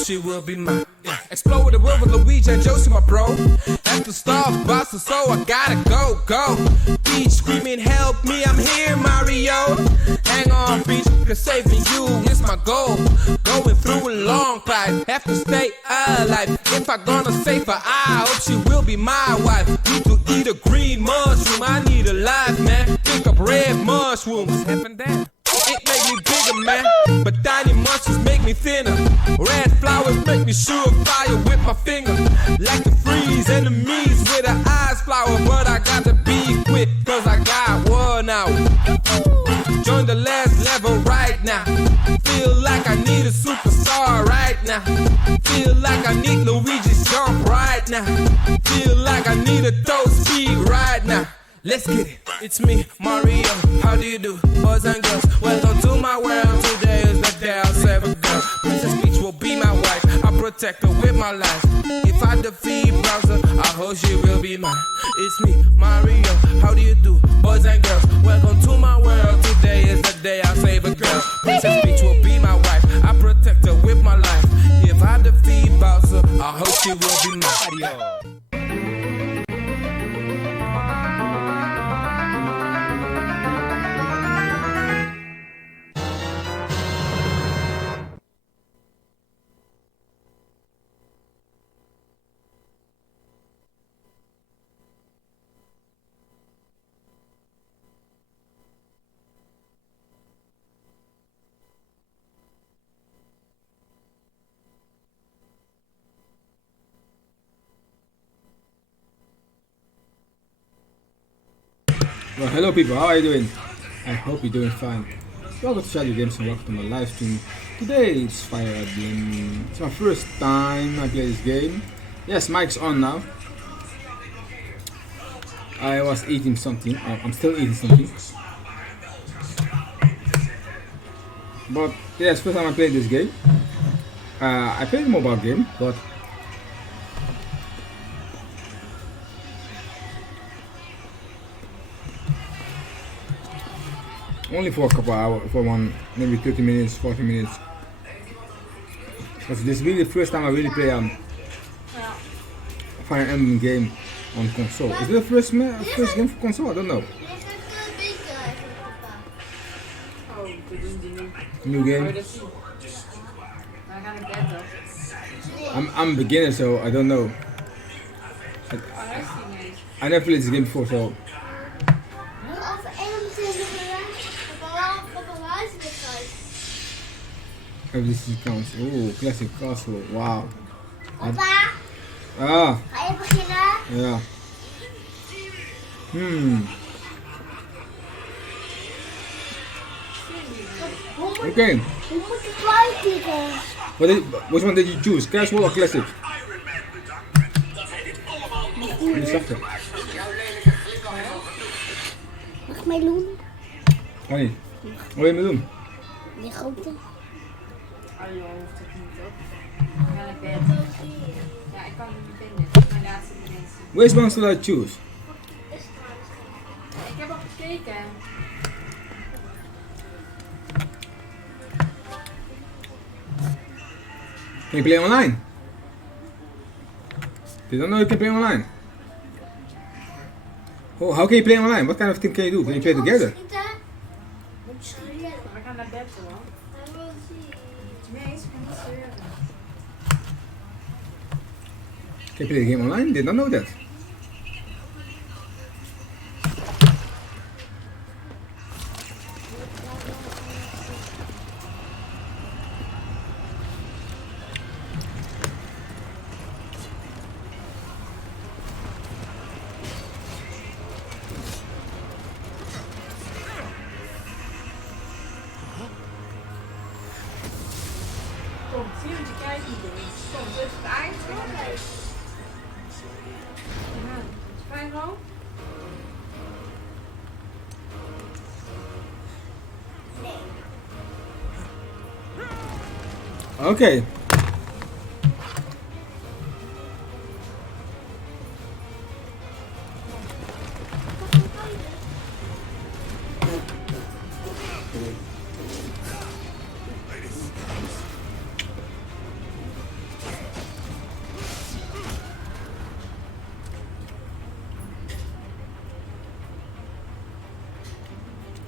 She will be mine. Explore with the world with Luigi and Josie, my bro. At the Starbucks, so I gotta go. Beach screaming, help me, I'm here, Mario. Hang on, beach, cause saving you is my goal. Going through a long fight, have to stay alive. If I gonna save her, I hope she will be my wife. Need to eat a green mushroom, I need a life, man. Pick up red mushrooms, heaven down. It make me bigger, man, but tiny mushrooms make me thinner. Red flowers make me shoot fire with my finger. Like to freeze enemies with an ice flower. But I got to be quick, cause I got 1 hour. Join the last level right now. Feel like I need a superstar right now. Feel like I need Luigi's jump right now. Feel like I need a toe speed right now. Let's get it. It's me, Mario. How do you do, boys and girls? Welcome to my world. Today is the day I'll save a girl. Princess Peach will be my wife. I'll protect her with my life. If I defeat Bowser, I hope she will be mine. It's me, Mario. How do you do, boys and girls? Welcome to my world. Today is the day I'll save a girl. Princess Peach will be my wife. I'll protect her with my life. If I defeat Bowser, I hope she will be mine. Well, hello people, how are you doing? I hope you're doing fine. Welcome to SharJahGames and welcome to my live stream. Today it's Fire Emblem. It's my first time I play this game. Yes, mic's on now. I was eating something. I'm still eating something. But yes, first time I played this game. I played a mobile game, but only for a couple hours, for maybe 30 minutes, 40 minutes. Because this is really the first time I really play Fire Emblem game on console. Is it the first game for console? I don't know. Oh, we doen die nu. New game. Oh, dat zie je. Maar we gaan naar bed dan. I'm a beginner, so I don't know. Oh, dat is die niet. I never played this game before, so. Of 21 Oh, this is counts. Oh, classic castle. Wow. Papa, Ah, ga je beginnen? ja. Okay. Hoe moet ik buiten? Which one did you choose? Casual or classic? Die zachte. Mag ik mij doen? Oh nee. Wat wil je mee doen? Die grote. Oh joh, hoeft het niet op. We gaan naar bed. Ja, ik kan het niet vinden. Dat is mijn laatste dimensie. Which one should I choose? Ik heb al gekeken. Can you play online? You don't know you can play online? Oh, how can you play online? What kind of thing can you do? Can you play together? We gaan naar bed hoor. Nee, ze kan niet zeuren. Can you play the game online? Did not know that. Kom, zie je wat je kijkt niet doen. Kom, dit is het eind. Ja, is fijn gewoon. Okay.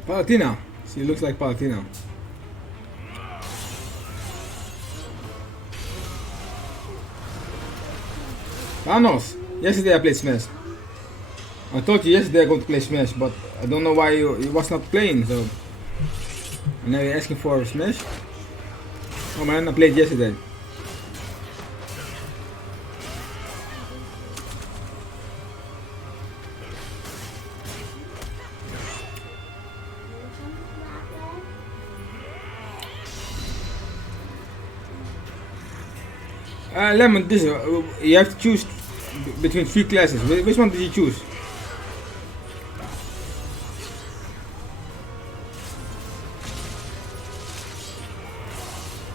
Palatina. She looks like Palatina. Thanos. Yesterday I played Smash. I told you yesterday I'm going to play Smash, but I don't know why you was not playing. So and now you're asking for Smash. Oh man, I played yesterday. Lemon, this you have to choose between 3 classes. Which one did you choose?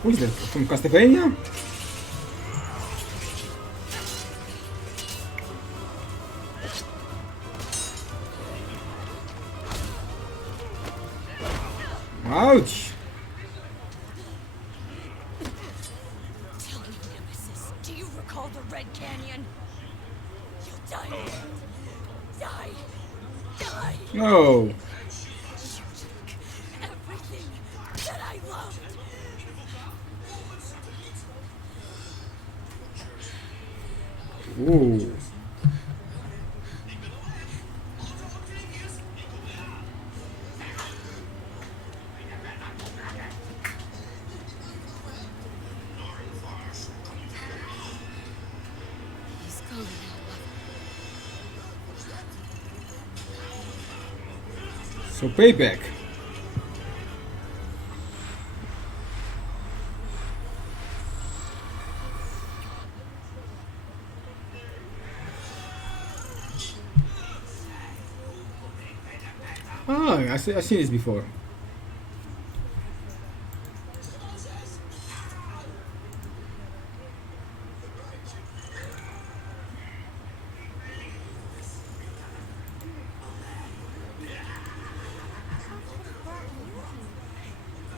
Who is that? From Castlevania? Ouch! Do you recall the Red Canyon? You'll die. Die. Die. No. You took everything that I loved. Ooh. He's gone now. So payback. Oh, I've seen this before.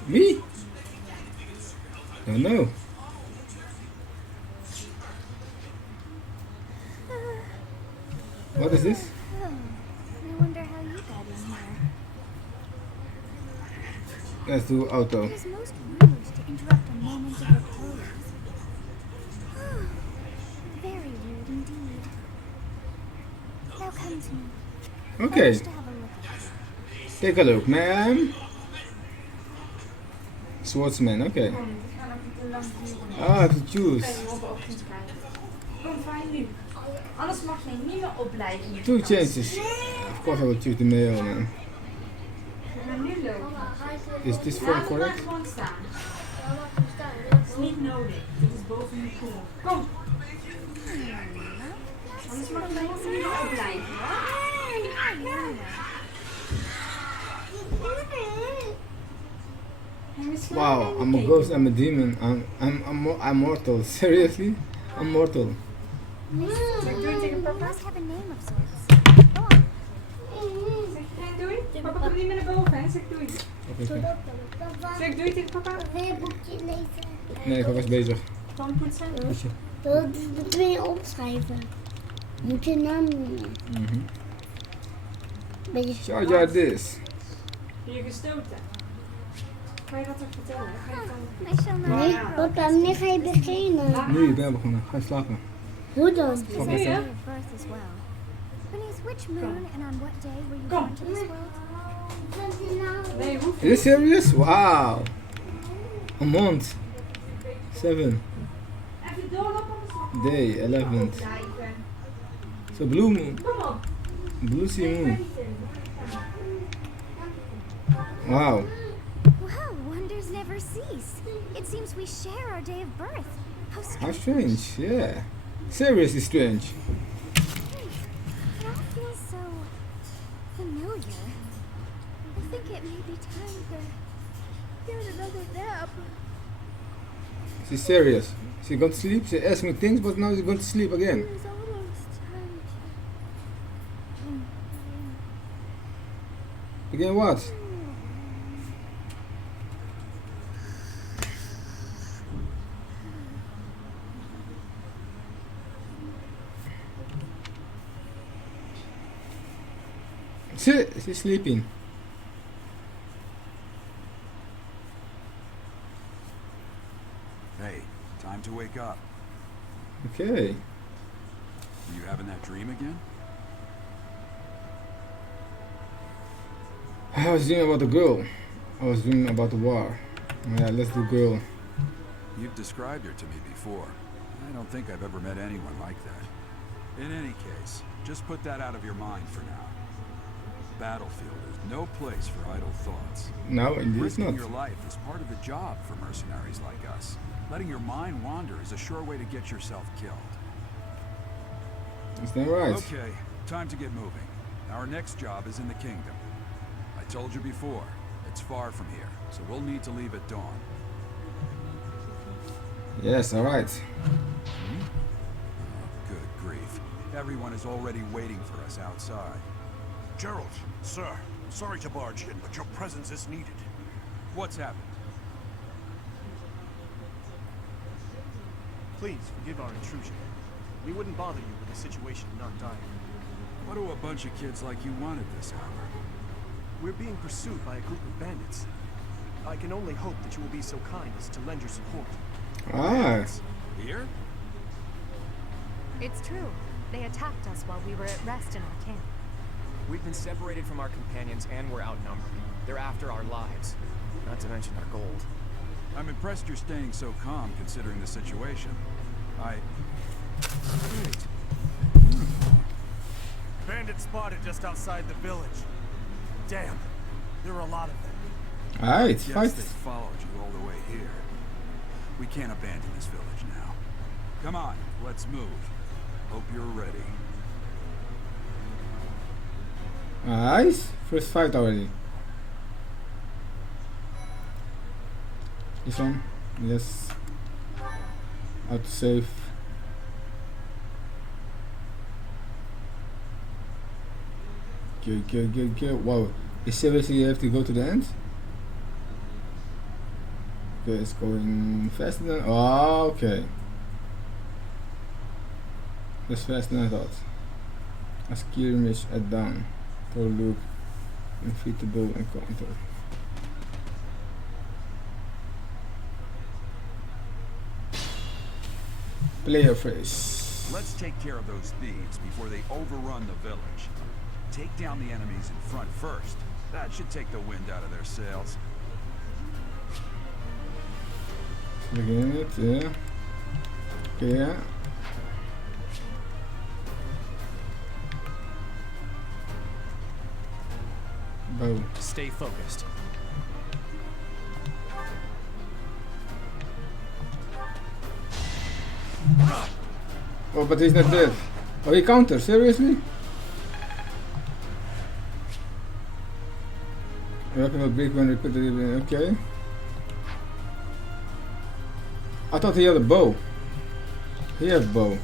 Me? Don't know. What is this? Oh, I wonder how you got in here. Let's do auto. It is most rude to interrupt a moment of repose. Very rude indeed. Now come to me. I Okay, wish to have a look at it. take a look, man. Swordsman, okay. Kom, we gaan even te lang duren. Ah, I have to choose. Kijk, we mogen ook niet krijgen. Kom, fijn nu. Anders mag je niet meer opblijven. in de Two klas. chances. Of course I will choose the male, man. We gaan nu lopen. Is this phone Laat het maar correct? gewoon staan. Het is niet nodig. Dit is boven je koel. Kom. Anders mag je niet meer opblijven. Wow, I'm a ghost, I'm a demon, I'm mortal. Seriously? I'm mortal. Zeg, doe je tegen papa? Must have a name of sorts. Go on. Zeg je doei? Papa komt niet meer naar boven, hè? Zeg doei. Okay. Zeg doei tegen papa. Wil je een boekje lezen? Nee, ik was bezig. Tand poetsen. Dat wil je opschrijven. Moet je naam noemen. Ben je Charge this. Ben je gestoten? Ga je dat ook vertellen? Ga je het dan... I shall not Nee, be papa, wanneer ga je beginnen? Nu, ik ben begonnen. Ga je slapen. Hoe dan? This is Okay. the day of birth as well. Beneath which moon and on what day were you Kom. born to this world? Nee, hoeft Is this serious? Wow. A month. 7. even doorlopen anders Day 11th. blijven. So blue moon. Kom op. Blue sea moon. Wow. Well, wonders never cease. It seems we share our day of birth. How How strange. strange. Yeah. Seriously strange. It all feels so familiar. I think it may be time to get another nap. She's serious. She going to sleep. She asked me things, but now she's going to sleep again. It's almost time to... Again what? She's sleeping. Hey, time to wake up. Okay. Are you having that dream again? I was dreaming about a girl. I was dreaming about the war. Yeah, let's do girl. You've described her to me before. I don't think I've ever met anyone like that. In any case, just put that out of your mind for now. Battlefield is no place for idle thoughts. No, indeed it's Risking not. your life is part of the job for mercenaries like us. Letting your mind wander is a sure way to get yourself killed. Is that right? Okay, time to get moving. Our next job is in the kingdom. I told you before, it's far from here, so we'll need to leave at dawn. Yes, alright. Good grief. Everyone is already waiting for us outside. Gerald, sir, sorry to barge in, but your presence is needed. What's happened? Please forgive our intrusion. We wouldn't bother you with a situation not dire. What do a bunch of kids like you want at this hour? We're being pursued by a group of bandits. I can only hope that you will be so kind as to lend your support. Ah, Here? It's true. They attacked us while we were at rest in our camp. We've been separated from our companions and we're outnumbered. They're after our lives, not to mention our gold. I'm impressed you're staying so calm considering the situation. Bandits spotted just outside the village. Damn, there are a lot of them. alright, Guess fight. they followed you all the way here. We can't abandon this village now. Come on, let's move. Hope you're ready. Nice. First fight already. This one? Yes. How to save. Go. Wow. Is seriously you have to go to the end? Okay, it's going faster than. Oh, okay. That's faster than I thought. A skirmish at dawn. For Luke. Unfeatable encounter. Player face. Let's take care of those thieves before they overrun the village. Take down the enemies in front first. That should take the wind out of their sails. Begin it, yeah. Yeah. Bow. Stay focused. Oh, but he's not dead. Oh, he counters, seriously? Weapon will break when repeatedly, okay. I thought he had a bow. He has bow.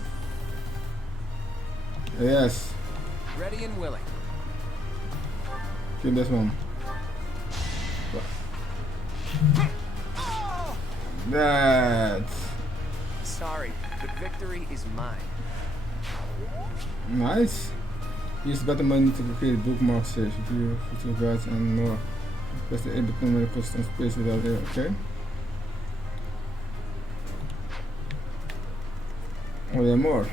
Yes. Ready and willing. Kill this one. That. Sorry, but victory is mine. Nice. Use better money to create bookmarks, search, review, future guides, and more. Press the A button when it costs some space without there, okay? Oh, there are more.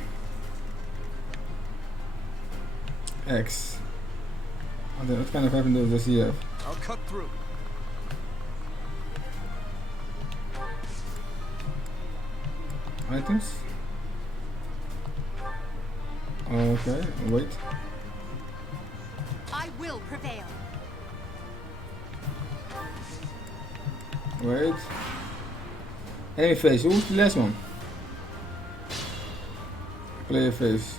X. What kind of weapon does he have? I'll cut through. Items? Okay, wait. I will prevail. Wait. Enemy face, who's the last one? Player face.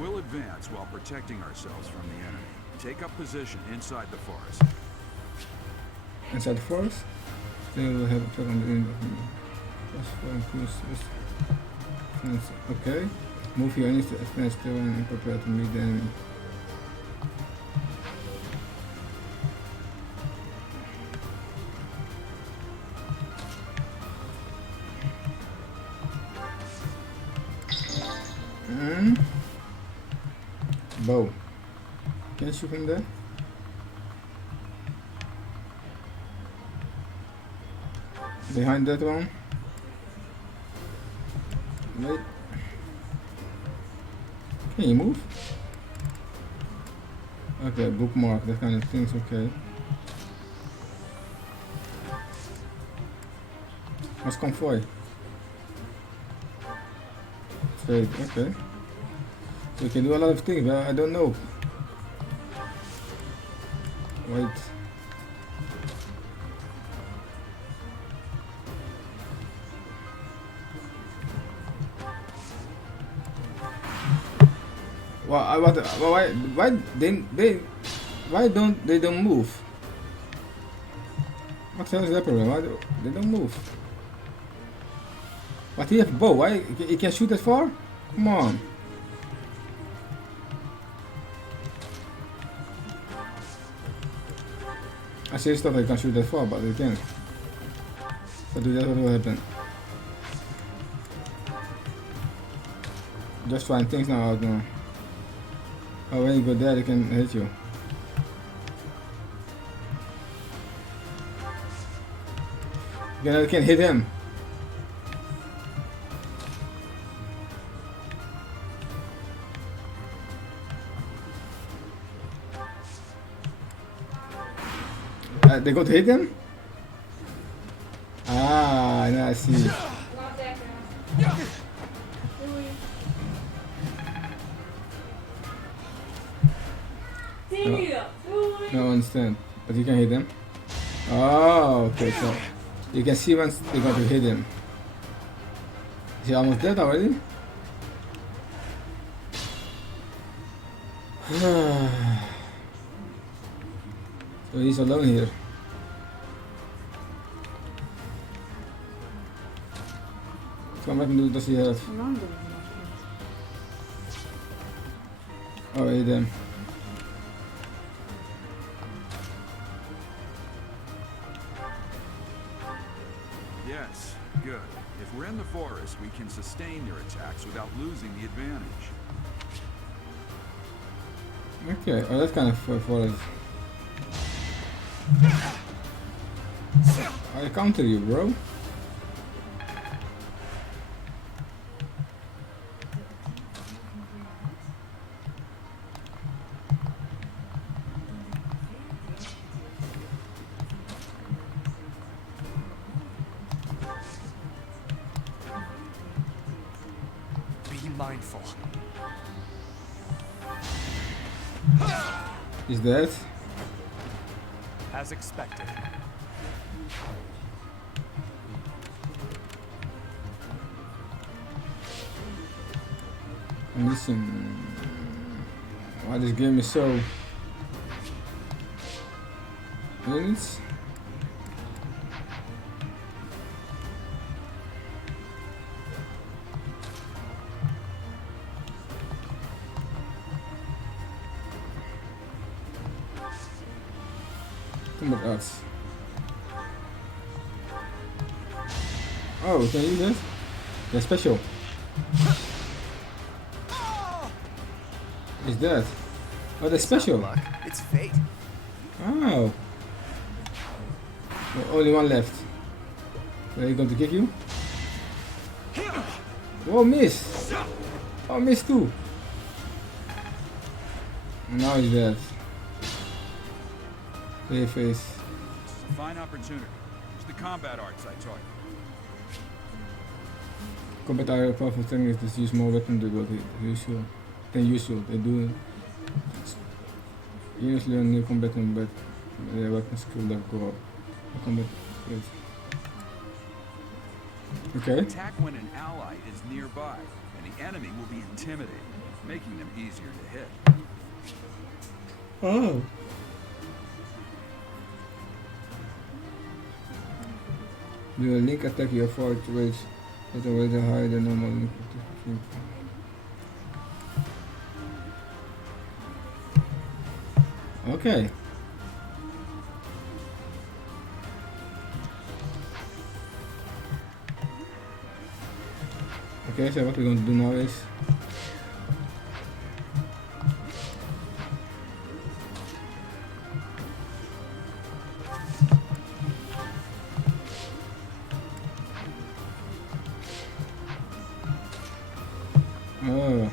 We'll advance while protecting ourselves from the enemy. Take up position inside the forest. Inside the forest? They will have a check on the end of the okay. Move your enemies to advance still and prepare to meet the enemy. Bow. Can you shoot from there? Behind that one. Wait. Can you move? Okay, bookmark, that kind of thing's okay. What's convoy? Trade, okay. So you can do a lot of things, but I don't know. Wait. Why don't they don't move? What the hell is that problem? Why they don't move? But he have a bow. Why he can shoot that far? Come on. I seriously thought I can shoot that far, but they can't. So do that, what will happen? Just trying things now out now. Oh, when you go there, they can hit you. You can hit him. They go to hit him? Ah, now I see. No, I understand. But you can hit them. Oh, okay, so you can see once they're going to hit him. Is he almost dead already? So he's alone here. What weapon does he have? Oh, hit him. Yes, good. If we're in the forest, we can sustain their attacks without losing the advantage. Okay, oh that's kind of forest. I counter you, bro. Be mindful. Is that? As expected. And listen, why this game is so minutes. Combat arts. Oh, can you do that? Yeah, special. Is that? Oh, that's special. Luck. It's fate. Oh. Well, only one left. Are you going to kick you? Whoa, miss! Oh, miss too. Now he's dead. Clear face. A fine opportunity. It's the combat arts I taught you. Combat art powerful techniques that use more weapons than usual. They do usually on new combat but weapon skill that go up. Combat skills. Okay. Attack when an ally is nearby, and the enemy will be intimidated, making them easier to hit. Oh. Do a link attack your forward range at a rate higher than normal link attack. Okay. Okay, so what we're going to do now is oh.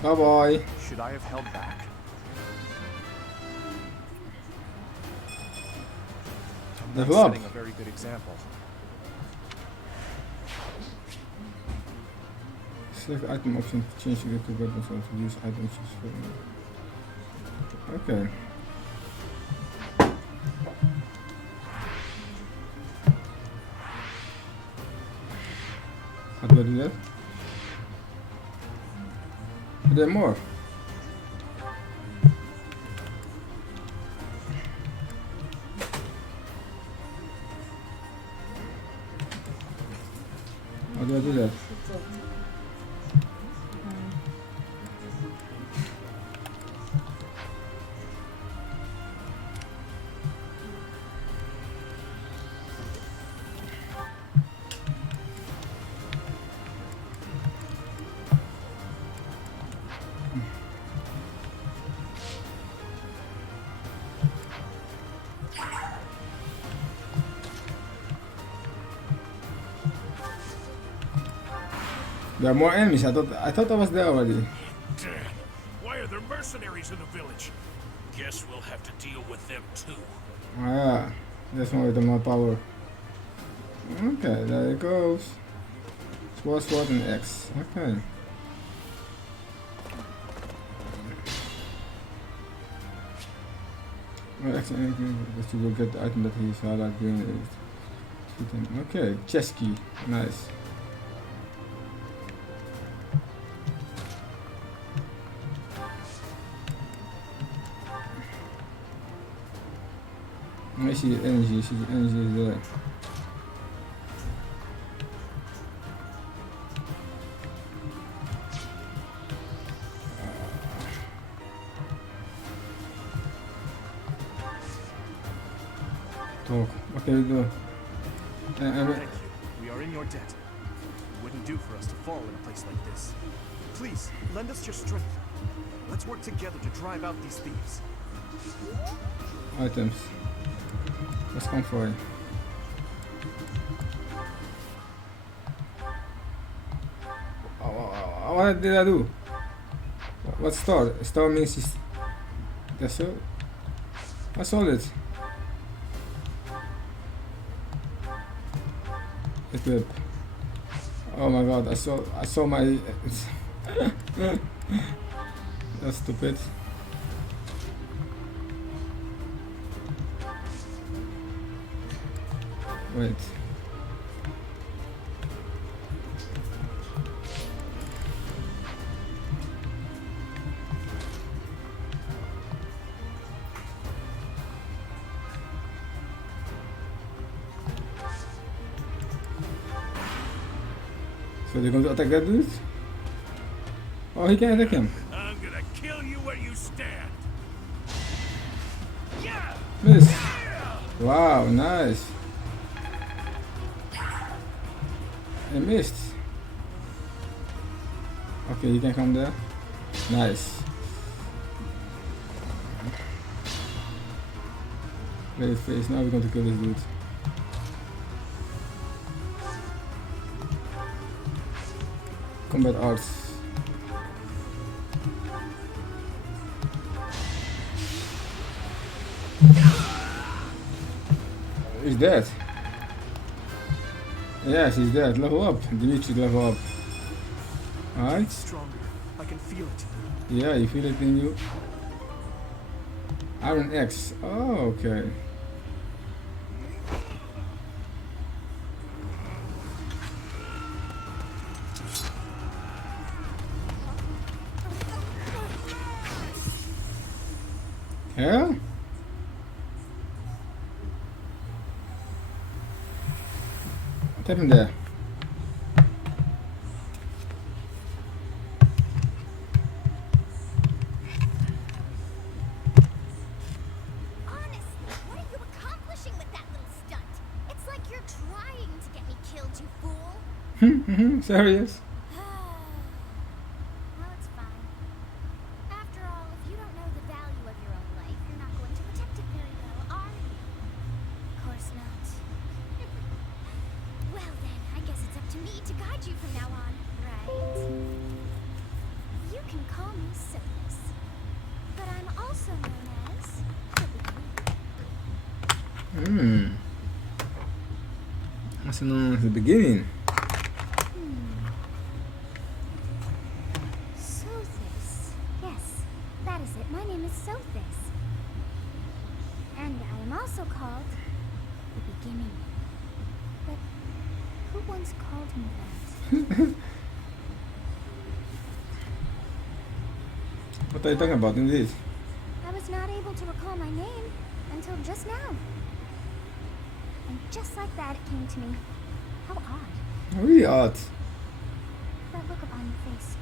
Bye bye. Should I have held back? I'm not setting a very good example. Select item option to change the to weapons or to use items for. Okay. How do I do that? Are there more? How do I do that? There are more enemies. I thought I was there already. Damn. Why are there mercenaries in the village? Guess we'll have to deal with them too. Oh yeah, this one with the more power. Okay, there it goes. Sword, and X. Okay. Well, X and that you will get the item that he saw that during it. Okay, chess key. Nice. I see the energy, is there. Talk. What can we do? Thank you. We are in your debt. It wouldn't do for us to fall in a place like this. Please, lend us your strength. Let's work together to drive out these thieves. Items. Let's come for it. What did I do? What star? Star means it's... That's all? I saw it. Equip. Oh my god, I saw my... That's stupid. Wait. So they're going to attack that dude? Oh, he can attack him. I'm gonna kill you where you stand. Yeah. Miss. Wow, nice. I missed. Okay, you can come there. Nice. Play his face. Now we're going to kill this dude. Combat arts. He's dead. Yes, he's dead. Level up. You need to level up. Alright. Stronger. I can feel it. Yeah, you feel it in you. Iron X. Oh, okay. Yeah? What happened there? Honestly, what are you accomplishing with that little stunt? It's like you're trying to get me killed, you fool. Serious? Well, it's fine. After all, if you don't know the value of your own life, you're not going to protect it very well, are you? Of course not. Well then, I guess it's up to me to guide you from now on, right? You can call me Sophus, but I'm also known as the Beginning. Also known as the beginning. Sophus. Yes, that is it. My name is Sophus. And I am also called the Beginning. But who once called me that? What are you talking about indeed? I was not able to recall my name until just now. And just like that, it came to me. How odd. Really odd. That look upon your face.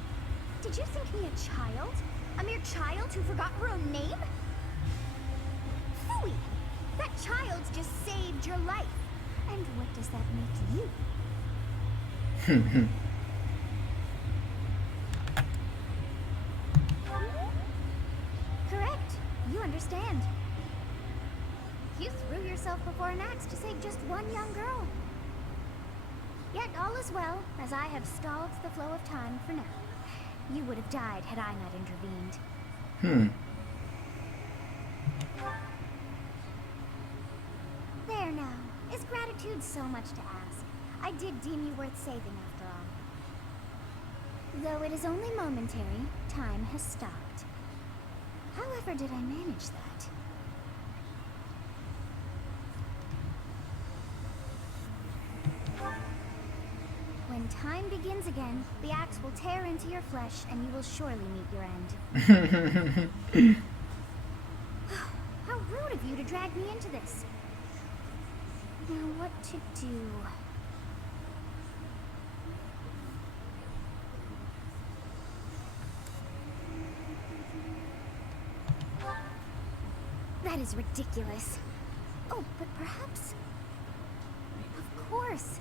Did you think me a child? A mere child who forgot her own name? Phooey! That child just saved your life. And what does that make you? Correct. You understand. You threw yourself before an axe to save just one young girl. Yet all is well, as I have stalled the flow of time for now. You would have died had I not intervened. There now. Is gratitude so much to ask? I did deem you worth saving after all. Though it is only momentary, time has stopped. However did I manage that? When time begins again, the axe will tear into your flesh and you will surely meet your end. How rude of you to drag me into this. Now what to do? That is ridiculous. Oh, Oh, but perhaps... Of course.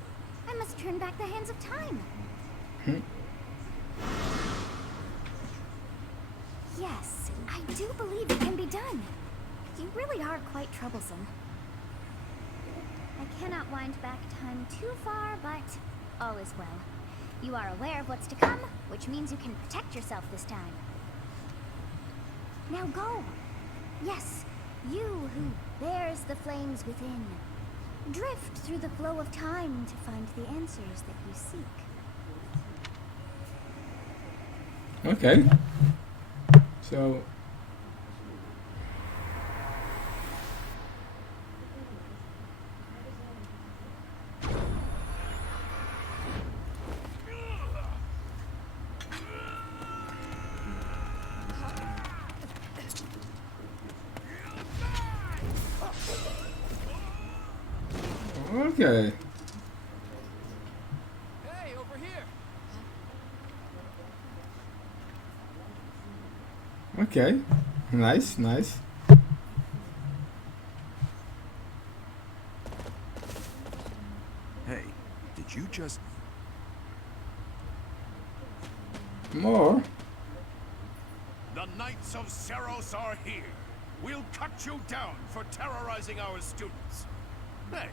I must turn back the hands of time. Yes, I do believe it can be done. You really are quite troublesome. I cannot wind back time too far, but all is well. You are aware of what's to come, which means you can protect yourself this time. Now go. Yes, you who bears the flames within. Drift through the flow of time to find the answers that you seek. Okay. So... Okay. Hey, over here. Okay. Nice, nice. Hey, did you just... More? The Knights of Seros are here. We'll cut you down for terrorizing our students. Hey,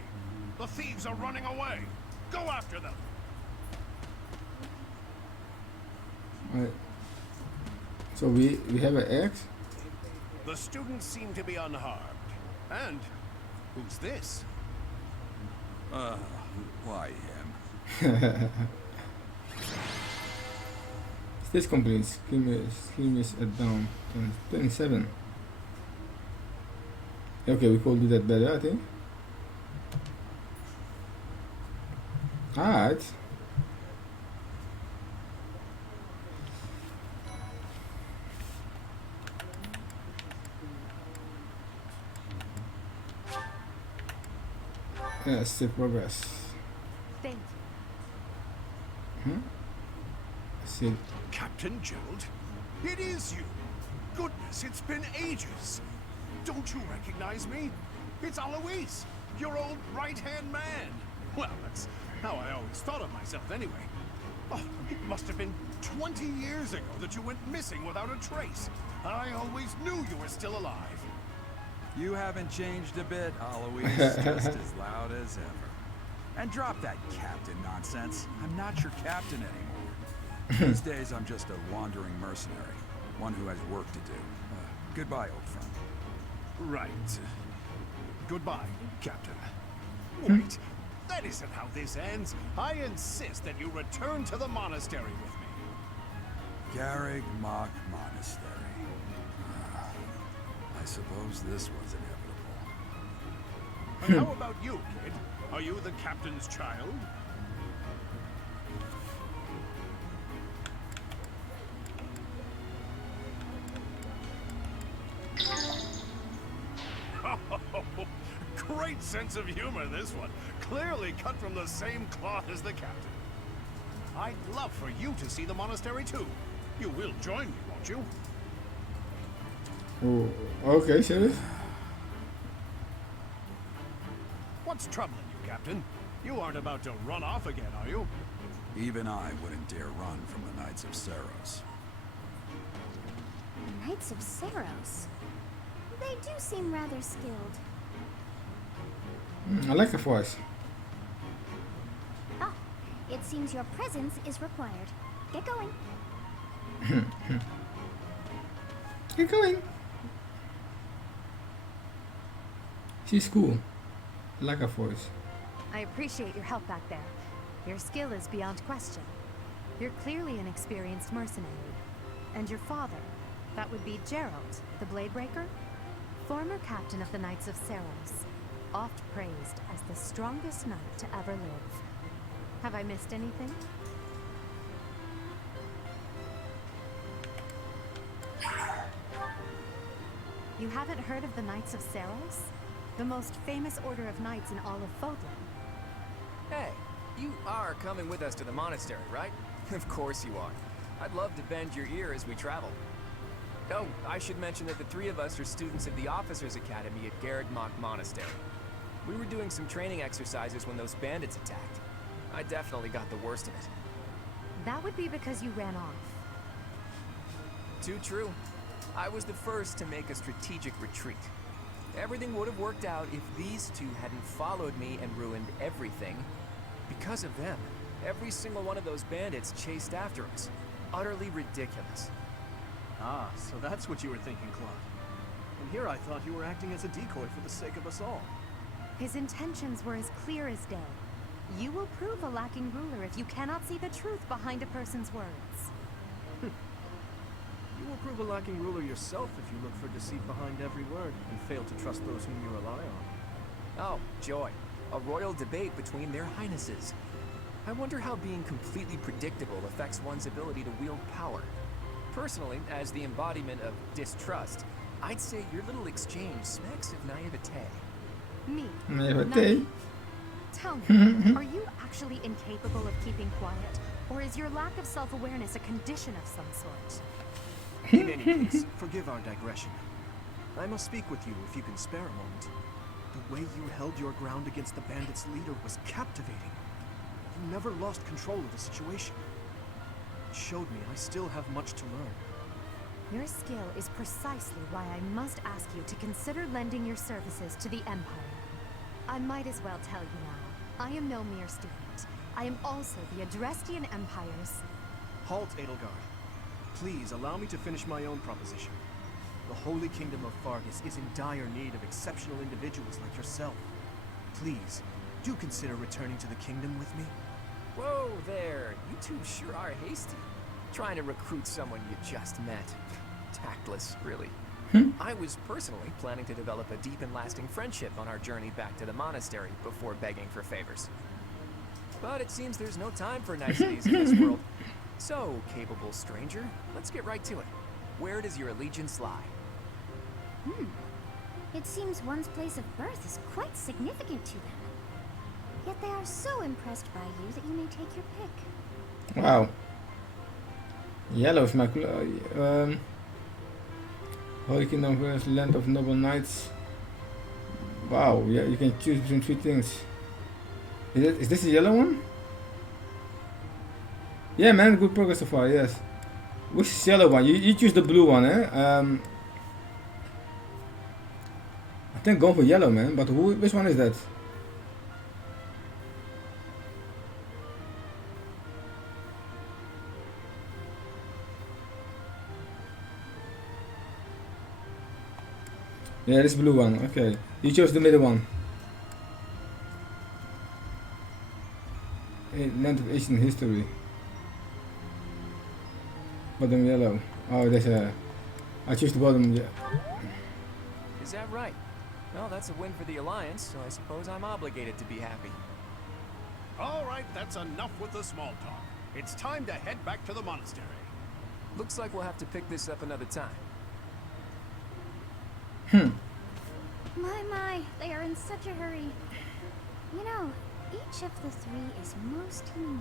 the thieves are running away. Go after them. So we have an X? The students seem to be unharmed. And who's this? Why him? This complete scheme is at down 27. Okay, we could do that better, I think. Alright. Yeah, still progress. Thank you. See. Captain Gerald? It is you. Goodness, it's been ages. Don't you recognize me? It's Alois, your old right-hand man. Well, that's how I always thought of myself anyway. Oh, it must have been 20 years ago that you went missing without a trace. I always knew you were still alive. You haven't changed a bit, Alois. Just as loud as ever. And drop that captain nonsense. I'm not your captain anymore. These days, I'm just a wandering mercenary. One who has work to do. Goodbye, old friend. Right. Goodbye, Captain. Wait, that isn't how this ends. I insist that you return to the monastery with me. Garrig Mach Monastery. I suppose this was inevitable. But how about you, kid? Are you the captain's child? Great sense of humor, this one. Clearly cut from the same cloth as the captain. I'd love for you to see the monastery too. You will join me, won't you? Oh, okay, Sheriff. What's troubling you, Captain? You aren't about to run off again, are you? Even I wouldn't dare run from the Knights of Seros. The Knights of Seros? They do seem rather skilled. I like the voice. Ah, it seems your presence is required. Get going. Get going. She's cool. I like her voice. I appreciate your help back there. Your skill is beyond question. You're clearly an experienced mercenary. And your father, that would be Gerald, the Bladebreaker? Former captain of the Knights of Seros. Oft praised as the strongest knight to ever live. Have I missed anything? You haven't heard of the Knights of Seros? The most famous order of knights in all of Fodlan. Hey, you are coming with us to the monastery, right? Of course you are. I'd love to bend your ear as we travel. Oh, I should mention that the three of us are students of the Officers' Academy at Garrig Mach Monastery. We were doing some training exercises when those bandits attacked. I definitely got the worst of it. That would be because you ran off. Too true. I was the first to make a strategic retreat. Everything would have worked out if these two hadn't followed me and ruined everything. Because of them, every single one of those bandits chased after us. Utterly ridiculous. Ah, so that's what you were thinking, Claude. And here I thought you were acting as a decoy for the sake of us all. His intentions were as clear as day. You will prove a lacking ruler if you cannot see the truth behind a person's words. You will prove a lacking ruler yourself if you look for deceit behind every word and fail to trust those whom you rely on. Oh, joy. A royal debate between their highnesses. I wonder how being completely predictable affects one's ability to wield power. Personally, as the embodiment of distrust, I'd say your little exchange smacks of naivete. Me? Naivete? Tell me, are you actually incapable of keeping quiet? Or is your lack of self-awareness a condition of some sort? In any case, forgive our digression. I must speak with you if you can spare a moment. The way you held your ground against the bandits' leader was captivating. You never lost control of the situation. It showed me I still have much to learn. Your skill is precisely why I must ask you to consider lending your services to the Empire. I might as well tell you now, I am no mere student. I am also the Adrestian Empire's... Halt, Edelgard. Please allow me to finish my own proposition. The Holy Kingdom of Fargus is in dire need of exceptional individuals like yourself. Please, do consider returning to the kingdom with me. Whoa there, you two sure are hasty. Trying to recruit someone you just met. Tactless, really. I was personally planning to develop a deep and lasting friendship on our journey back to the monastery before begging for favors. But it seems there's no time for niceties in this world. So, capable stranger, let's get right to it. Where does your allegiance lie? It seems one's place of birth is quite significant to them. Yet they are so impressed by you that you may take your pick. Wow. Yellow is my Holy Kingdom versus Land of Noble Knights. Wow, yeah, you can choose between 3 things. Is this the yellow one? Yeah, man, good progress so far, yes. Which is the yellow one? You choose the blue one, eh? I think go for yellow, man, but which one is that? Yeah, this blue one, okay. You chose the middle one. Land of Asian history. Bottom yellow. Oh, there's a... I choose the bottom, yeah. Is that right? Well, that's a win for the Alliance, so I suppose I'm obligated to be happy. All right, that's enough with the small talk. It's time to head back to the monastery. Looks like we'll have to pick this up another time. My, they are in such a hurry. You know, each of the 3 is most unique.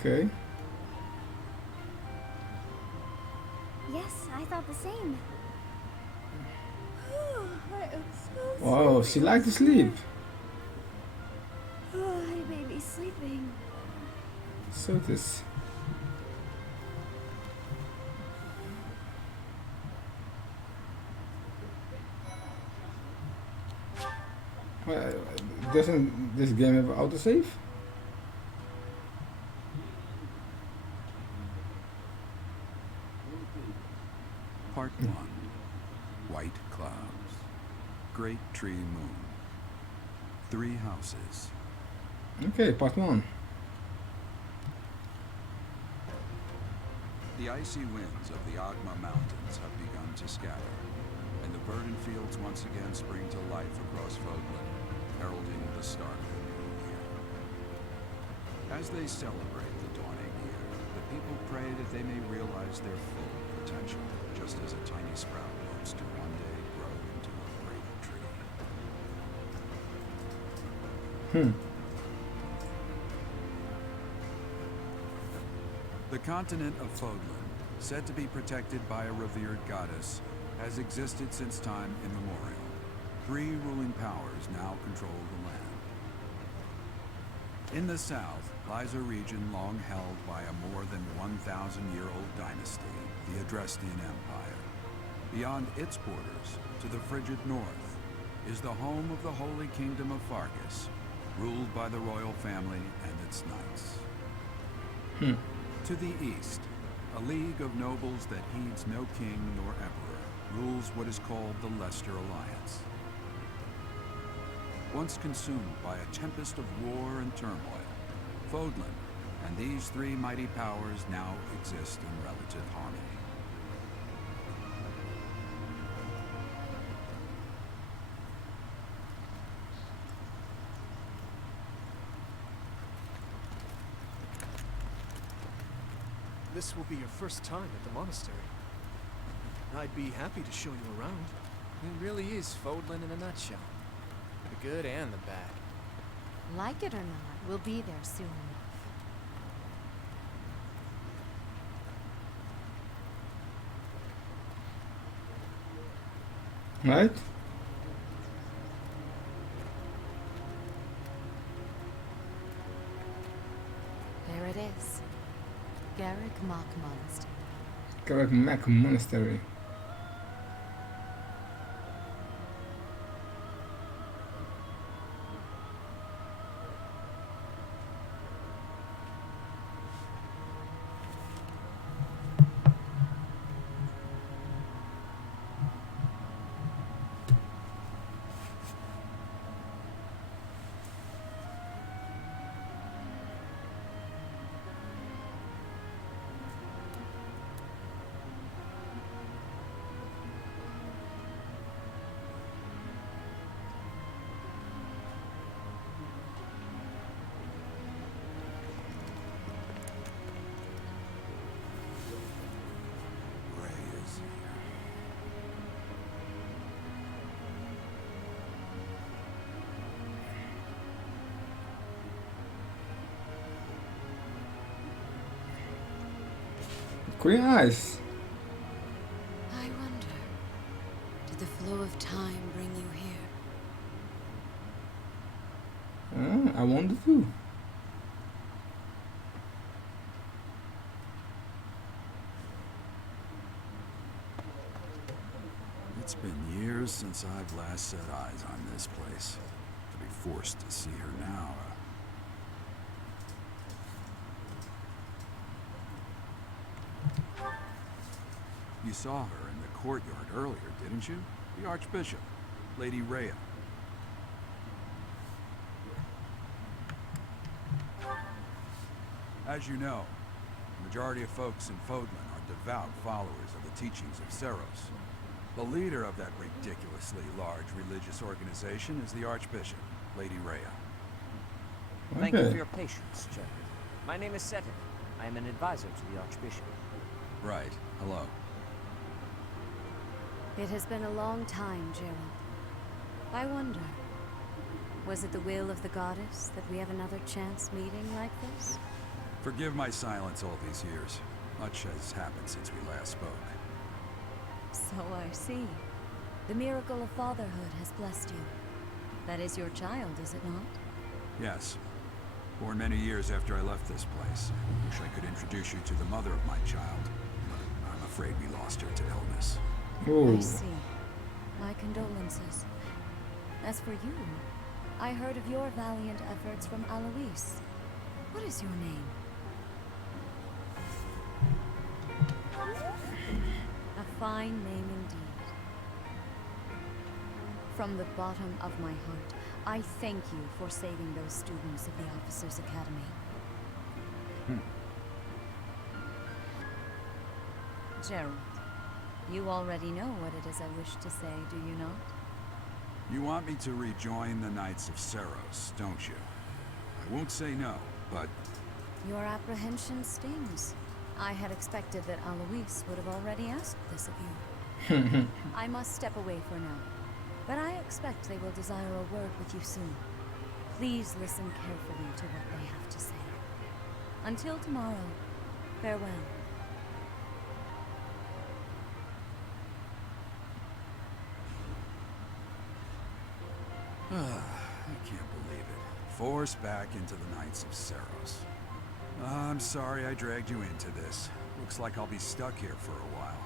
Okay. Yes, I thought the same. I am so Wow, she likes to sleep. I may be sleeping. So this. Doesn't this game have autosave? Part 1. White clouds. Great tree moon. 3 houses. Okay, part 1. The icy winds of the Agma Mountains have begun to scatter, and the verdant fields once again spring to life across Vogland, heralding the start of a new year. As they celebrate the dawning people pray that they may realize their full potential, just as a tiny sprout hopes to one day grow into a great tree. The continent of Fodlan, said to be protected by a revered goddess, has existed since time immemorial. 3 ruling powers now control the land. In the south lies a region long held by a more than 1,000-year-old dynasty, the Adrestian Empire. Beyond its borders, to the frigid north, is the home of the Holy Kingdom of Fargus, ruled by the royal family and its knights. To the east, a league of nobles that heeds no king nor emperor rules what is called the Leicester Alliance. Once consumed by a tempest of war and turmoil, Fodlan and these 3 mighty powers now exist in relative harmony. This will be your first time at the monastery. I'd be happy to show you around. It really is Fodlan in a nutshell. The good and the bad. Like it or not, we'll be there soon enough. Right? There it is. Garrick Mock Monastery. Garrick Mac Monastery. Green eyes. I wonder, did the flow of time bring you here? I wonder too. It's been years since I've last set eyes on this place. To be forced to see her now. You saw her in the courtyard earlier, didn't you? The Archbishop, Lady Rhea. As you know, the majority of folks in Fodlan are devout followers of the teachings of Seros. The leader of that ridiculously large religious organization is the Archbishop, Lady Rhea. Thank you for your patience, General. My name is Seton. I am an advisor to the Archbishop. Right. Hello. It has been a long time, Gerald. I wonder, was it the will of the goddess that we have another chance meeting like this? Forgive my silence all these years. Much has happened since we last spoke. So I see. The miracle of fatherhood has blessed you. That is your child, is it not? Yes. Born many years after I left this place. Wish I could introduce you to the mother of my child, but I'm afraid we lost her to illness. Ooh. I see. My condolences. As for you, I heard of your valiant efforts from Alois. What is your name? A fine name indeed. From the bottom of my heart, I thank you for saving those students of the Officers' Academy. Gerald, you already know what it is I wish to say, do you not? You want me to rejoin the Knights of Seros, don't you? I won't say no, but... Your apprehension stings. I had expected that Alois would have already asked this of you. I must step away for now, but I expect they will desire a word with you soon. Please listen carefully to what they have to say. Until tomorrow, farewell. I can't believe it. Forced back into the Knights of Saros. I'm sorry I dragged you into this. Looks like I'll be stuck here for a while.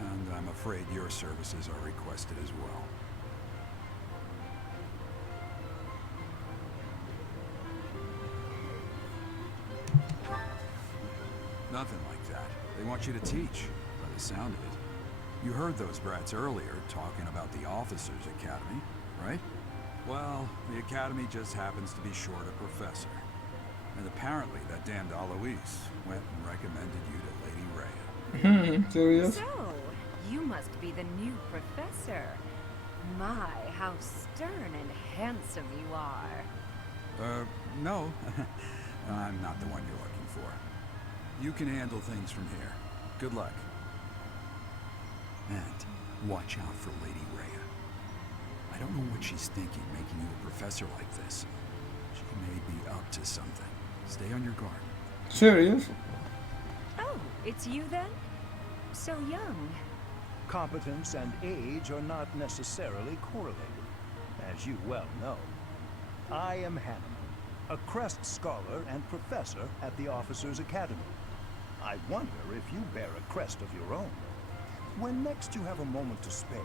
And I'm afraid your services are requested as well. Nothing like that. They want you to teach, by the sound of it. You heard those brats earlier talking about the Officers' Academy, right? Well, the Academy just happens to be short a professor. And apparently that damned Alois went and recommended you to Lady Rhea. Serious? So, you must be the new professor. My, how stern and handsome you are. No. I'm not the one you're looking for. You can handle things from here. Good luck. And watch out for Lady Rhea. I don't know what she's thinking, making you a professor like this. She may be up to something. Stay on your guard. Serious? Oh, it's you then? So young. Competence and age are not necessarily correlated, as you well know. I am Hanneman, a Crest Scholar and Professor at the Officers' Academy. I wonder if you bear a crest of your own. When next you have a moment to spare,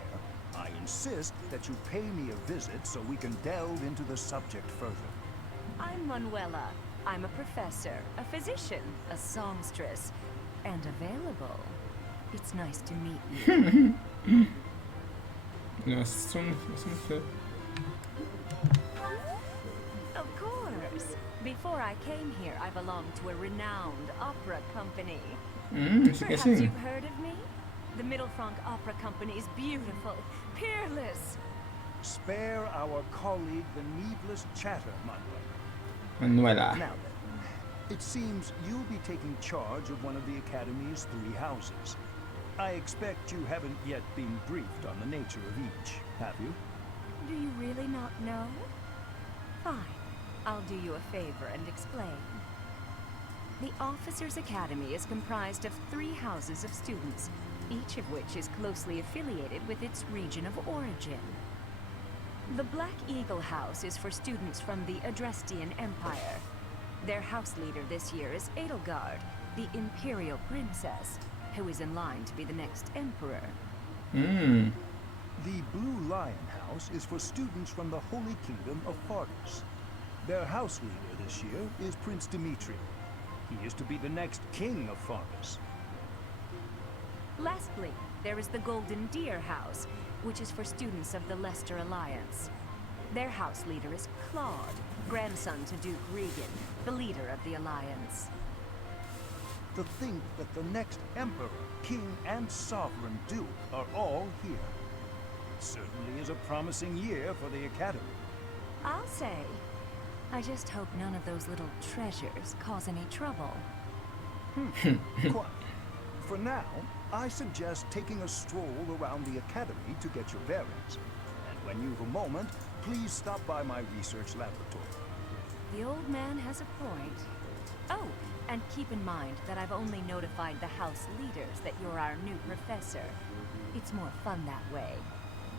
I insist that you pay me a visit so we can delve into the subject further. I'm Manuela. I'm a professor, a physician, a songstress, and available. It's nice to meet you. Yes, Of course. Before I came here, I belonged to a renowned opera company. Perhaps you've heard of me? The Middlefranc Opera Company is beautiful, peerless. Spare our colleague the needless chatter, Manuela. Now then, it seems you'll be taking charge of one of the Academy's 3 houses. I expect you haven't yet been briefed on the nature of each, have you? Do you really not know? Fine. I'll do you a favor and explain. The Officers' Academy is comprised of 3 houses of students, each of which is closely affiliated with its region of origin. The Black Eagle House is for students from the Adrestian Empire. Their house leader this year is Edelgard, the Imperial Princess, who is in line to be the next Emperor. The Blue Lion House is for students from the Holy Kingdom of Fargus. Their house leader this year is Prince Dimitri. He is to be the next king of Fargus. Lastly, there is the Golden Deer House, which is for students of the Leicester Alliance. Their house leader is Claude, grandson to Duke Regan, the leader of the Alliance. To think that the next Emperor, King, and Sovereign Duke are all here. Certainly is a promising year for the Academy. I'll say. I just hope none of those little treasures cause any trouble. Quite. For now, I suggest taking a stroll around the Academy to get your bearings. And when you've a moment, please stop by my research laboratory. The old man has a point. Oh, and keep in mind that I've only notified the house leaders that you're our new professor. It's more fun that way.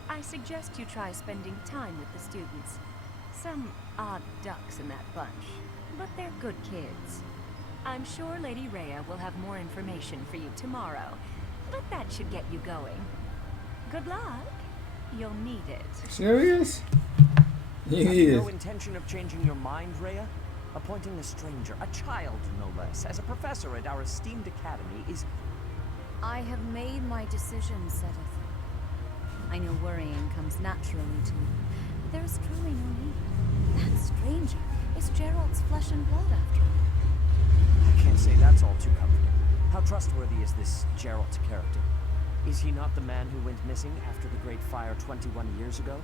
I suggest you try spending time with the students. Some odd ducks in that bunch, but they're good kids. I'm sure Lady Rhea will have more information for you tomorrow, but that should get you going. Good luck. You'll need it. Serious? Have you no intention of changing your mind, Rhea? Appointing a stranger, a child no less, as a professor at our esteemed academy is... I have made my decision, Sedith. I know worrying comes naturally to me, but there is truly no need. That stranger is Gerald's flesh and blood, after all. I can't say that's all too comforting. How trustworthy is this Gerald character? Is he not the man who went missing after the Great Fire 21 years ago?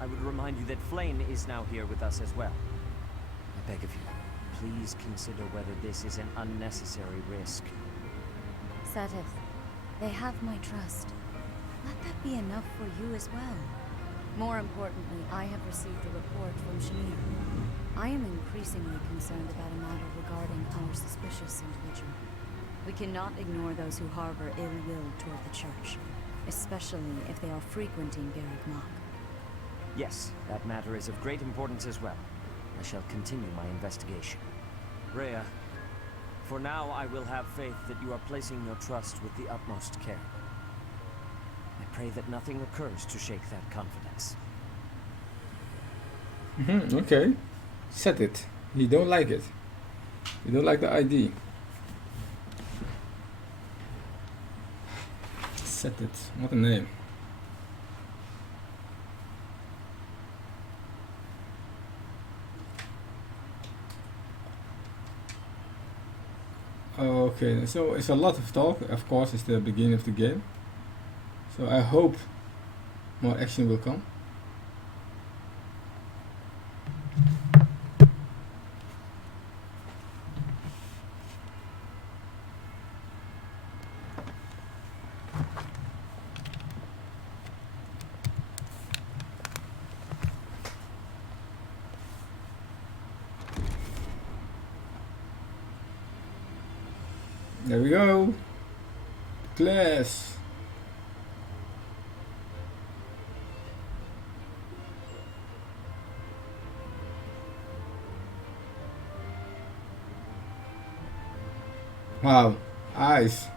I would remind you that Flayn is now here with us as well. I beg of you, please consider whether this is an unnecessary risk. Seteth, they have my trust. Let that be enough for you as well. More importantly, I have received a report from Shamir. I am increasingly concerned about a matter regarding our suspicious individual. We cannot ignore those who harbor ill will toward the church, especially if they are frequenting Garrick Mach. Yes, that matter is of great importance as well. I shall continue my investigation. Rhea, for now I will have faith that you are placing your trust with the utmost care. I pray that nothing occurs to shake that confidence. Okay. Set it. You don't like it. You don't like the ID. Set it. What a name. Okay, so it's a lot of talk. Of course, it's the beginning of the game. So I hope more action will come. There we go. Class. Wow, eyes.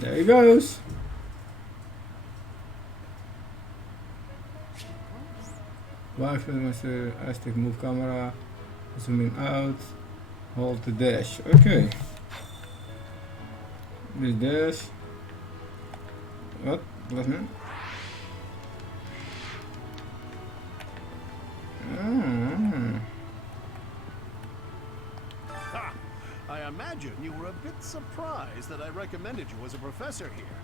There he goes. Wacht met Aztec move camera, zooming out, hold the dash. Okay. This dash. What? Wat nu? I imagine you were a bit surprised that I recommended you as a professor here.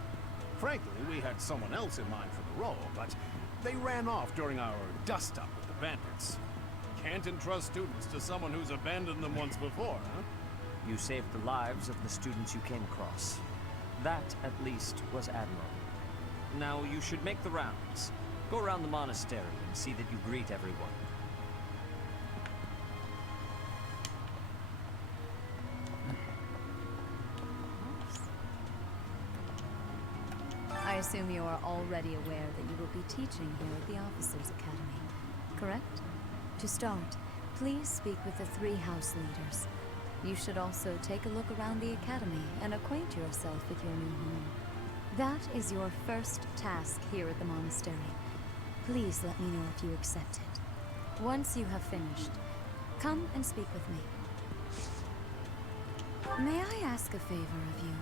Frankly, we had someone else in mind for the role, but they ran off during our dust-up with the bandits. Can't entrust students to someone who's abandoned them once before, huh? You saved the lives of the students you came across. That, at least, was admirable. Now, you should make the rounds. Go around the monastery and see that you greet everyone. I assume you are already aware that you will be teaching here at the Officers' Academy, correct? To start, please speak with the 3 house leaders. You should also take a look around the academy and acquaint yourself with your new home. That is your first task here at the monastery. Please let me know if you accept it. Once you have finished, come and speak with me. May I ask a favor of you?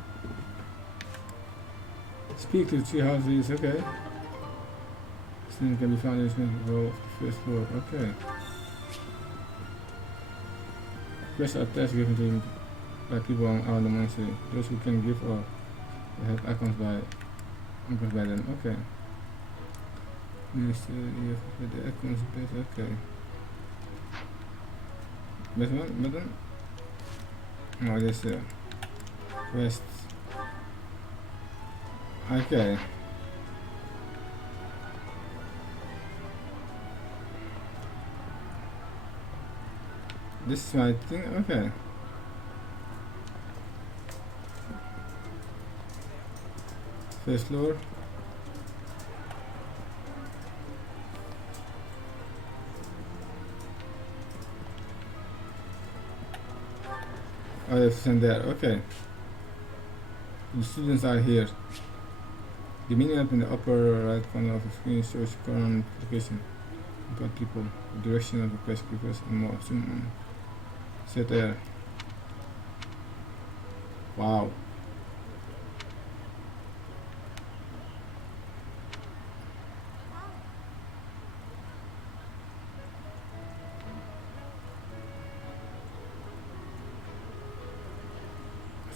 Speak to the 3 house leaders, okay. Students can be found in the role of the first floor, okay. Quests are tests given to by people around the monastery. Those who can give or have icons by them, okay. Ministry of the icons base, okay. This one, button? No, this quest. Okay. This is my thing, okay. First floor. Oh, they have to send there. Okay. The students are here. The menu up in the upper right corner of the screen shows current location, about people, the direction of the place, previous, and more. Zoom on. Set there. Wow.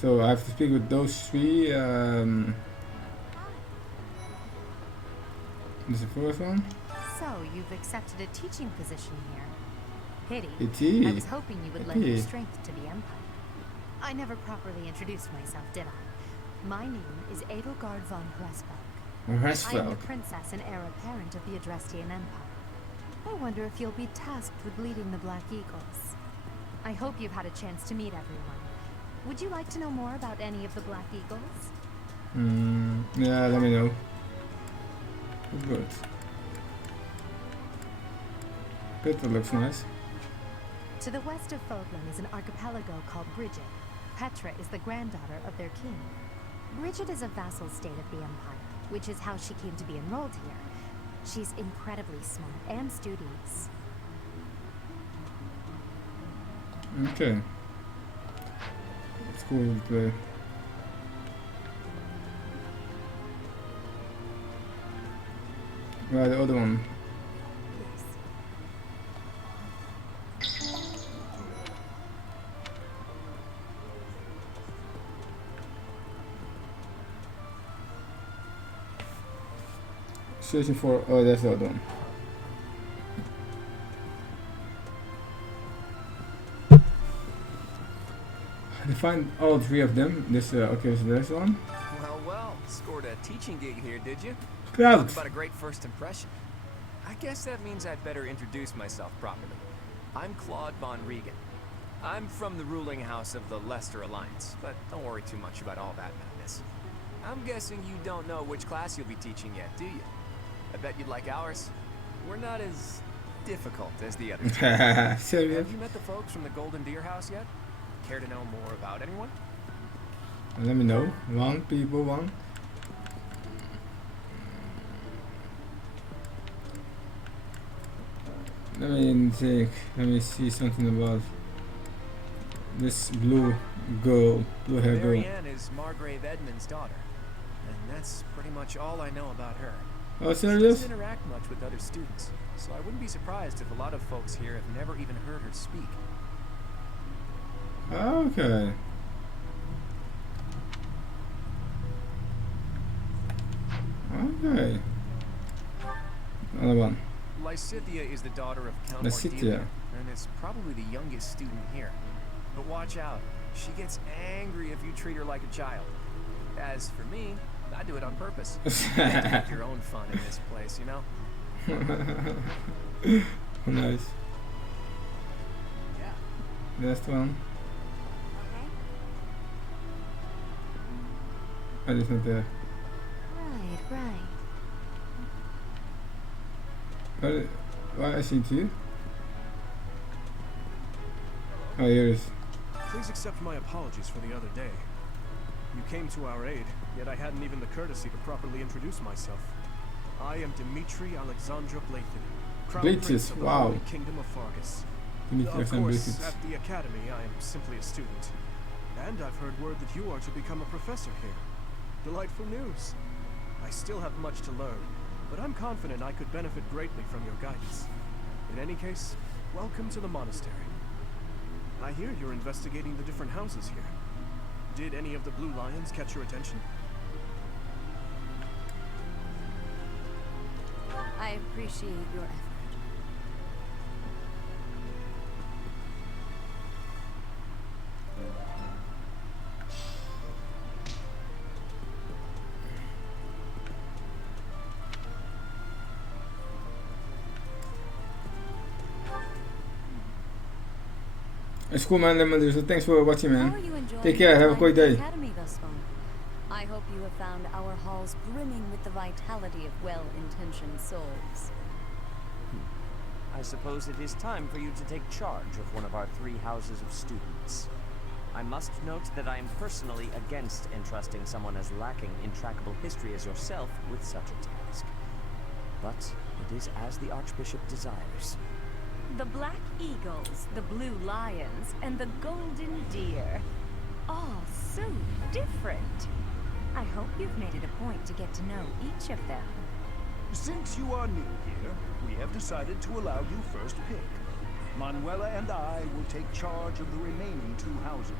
So I have to speak with those three. This is the first one. So you've accepted a teaching position here. Pity. Pity. I was hoping you would lend your strength to the Empire. I never properly introduced myself, did I? My name is Edelgard von Hresvelg. I am the princess and heir apparent of the Adrestian Empire. I wonder if you'll be tasked with leading the Black Eagles. I hope you've had a chance to meet everyone. Would you like to know more about any of the Black Eagles? Yeah, let me know. Good. Good, that looks nice. To the west of Fogland is an archipelago called Bridget. Petra is the granddaughter of their king. Bridget is a vassal state of the Empire, which is how she came to be enrolled here. She's incredibly smart and studious. Okay. It's cool to play. Right, the other one. Searching for, oh, that's the other one. I find all three of them. This, okay, so there's one. Well, scored a teaching gig here, did you? Proud. Talk about a great first impression. I guess that means I'd better introduce myself properly. I'm Claude von Regan. I'm from the ruling house of the Leicester Alliance, but don't worry too much about all that madness. I'm guessing you don't know which class you'll be teaching yet, do you? I bet you'd like ours. We're not as difficult as the others. Serious? Have you met the folks from the Golden Deer House yet? Care to know more about anyone? Let me know. One. Let me think. Let me see something about this blue girl, blue hair girl. Marianne is Margrave Edmund's daughter, and that's pretty much all I know about her. Oh, serious? She doesn't interact much with other students, so I wouldn't be surprised if a lot of folks here have never even heard her speak. Okay. Okay. Another one. Lysithea is the daughter of Count Lysithea. Cordelia, and is probably the youngest student here. But watch out, she gets angry if you treat her like a child. As for me, I do it on purpose. You have to make your own fun in this place, you know? Nice. Yeah. Last one. I just not there. Right. Why I see you? Oh, here it is. Please accept my apologies for the other day. You came to our aid, yet I hadn't even the courtesy to properly introduce myself. I am Dimitri Alexandra Blathen, Crown Prince of the Holy Kingdom of Fargus. Of course, at the Academy, I am simply a student. And I've heard word that you are to become a professor here. Delightful news. I still have much to learn, but I'm confident I could benefit greatly from your guidance. In any case, welcome to the monastery. I hear you're investigating the different houses here. Did any of the Blue Lions catch your attention? I appreciate your effort. It's cool, man. So thanks for watching, How are man. you enjoying Take care. Have a great day. Academy thus far? I I hope you have found our halls brimming with the vitality of well-intentioned souls. I suppose it is time for you to take charge of one of our 3 houses of students. I must note that I am personally against entrusting someone as lacking in trackable history as yourself with such a task. But it is as the Archbishop desires. The Black Eagles, the Blue Lions, and the Golden Deer. All so different. I hope you've made it a point to get to know each of them. Since you are new here, we have decided to allow you first pick. Manuela and I will take charge of the remaining 2 houses.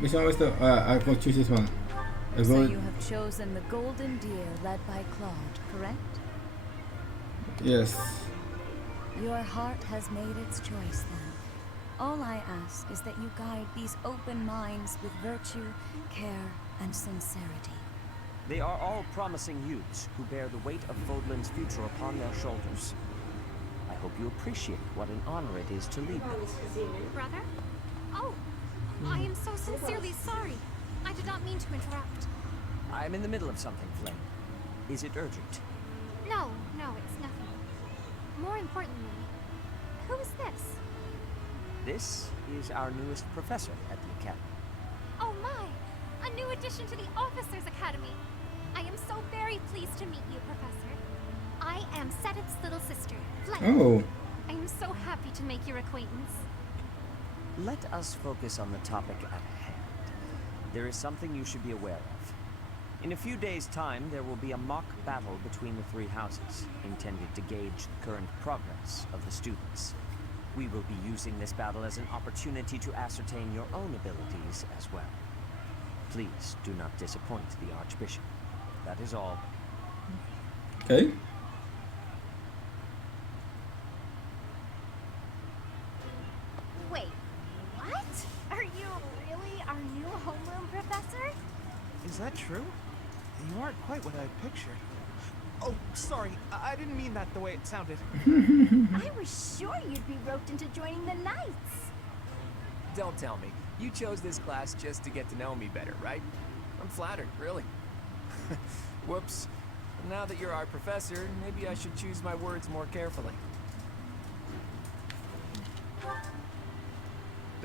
Which one was the? I will choose this one. So you have chosen the Golden Deer led by Claude, correct? Yes. Your heart has made its choice then. All I ask is that you guide these open minds with virtue, care, and sincerity. They are all promising youths who bear the weight of Vodland's future upon their shoulders. I hope you appreciate what an honor it is to lead them. Brother? Oh, I am so sincerely sorry. I did not mean to interrupt. I am in the middle of something, Flame. Is it urgent? No, it's nothing. More importantly, who is this? This is our newest professor at the Academy. Oh my! A new addition to the Officers Academy! I am so very pleased to meet you, Professor. I am Sedith's little sister, Flame. Oh. I am so happy to make your acquaintance. Let us focus on the topic at hand. There is something you should be aware of. In a few days' time, there will be a mock battle between the 3 houses, intended to gauge the current progress of the students. We will be using this battle as an opportunity to ascertain your own abilities as well. Please do not disappoint the Archbishop. That is all. Okay. Wait, what? Are you really our new homeroom professor? Is that true? You aren't quite what I pictured. Oh, sorry. I didn't mean that the way it sounded. I was sure you'd be roped into joining the Knights. Don't tell me. You chose this class just to get to know me better, right? I'm flattered, really. Whoops. Now that you're our professor, maybe I should choose my words more carefully.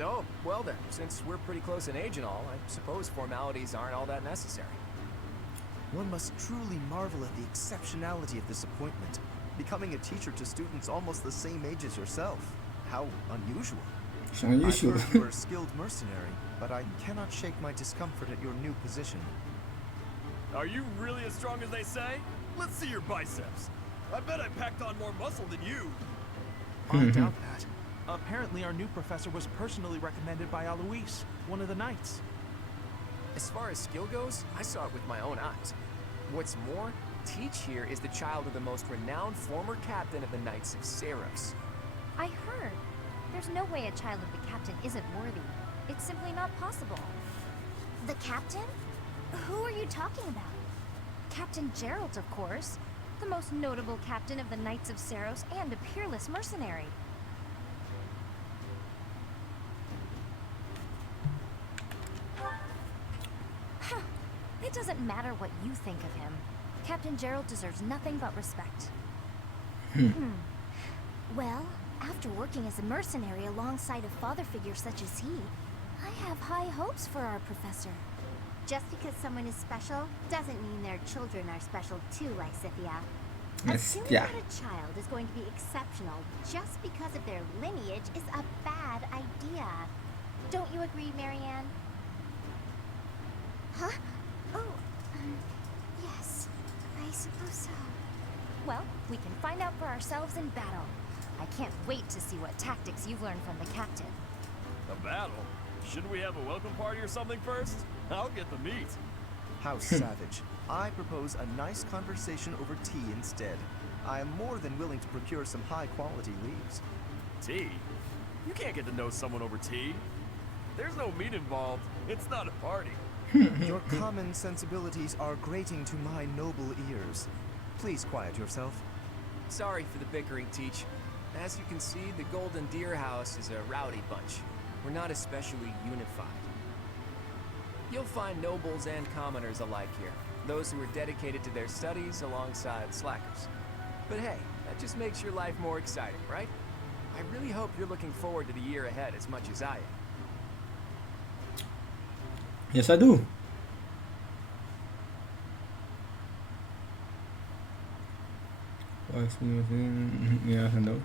Oh, well then, since we're pretty close in age and all, I suppose formalities aren't all that necessary. One must truly marvel at the exceptionality of this appointment. Becoming a teacher to students almost the same age as yourself. How unusual. It's unusual. I've heard you are a skilled mercenary, but I cannot shake my discomfort at your new position. Are you really as strong as they say? Let's see your biceps. I bet I packed on more muscle than you. I doubt that. Apparently our new professor was personally recommended by Alois, one of the Knights. As far as skill goes, I saw it with my own eyes. What's more, Teach here is the child of the most renowned former captain of the Knights of Saros. I heard. There's no way a child of the captain isn't worthy. It's simply not possible. The captain? Who are you talking about? Captain Gerald, of course. The most notable captain of the Knights of Saros and a peerless mercenary. Huh. It doesn't matter what you think of him. Captain Gerald deserves nothing but respect. Well, after working as a mercenary alongside a father figure such as he, I have high hopes for our professor. Just because someone is special doesn't mean their children are special too, Lysithia. Assuming that a child is going to be exceptional just because of their lineage is a bad idea. Don't you agree, Marianne? Huh? Oh, yes, I suppose so. Well, we can find out for ourselves in battle. I can't wait to see what tactics you've learned from the captain. A battle? Shouldn't we have a welcome party or something first? I'll get the meat. How savage. I propose a nice conversation over tea instead. I am more than willing to procure some high-quality leaves. Tea? You can't get to know someone over tea. There's no meat involved. It's not a party. Your common sensibilities are grating to my noble ears. Please quiet yourself. Sorry for the bickering, Teach. As you can see, the Golden Deer House is a rowdy bunch. We're not especially unified. You'll find nobles and commoners alike here. Those who are dedicated to their studies alongside slackers. But hey, that just makes your life more exciting, right? I really hope you're looking forward to the year ahead as much as I am. Yes, I do. Yeah, I know.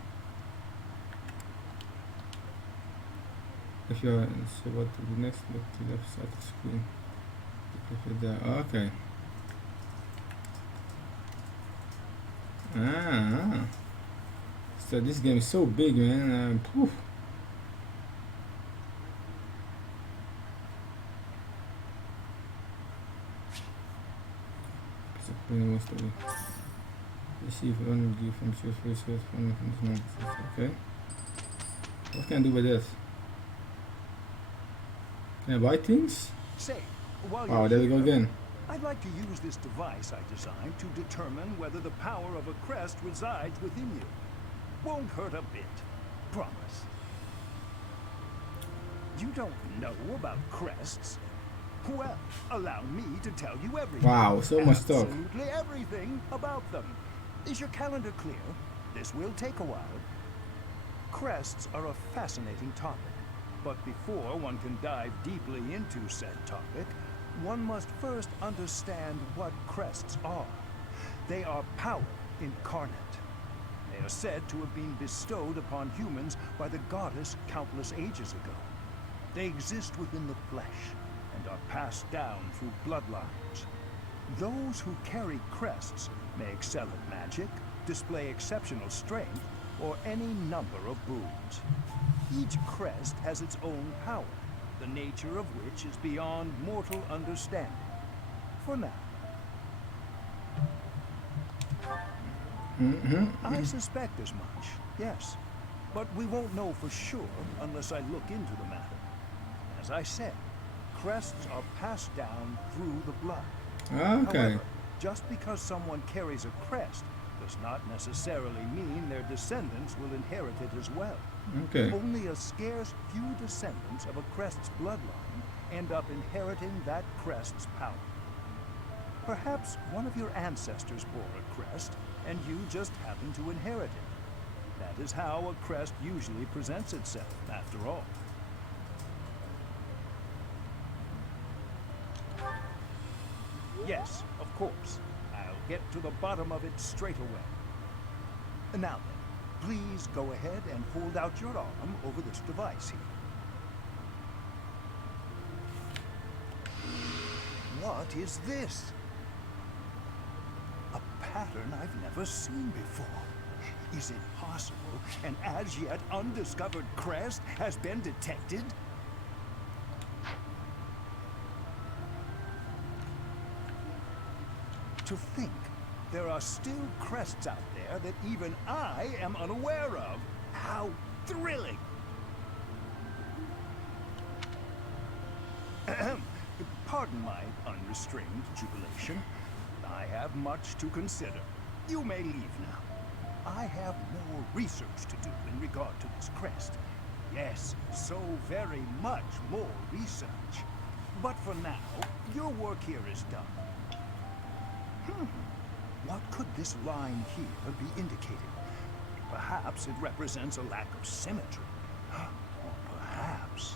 If you're so what to the next, look to the left side of the screen. Click it there. Okay. Ah. So this game is so big, man. Poof. Let's see if I want to give from first from this. Okay. What can I do with this? Can I buy things? Say, while Oh, there we go again. I'd like to use this device I designed to determine whether the power of a crest resides within you. Won't hurt a bit. Promise. You don't know about crests? Well, allow me to tell you everything. Wow, so much stuff. Absolutely everything about them. Is your calendar clear? This will take a while. Crests are a fascinating topic, but before one can dive deeply into said topic, one must first understand what crests are. They are power incarnate. They are said to have been bestowed upon humans by the goddess countless ages ago. They exist within the flesh and are passed down through bloodlines. Those who carry crests may excel at magic, display exceptional strength, or any number of boons. Each crest has its own power, the nature of which is beyond mortal understanding. For now. I suspect as much, yes. But we won't know for sure unless I look into the matter. As I said, crests are passed down through the blood. Okay. However, just because someone carries a crest does not necessarily mean their descendants will inherit it as well. Okay. Only a scarce few descendants of a crest's bloodline end up inheriting that crest's power. Perhaps one of your ancestors bore a crest, and you just happen to inherit it. That is how a crest usually presents itself, after all. Yes, of course. I'll get to the bottom of it straight away. Now then, please go ahead and hold out your arm over this device here. What is this? A pattern I've never seen before. Is it possible an as yet undiscovered crest has been detected? To think there are still crests out there that even I am unaware of. How thrilling! Pardon my unrestrained jubilation. I have much to consider. You may leave now. I have more research to do in regard to this crest. Yes, so very much more research. But for now, your work here is done. What could this line here be indicating? Perhaps it represents a lack of symmetry. Or perhaps...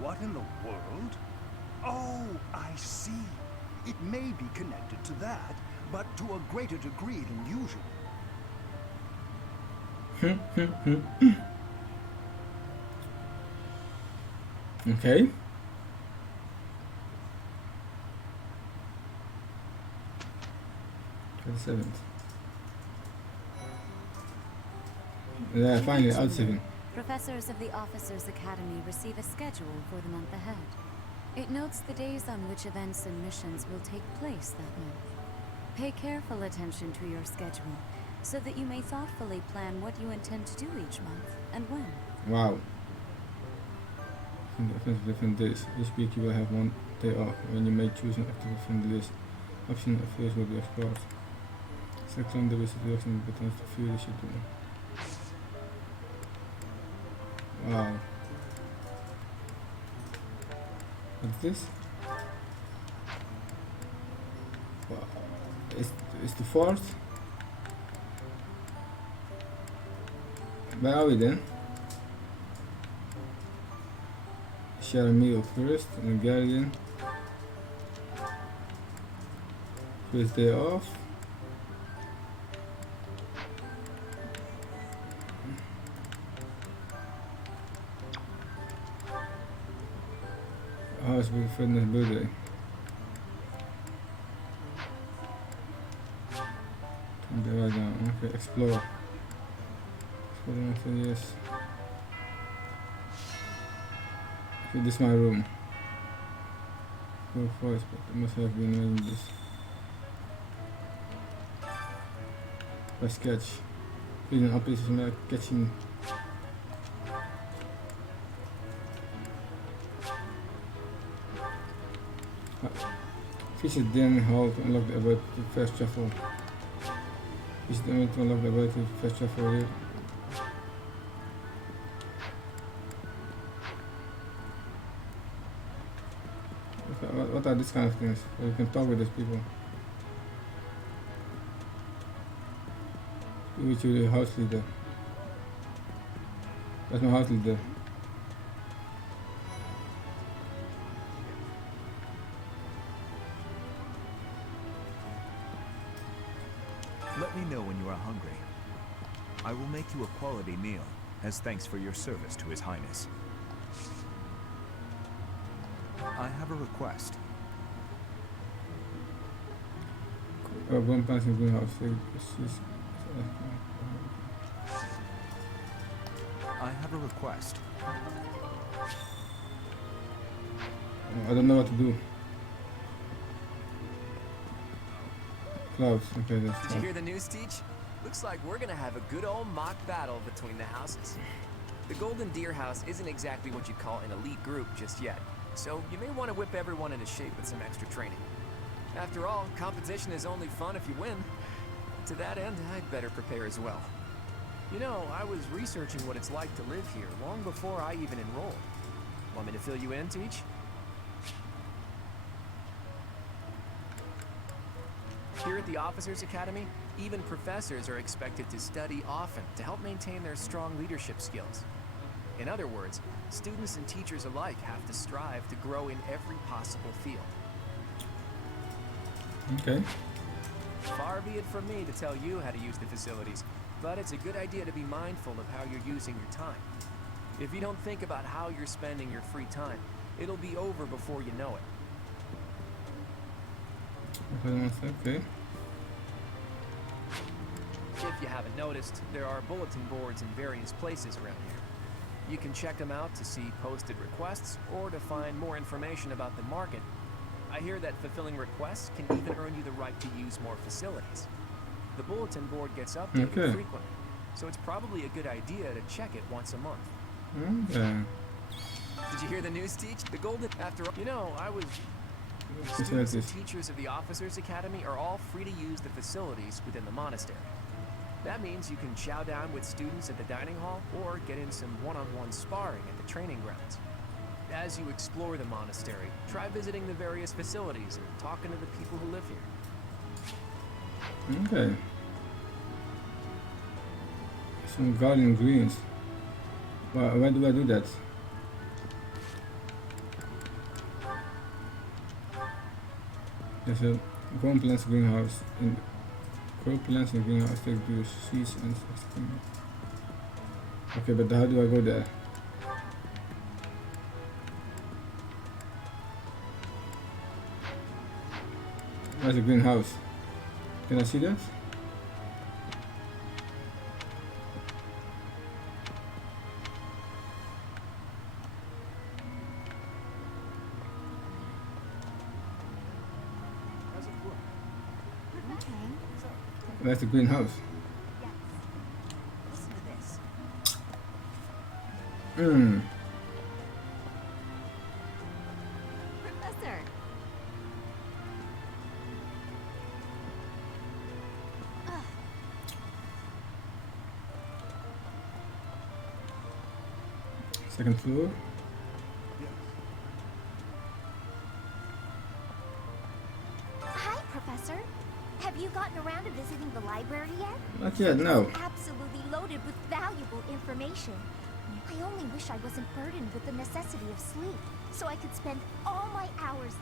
What in the world? Oh, I see. It may be connected to that, but to a greater degree than usual. Okay. The 7th. Yeah, finally, out 7. Professors of the Officers' Academy receive a schedule for the month ahead. It notes the days on which events and missions will take place that month. Pay careful attention to your schedule, so that you may thoughtfully plan what you intend to do each month and when. Wow. Different days. This week you will have one day off when you may choose an activity from the list. Optional affairs will be explored. Select on the list of the buttons to view the schedule. Wow. What's this? Wow. It's the fourth. Where are we then? Share a meal first in the Guardian. First day off. House with friend's birthday. Turn the right down. Okay, explore. Explore, yes. Okay, this is my room. Go first, but I must have been doing this. Press catch. Feeling up is catching. Visit then hall to unlock the ability to fast travel. Visit the ability to unlock the ability to fast travel here. What are these kind of things? Well, you can talk with these people. Speak with your house leader. That's my house leader. Let me know when you are hungry. I will make you a quality meal, as thanks for your service to His Highness. I have a request. One person greenhouse. I have a request. I don't know what to do. Clouds. Okay, that's Did you hear the news, Teach? Looks like we're gonna have a good old mock battle between the houses. The Golden Deer House isn't exactly what you'd call an elite group just yet, so you may want to whip everyone into shape with some extra training. After all, competition is only fun if you win. To that end, I'd better prepare as well. You know, I was researching what it's like to live here long before I even enrolled. Want me to fill you in, Teach? Here at the Officers Academy, even professors are expected to study often to help maintain their strong leadership skills. In other words, students and teachers alike have to strive to grow in every possible field. Okay. Far be it from me to tell you how to use the facilities, but it's a good idea to be mindful of how you're using your time. If you don't think about how you're spending your free time, it'll be over before you know it. Okay. If you haven't noticed, there are bulletin boards in various places around here. You can check them out to see posted requests or to find more information about the market. I hear that fulfilling requests can even earn you the right to use more facilities. The bulletin board gets updated frequently, so it's probably a good idea to check it once a month. Okay. Did you hear the news, Teach? The Golden... After all, you know, Students and teachers of the Officers Academy are all free to use the facilities within the monastery. That means you can chow down with students at the dining hall or get in some one-on-one sparring at the training grounds. As you explore the monastery, try visiting the various facilities and talking to the people who live here. Okay. Some garden greens. Why do I do that? There's a grown plants greenhouse. In grow plants in greenhouse take juice, seeds and experiment. Okay, but how do I go there? Where's the greenhouse? Can I see that? That's the greenhouse. Listen to this. Professor. Second floor. Hi, Professor. Have you gotten around to visiting the library yet? Not yet, no. It's absolutely loaded with valuable information. I only wish I wasn't burdened with the necessity of sleep, so I could spend all my hours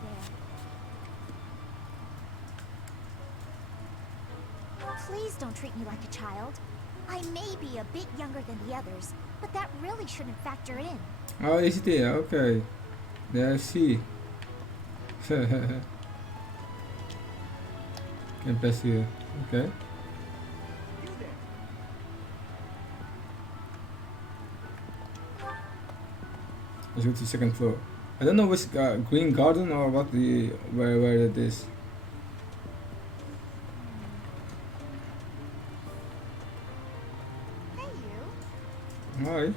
there. Please don't treat me like a child. I may be a bit younger than the others, but that really shouldn't factor in. Oh, is it here? Okay. Yeah, I see. Can pass here. Okay. Let's go to the second floor. I don't know which green garden or what the where it is. Hey, you. Hi.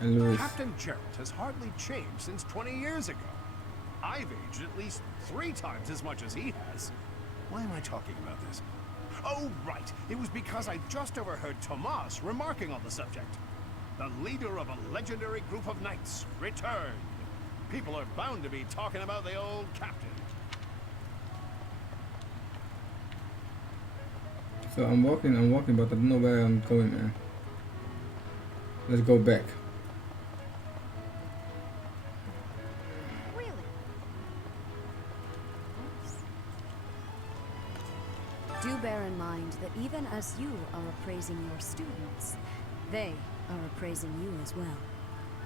And Louis. Captain Gerald has hardly changed since 20 years ago. I've aged at least 3 times as much as he has. Why am I talking about this? Oh, right. It was because I just overheard Tomas remarking on the subject. The leader of a legendary group of knights returned. People are bound to be talking about the old captain. So I'm walking, but I don't know where I'm going, man. Let's go back. Do bear in mind that even as you are appraising your students, they are appraising you as well.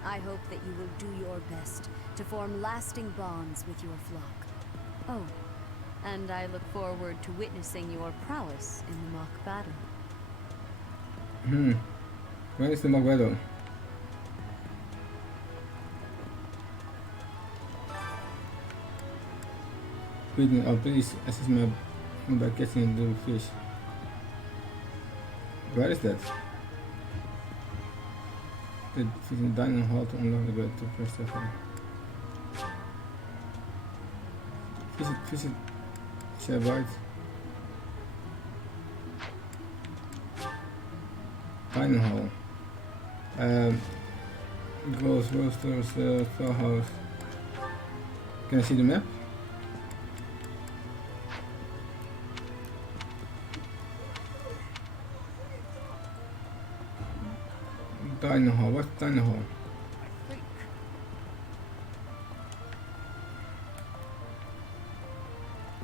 I hope that you will do your best to form lasting bonds with your flock. Oh, and I look forward to witnessing your prowess in the mock battle. Where is the mock battle? Please assist me by catching a little fish. Where is that? The fish in the dining hall to unlock the bed to first of all. Visit share bite. Dining hall. Ghost roasters, storehouse. Can I see the map? Dining hall. What's dining hall?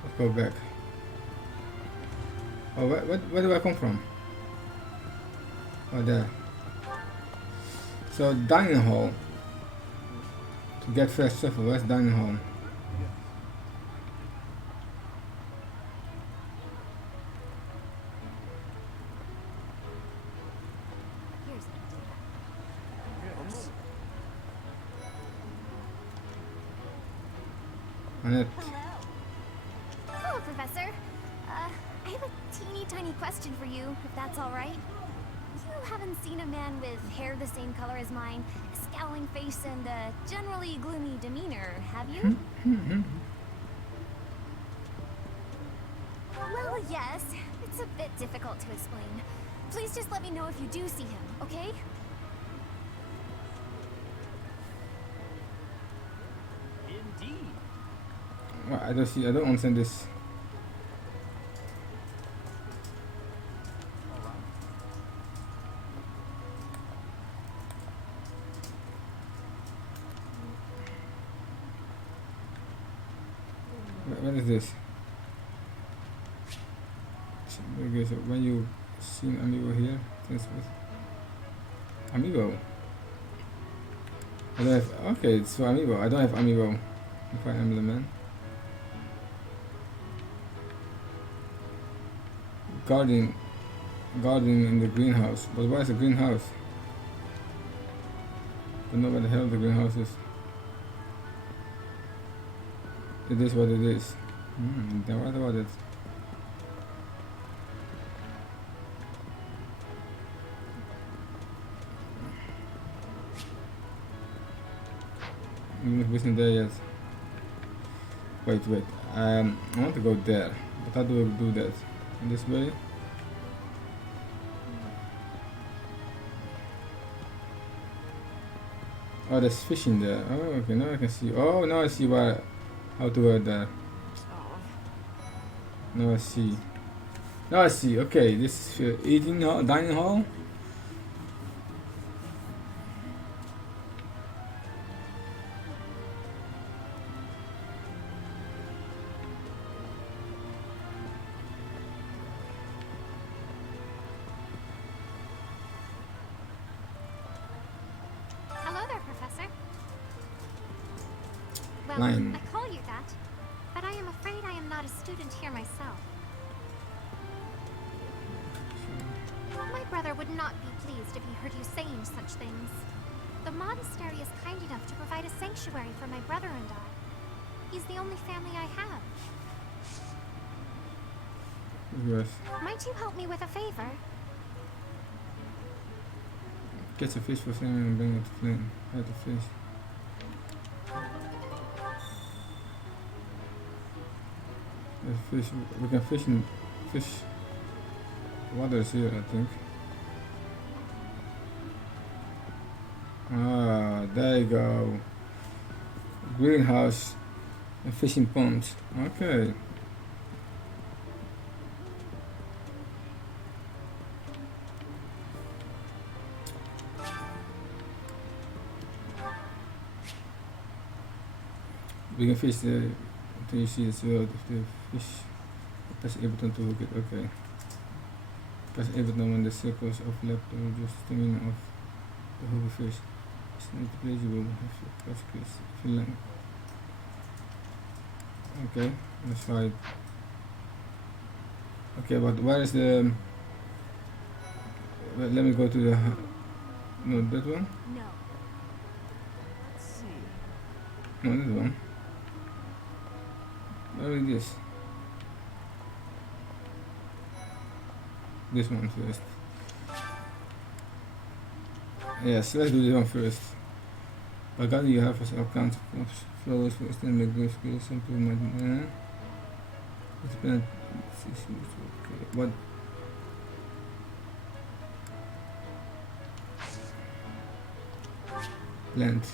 Let's go back. Oh, where do I come from? Oh, there. So dining hall. To get fresh stuff. Where's dining hall? Hello. Hello, Professor. I have a teeny tiny question for you, if that's all right. You haven't seen a man with hair the same color as mine, a scowling face, and a generally gloomy demeanor, have you? Well, yes. It's a bit difficult to explain. Please just let me know if you do see him, okay? Indeed. Well, I don't understand this. What is this? Okay, so when you see an amiibo here, this was amiibo. I don't have. Okay, so amiibo. I don't have amiibo. If I am the man. Garden in the greenhouse. But why is the greenhouse? I don't know where the hell the greenhouse is. It is what it is. Then what about it? I'm not there yet. Wait. I want to go there. But how do I do that? In this way? Oh, there's fish in there. Oh, okay, now I can see. Oh, now I see why, how to work that. Now I see. Now I see. Okay, this is eating hall, dining hall. Hello there, Professor. Well, Line. I call you that, but I am afraid I am not a student here myself. My brother would not be pleased if he heard you saying such things. The monastery is kind enough to provide a sanctuary for my brother and I. He's the only family I have. Yes. Might you help me with a favor? Catch a fish for salmon and bring it to Flynn. Add the fish. There's fish. We can fish in fish. Water is here, I think. Ah, there you go. Greenhouse and fishing pond. Okay. We can fish the until you see the swirl of the fish. Press A button to hook it. Okay. Press A button when the circles overlap to reduce the stamina of the whole fish. It's not pleasurable if you press this if you like. Okay, let's try it. Okay, but where is the... Well, let me go to the... No, that one? No. Let's see. No, that one. Where is this? This one first. Yes, let's do this one first. Elgato, you have all kinds of flows for extended growth skills. Some people might. It's been. Okay, what? Plant.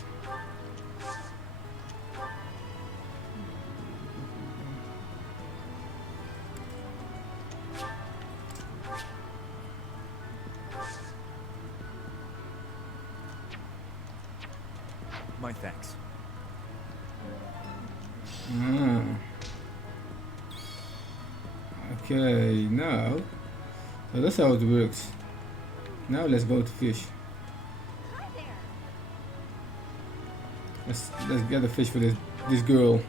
My thanks. Ah. Okay, now. So that's how it works. Now let's go to fish. Let's get a fish for this girl.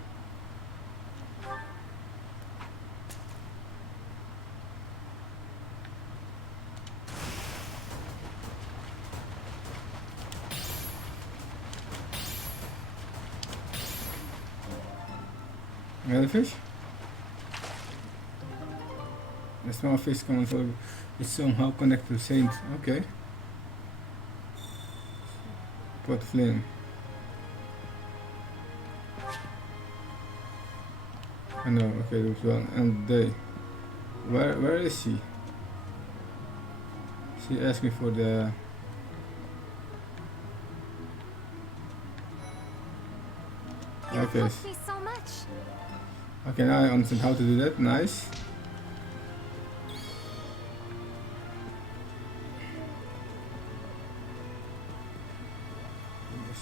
Another fish? The small fish coming for is somehow connected to Saint. Okay. Pot flame. I know, okay, there was one and day. Where is she? She asked me for the okay. Helped me so much. Okay, now I understand how to do that. Nice.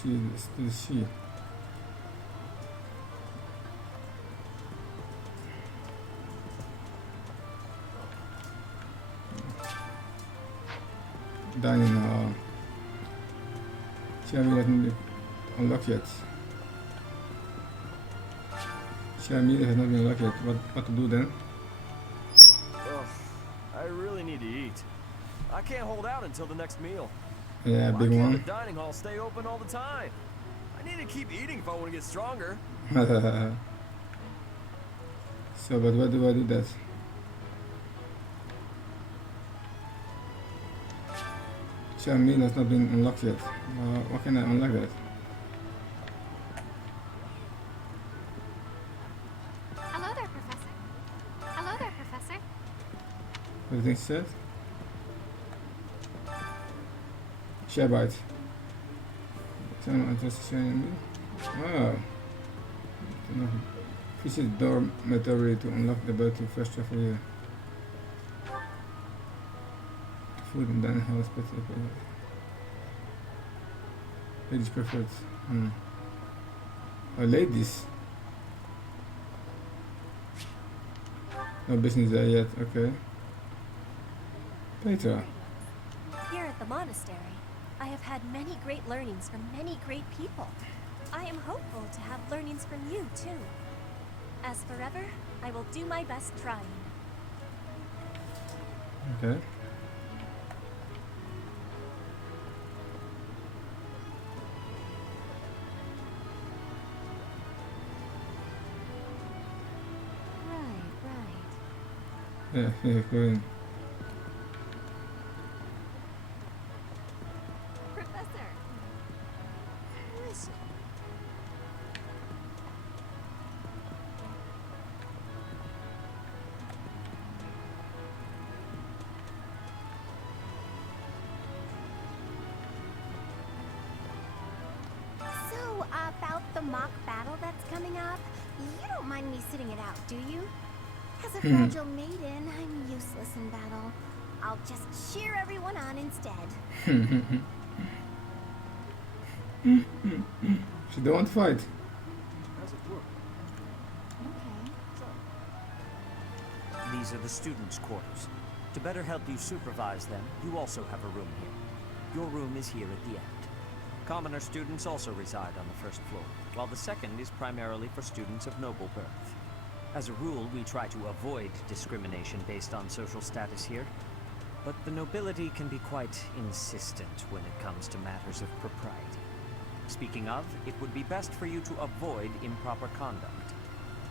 She. Dining hall. She hasn't unlocked yet. Avermedia has not been unlocked yet. What to do then? Ugh, I really need to eat. I can't hold out until the next meal. Yeah, Why big can't one. the dining hall stay open all the time? I need to keep eating if I want to get stronger. So, but where do I do that? Avermedia has not been unlocked yet. What can I unlock that? Hello there, Professor. Hello there, Professor. Everything set? Share bite. Turn on just showing me. Oh. Visit dormitory to unlock the battle first travel here. Food and dining hall special. Ladies preferred. Oh, ladies. No business there yet, okay. Petra. Here at the monastery, I have had many great learnings from many great people. I am hopeful to have learnings from you, too. As forever, I will do my best trying. Okay. Right. Yeah, going. Professor, listen. So, about the mock battle that's coming up, you don't mind me sitting it out, do you? As a fragile maiden, I'm useless in battle. I'll just cheer everyone on instead. She don't want to fight. How's it work? Okay. These are the students' quarters. To better help you supervise them, you also have a room here. Your room is here at the end. Commoner students also reside on the first floor, while the second is primarily for students of noble birth. As a rule, we try to avoid discrimination based on social status here, but the nobility can be quite insistent when it comes to matters of propriety. Speaking of, it would be best for you to avoid improper conduct.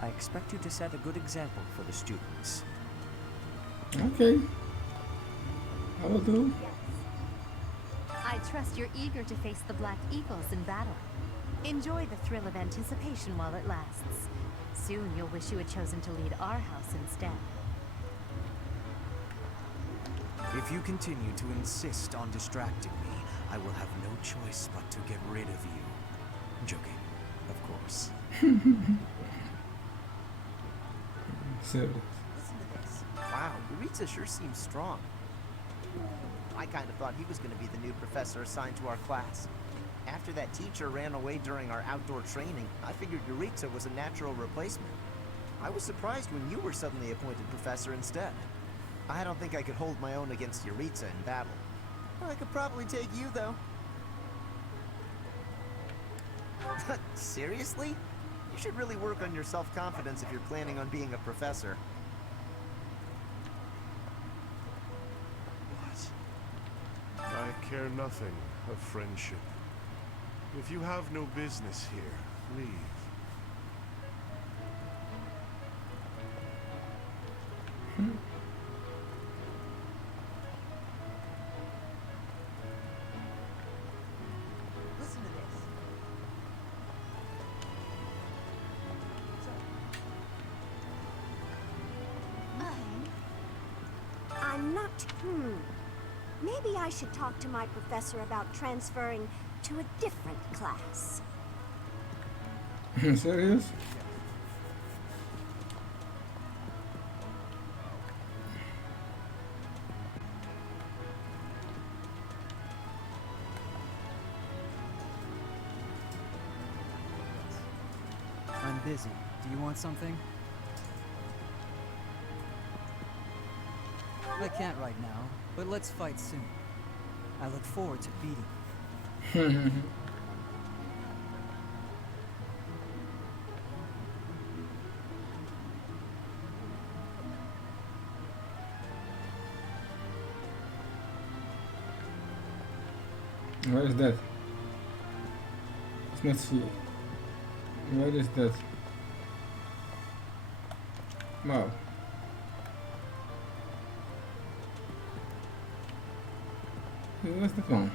I expect you to set a good example for the students. Okay. I will do. I trust you're eager to face the Black Eagles in battle. Enjoy the thrill of anticipation while it lasts. Soon you'll wish you had chosen to lead our house instead. If you continue to insist on distracting me, I will have no choice but to get rid of you. Joking, of course. So. Listen to this. Wow, Yuritsa sure seems strong. I kind of thought he was going to be the new professor assigned to our class. After that teacher ran away during our outdoor training, I figured Yuritsa was a natural replacement. I was surprised when you were suddenly appointed professor instead. I don't think I could hold my own against Yuritsa in battle. I could probably take you, though. Seriously? You should really work on your self-confidence if you're planning on being a professor. What? I care nothing of friendship. If you have no business here, leave. Listen to this. I'm not... Maybe I should talk to my professor about transferring to a different class. Serious? I'm busy. Do you want something? I can't right now, but let's fight soon. I look forward to beating you. Where is that? It's not see. Where is that? Wow. Where's the phone?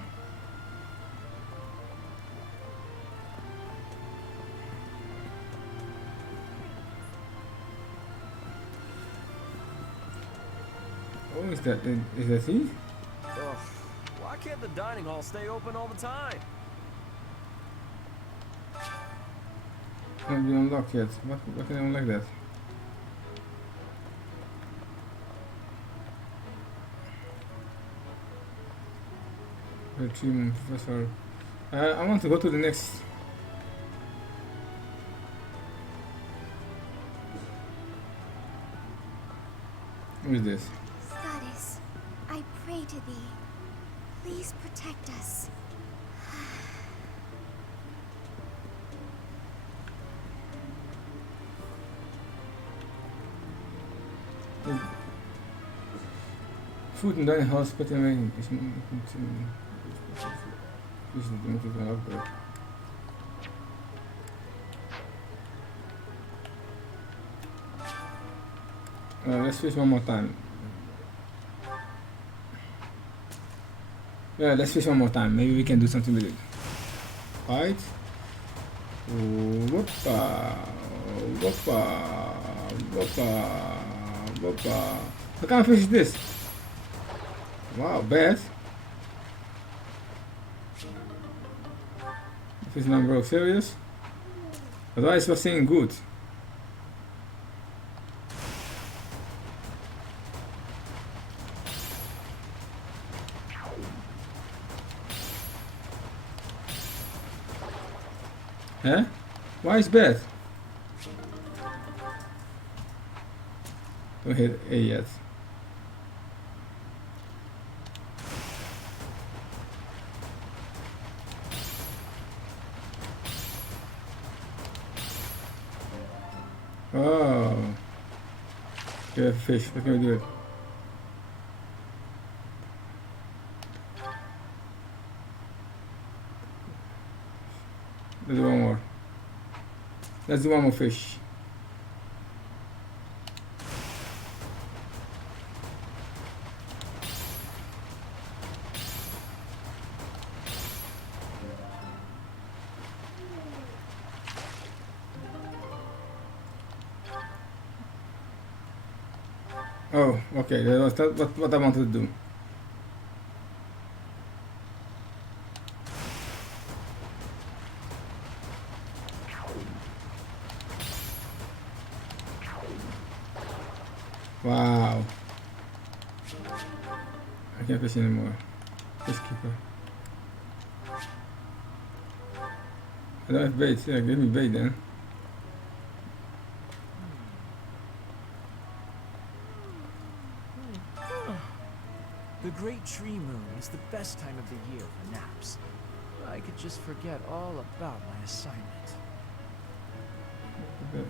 Oh, is that he? Ugh, why can't the dining hall stay open all the time? not been unlocked yet. What can I unlock that? Team professor. I want to go to the next. Who is this? Goddess, I pray to thee. Please protect us. Food in dining house, but I mean, is an upgrade. Let's fish one more time. Yeah, let's fish one more time. Maybe we can do something with it. Right? Whoopa, whoopa, whoopa, whoopa. What kind of fish is this? Wow, bad. Fish not broke, serious? Otherwise was saying good. Huh? Why is bad? Don't hit A yet. Oh. Okay, fish. What can we do? Let's do one more. Let's do one more fish. Oh, okay, that was what I wanted to do. Wow. I can't fish anymore. Fish keeper. I don't have bait. Yeah, give me bait then. The Great Tree Moon is the best time of the year for naps. I could just forget all about my assignment. Yeah.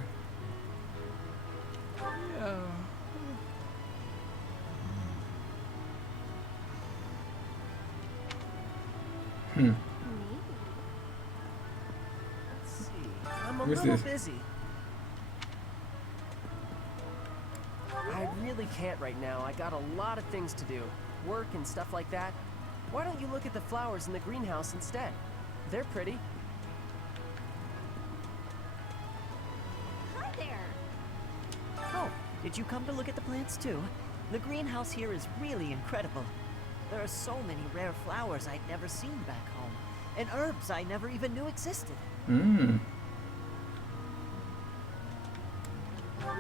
Let's see. I'm a little busy. I really can't right now. I got a lot of things to do. Work and stuff like that. Why don't you look at the flowers in the greenhouse instead? They're pretty. Hi there. Oh, did you come to look at the plants too? The greenhouse here is really incredible. There are so many rare flowers I'd never seen back home, and herbs I never even knew existed.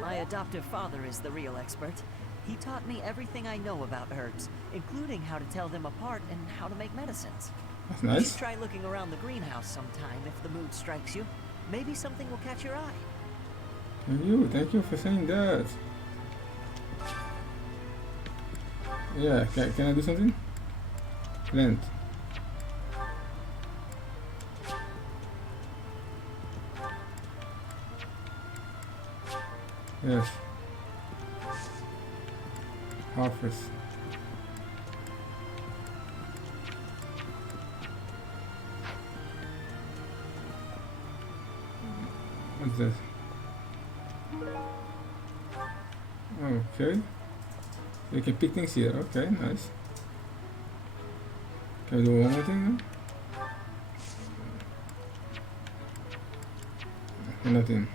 My adoptive father is the real expert. He taught me everything I know about herbs, including how to tell them apart and how to make medicines. That's You nice. should try looking around the greenhouse sometime if the mood strikes you. Maybe something will catch your eye. Thank you for saying that. Yeah, can I do something? Plant. Yes. Harvest. What's that? Okay. So you can pick things here. Okay, nice. Can we do one more thing then? Nothing.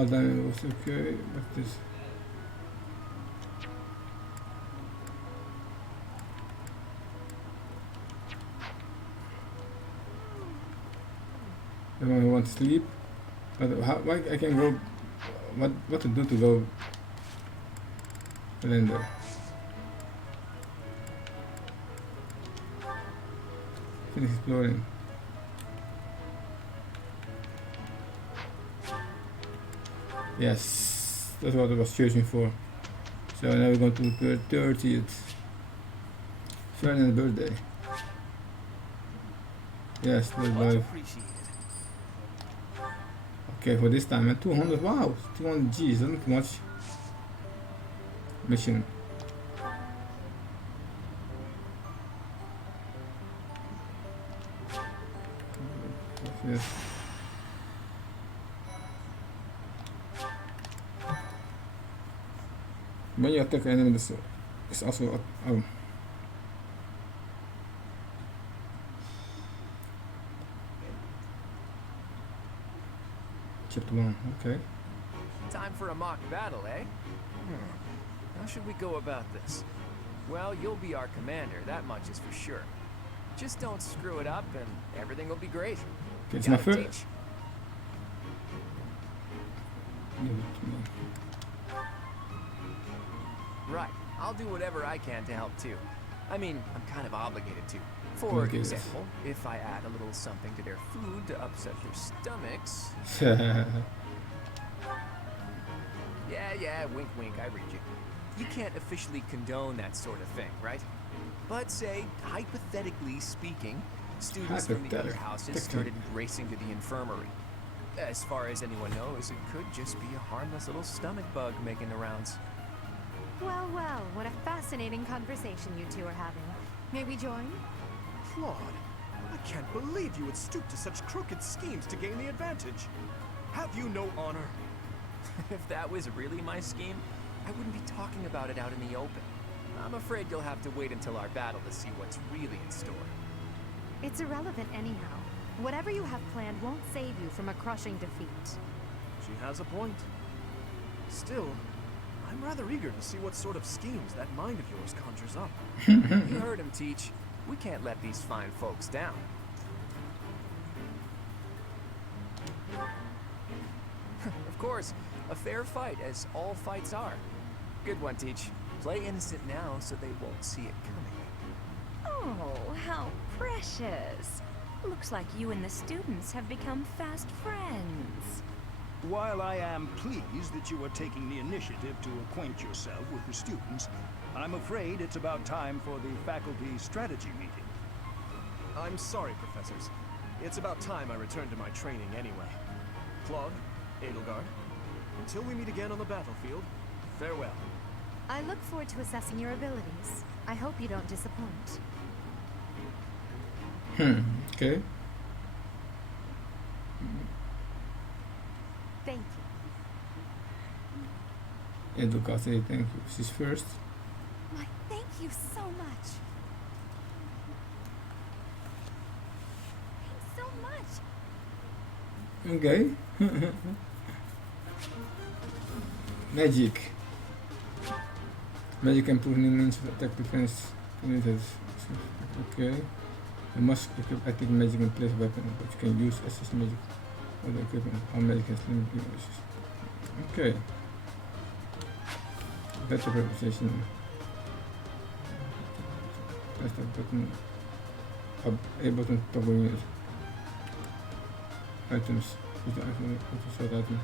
all damage was okay, but this. The one who wants to sleep, but why I can go? What to do to go? Blender. Finish exploring. Yes, that's what I was searching for. So now we're going to the 30th. Ferdinand's birthday. Yes, that's live. Okay, for this time, and 200. Wow, 200 G's, isn't much. Mission. Yes. When you attack enemy, this is also chapter 1. Okay. Time for a mock battle, eh? How should we go about this? Well, you'll be our commander, that much is for sure. Just don't screw it up and everything will be great. Okay, it's my first. Right, I'll do whatever I can to help too. I mean, I'm kind of obligated to. For example, if I add a little something to their food to upset their stomachs. Yeah, wink wink, I read you. You can't officially condone that sort of thing, right? But say, hypothetically speaking, students from the other houses started racing to the infirmary. As far as anyone knows, it could just be a harmless little stomach bug making the rounds. Well, well, what a fascinating conversation you two are having. May we join? Claude, I can't believe you would stoop to such crooked schemes to gain the advantage. Have you no honor? If that was really my scheme, I wouldn't be talking about it out in the open. I'm afraid you'll have to wait until our battle to see what's really in store. It's irrelevant anyhow. Whatever you have planned won't save you from a crushing defeat. She has a point. Still, I'm rather eager to see what sort of schemes that mind of yours conjures up. You heard him, Teach. We can't let these fine folks down. Of course, a fair fight, as all fights are. Good one, Teach. Play innocent now so they won't see it coming. Oh, how precious. Looks like you and the students have become fast friends. While I am pleased that you are taking the initiative to acquaint yourself with the students, I'm afraid it's about time for the faculty strategy meeting. I'm sorry, professors. It's about time I returned to my training anyway. Claude, Edelgard, until we meet again on the battlefield, farewell. I look forward to assessing your abilities. I hope you don't disappoint. Okay. Thank you. Edelgard say thank you. She's first. Why, thank you so much. Thanks so much. Okay. Magic. Magic improving means of attack defense. Okay. You must equip active magic in place weapon, but you can use assist magic or the equipment. All magic has limited uses. Okay. Better representation. Press the button. Up A button toggle unit. Items. Use the item to sort item.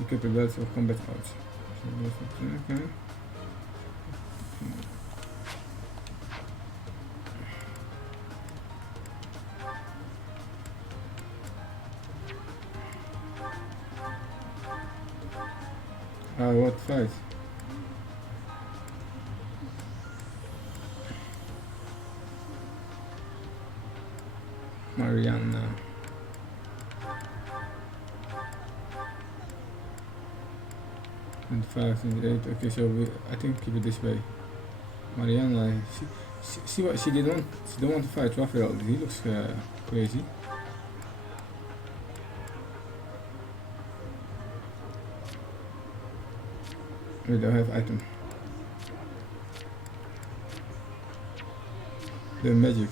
Equip ability or combat arts. Okay. What fight? Mariana. And 5 and 8. Okay, so I think keep it this way. Mariana, see what she didn't want. She don't want to fight Raphael. He looks crazy. We don't have item. The magic.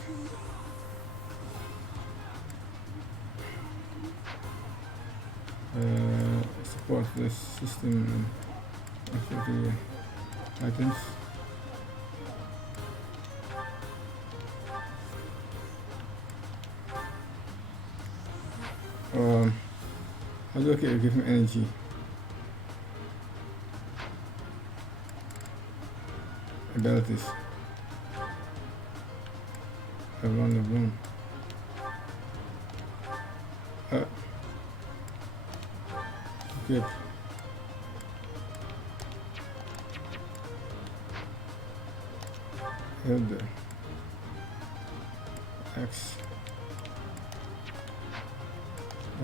Support the system activity items. How do I give him energy? Abilities. Level 1. Equip. Hilde. X.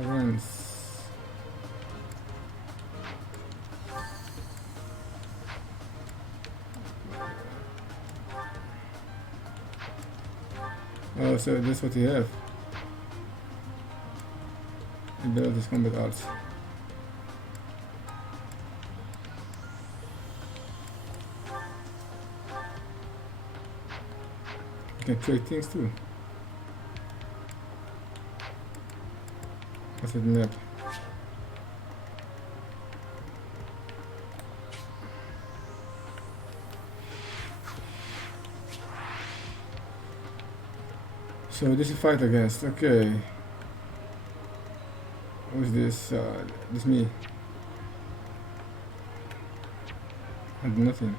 Events. Oh, so this is what you have. Abilities, combat arts. You can trade things too. What's with map? So this is fight against, okay. Who's this? This me. I do nothing.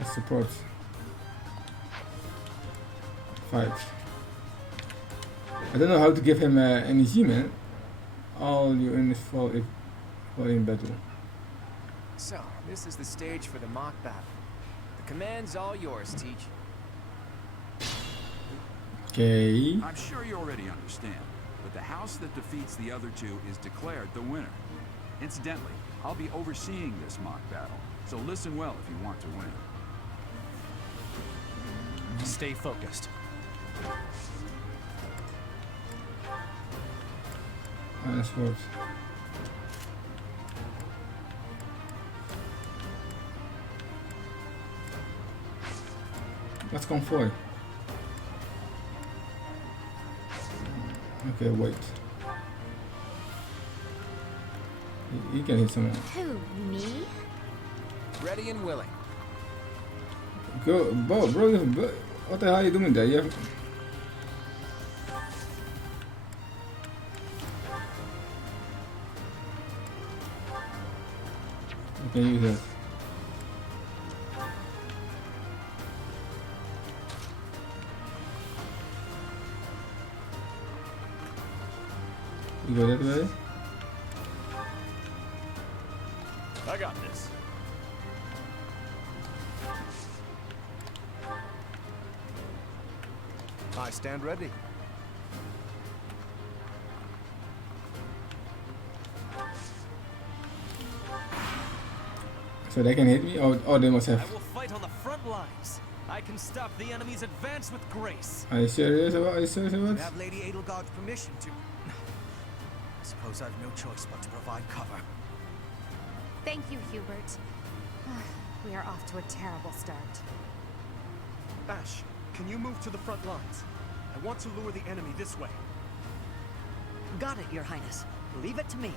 Let's support. Fight. I don't know how to give him energy, man. All you in this fall if in battle. So, this is the stage for the mock battle. The command's all yours, Teach. Okay. I'm sure you already understand, but the house that defeats the other two is declared the winner. Incidentally, I'll be overseeing this mock battle, so listen well if you want to win. Stay focused. Nice work. Let's convoy. Okay, wait. He can hit someone. Who, me? Ready and willing. Go, bro, what the hell are you doing there? You have... You can use that. You go that way? I got this. I stand ready. So they can hit me? Or they must have... I will fight on the front lines. I can stop the enemy's advance with grace. Are you serious about it? You have Lady Edelgard's permission to... I suppose I've no choice but to provide cover. Thank you, Hubert. We are off to a terrible start. Ash, can you move to the front lines? I want to lure the enemy this way. Got it, Your Highness. Leave it to me.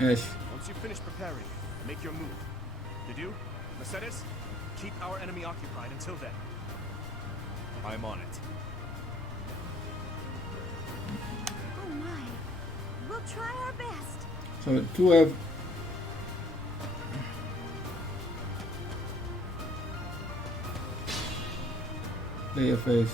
Ash. Once you finish preparing, make your move. Did you? Mercedes? Keep our enemy occupied until then. I'm on it. Oh my. We'll try our best. So two have... Play your face.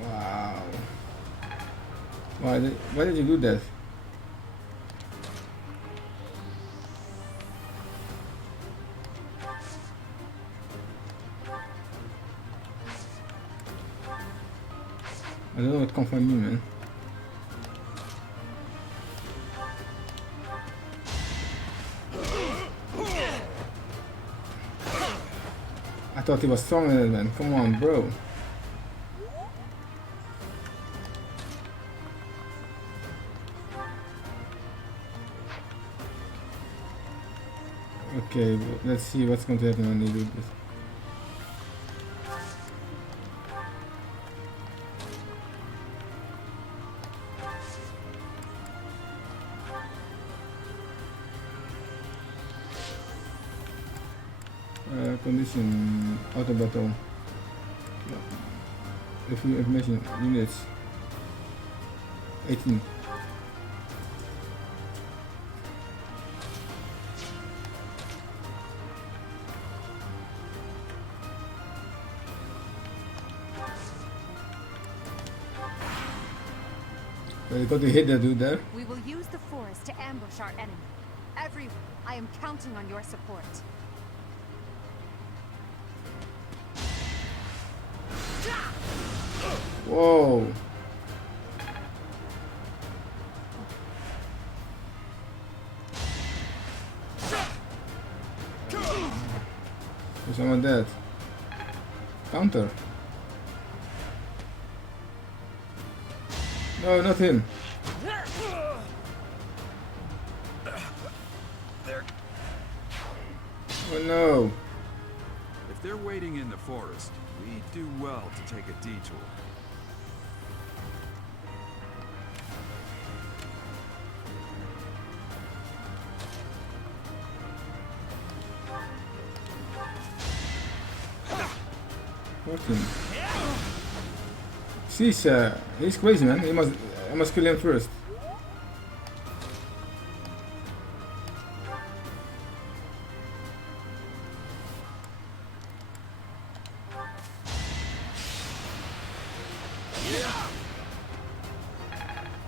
Wow. Why did you do that? I don't know what comes from me, man. I thought he was stronger than that, man. Come on, bro. Okay, let's see what's going to happen when they do this. Condition auto battle. If you information units 18. You got to hit that dude there. We will use the forest to ambush our enemy. Everyone, I am counting on your support. Whoa. Is someone dead? Counter. No, not him. Oh no. If they're waiting in the forest, we do well to take a detour. He's crazy, man. I must kill him first.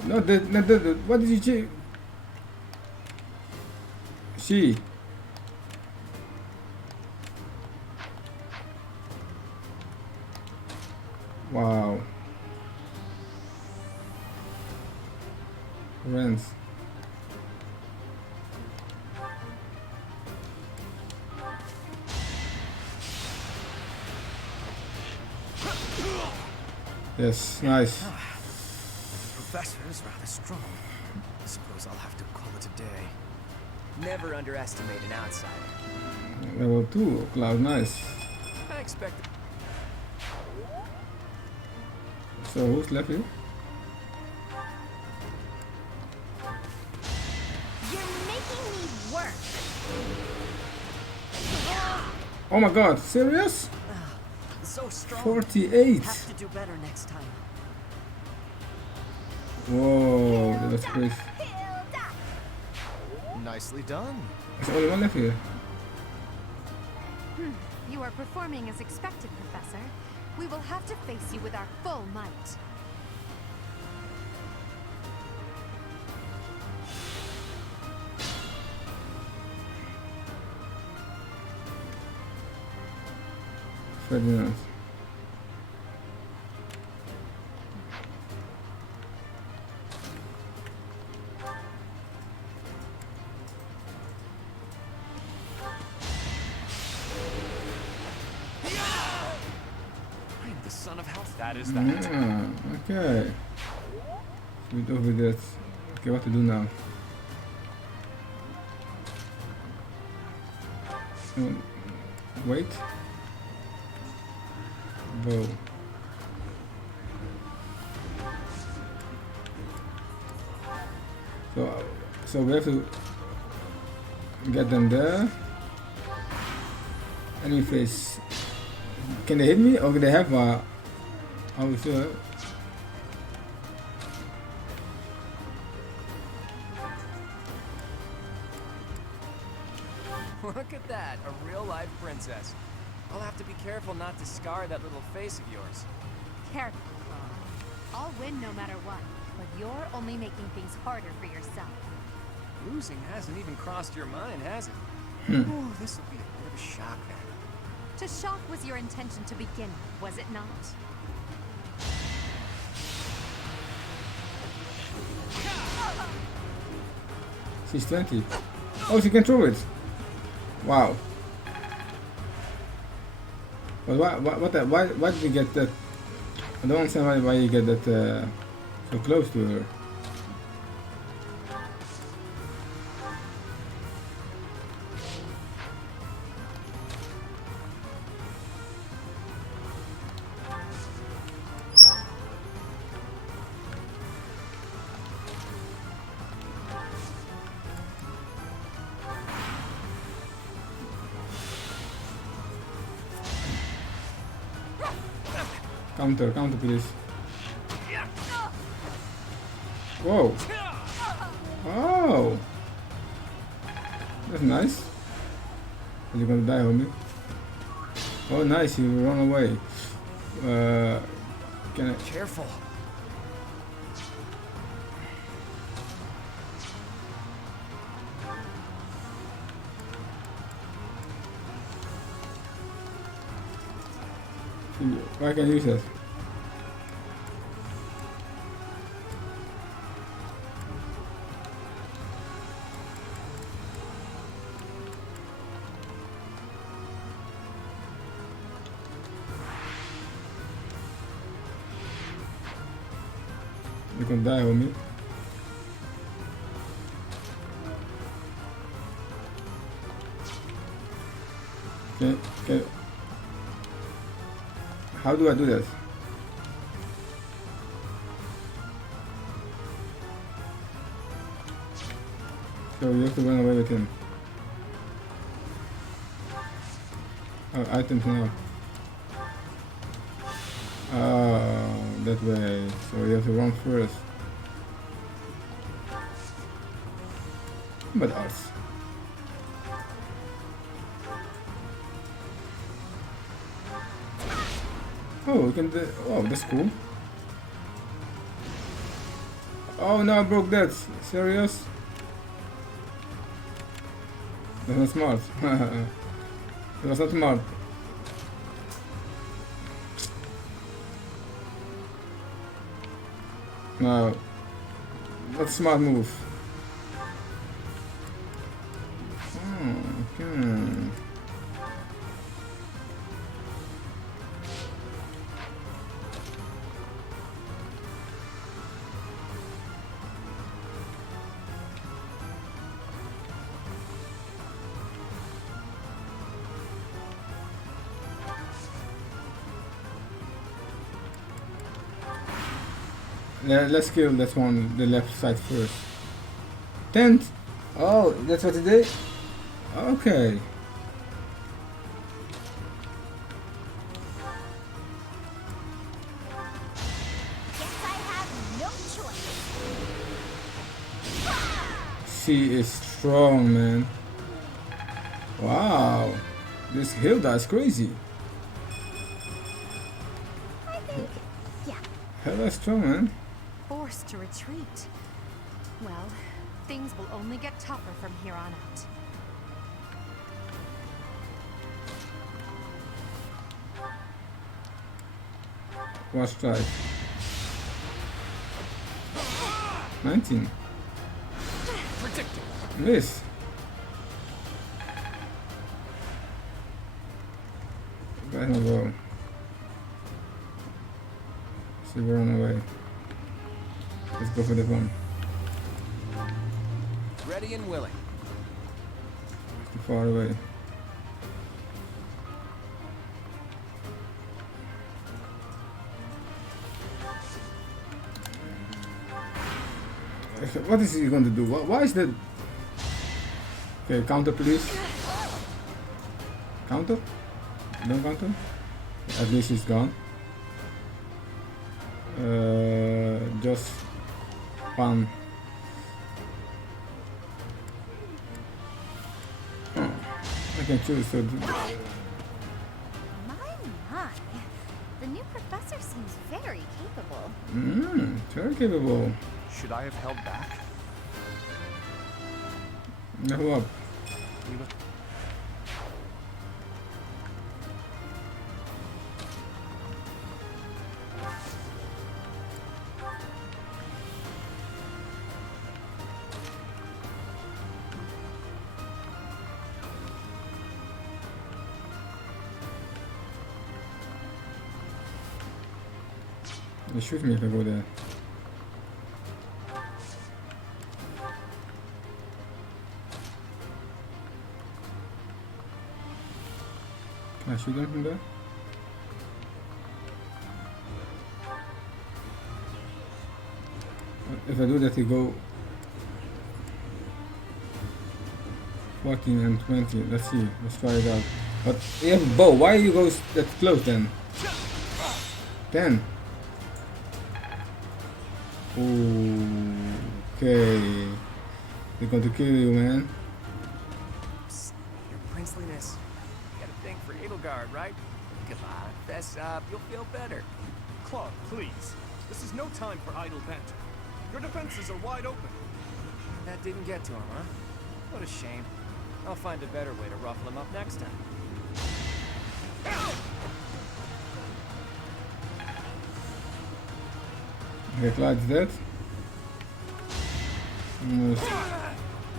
Not that. What did you do? She. Wow. Rents. Yes, nice. The professor is rather strong. I suppose I'll have to call it a day. Never underestimate an outsider. Level 2, Cloud, nice. I expect. So who's left here? You're making me work. Oh my god, serious? So strong. 48. Have to do better next time. Whoa, that was crazy. Nicely done. There's only one left here. You are performing as expected, Professor. We will have to face you with our full might. Ferdinand. Son of health. That is that. Yeah, okay. Sweet over that. Okay, what to do now? Wait. Bow. So we have to get them there. Enemy face. Can they hit me? Or can they have oh sure. Look at that, a real life princess. I'll have to be careful not to scar that little face of yours. Careful, Chloe. I'll win no matter what, but you're only making things harder for yourself. Losing hasn't even crossed your mind, has it? Hmm. This will be a bit of a shock then. To shock was your intention to begin with, was it not? She's 20. Oh, she can throw it. Wow. But why did you get that? I don't understand why you get that so close to her. Counter, please. Whoa. Oh. That's nice. Are you gonna die, homie? Oh, nice. You run away. Can I? Careful. I can use that. You can die, homie. Okay. How do I do that? So you have to run away with him. Oh, items now. Oh, that way. So you have to run first. But us. Oh, we can do. Oh, that's cool. Oh no, I broke that. Serious? That's not smart. That was not smart. No, that's a smart move. Okay. Let's kill that one, the left side first. Tent! Oh, that's what it did? Okay. Guess I have no choice. She is strong, man. Wow. This Hilda is crazy. Hella strong, man. Forced to retreat. Well, things will only get tougher from here on out. Watch strike. 19. Miss. Guys, no go. So we run away. Let's go for the bomb. Ready and willing. Too far away. What is he going to do? Why is that? Okay, counter please. Counter? No counter? At least he's gone. Just one. Oh, I can choose to do. My. The new professor seems very capable. Very capable. Should I have held back? No up. They shoot me if I go there. Can I shoot them from there? If I do that, they go 14 and 20. Let's see. Let's try it out. But you have a bow. Why you go that close then? 10. Okay. They're going to kill you, man. Psst, your princeliness. You got a thing for Edelgard, right? Come on, fess up. You'll feel better. Claude, please. This is no time for idle banter. Your defenses are wide open. That didn't get to him, huh? What a shame. I'll find a better way to ruffle him up next time. Okay, Clyde's dead. Almost.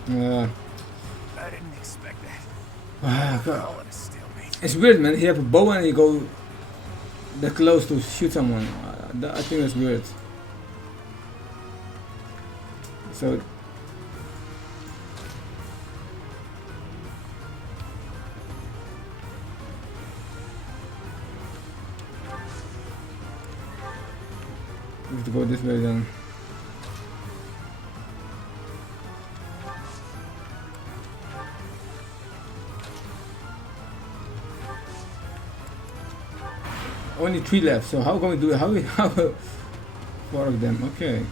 Yeah. I didn't expect that. Ah, God. Call it a stalemate. It's weird, man. He have a bow and he go that close to shoot someone. I think that's weird. So we have to go this way then. Only 3 left, so how can we do it? How 4 of them, okay.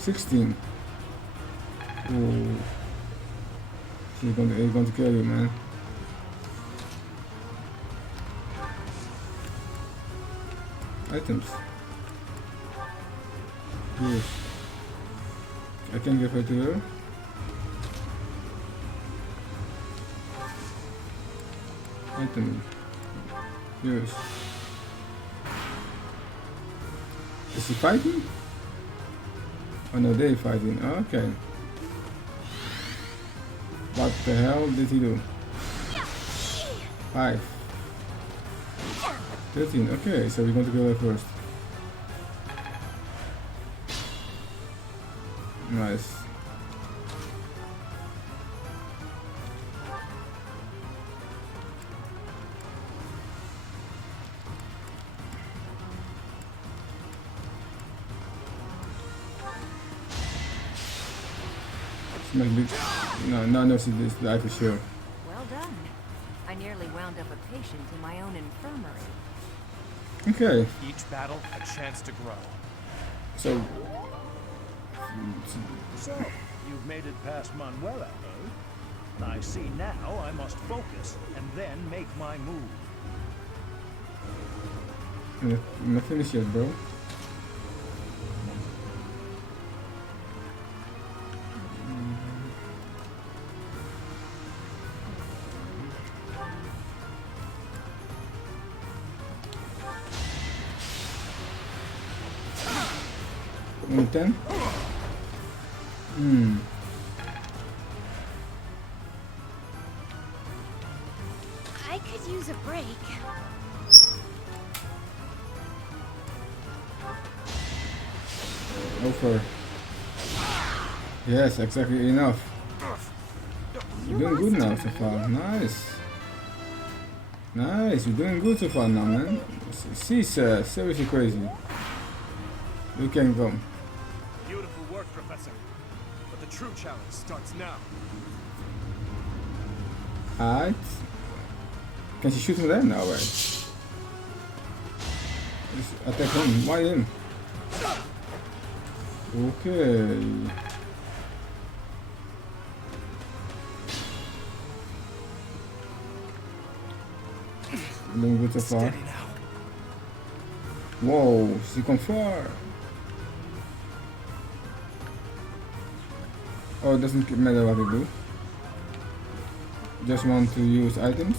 $16. Ooh. He's going to kill you, man. Items. Yes. I can give her to her. Item. Yes. Is he fighting? Oh no, they fighting. Okay. What the hell did he do? 5. 13. Okay, so we're going to go there first. Nice. No, see this die for sure. Well done. I nearly wound up a patient in my own infirmary. Okay. Each battle a chance to grow. So you've made it past Manuela, eh? I see now I must focus and then make my move. I'm not finished yet, bro. Only 10? I could use a break. Over. Yes, exactly enough. You're doing good now so far. Nice. Nice, you're doing good so far now, man. She's seriously crazy. You can come. Beautiful work, Professor. But the true challenge starts now. Alright. Can she shoot him there? No way. Just attack him. Why him? Okay. Doing good so far. Whoa, she come far. Oh, it doesn't matter what I do. Just want to use items.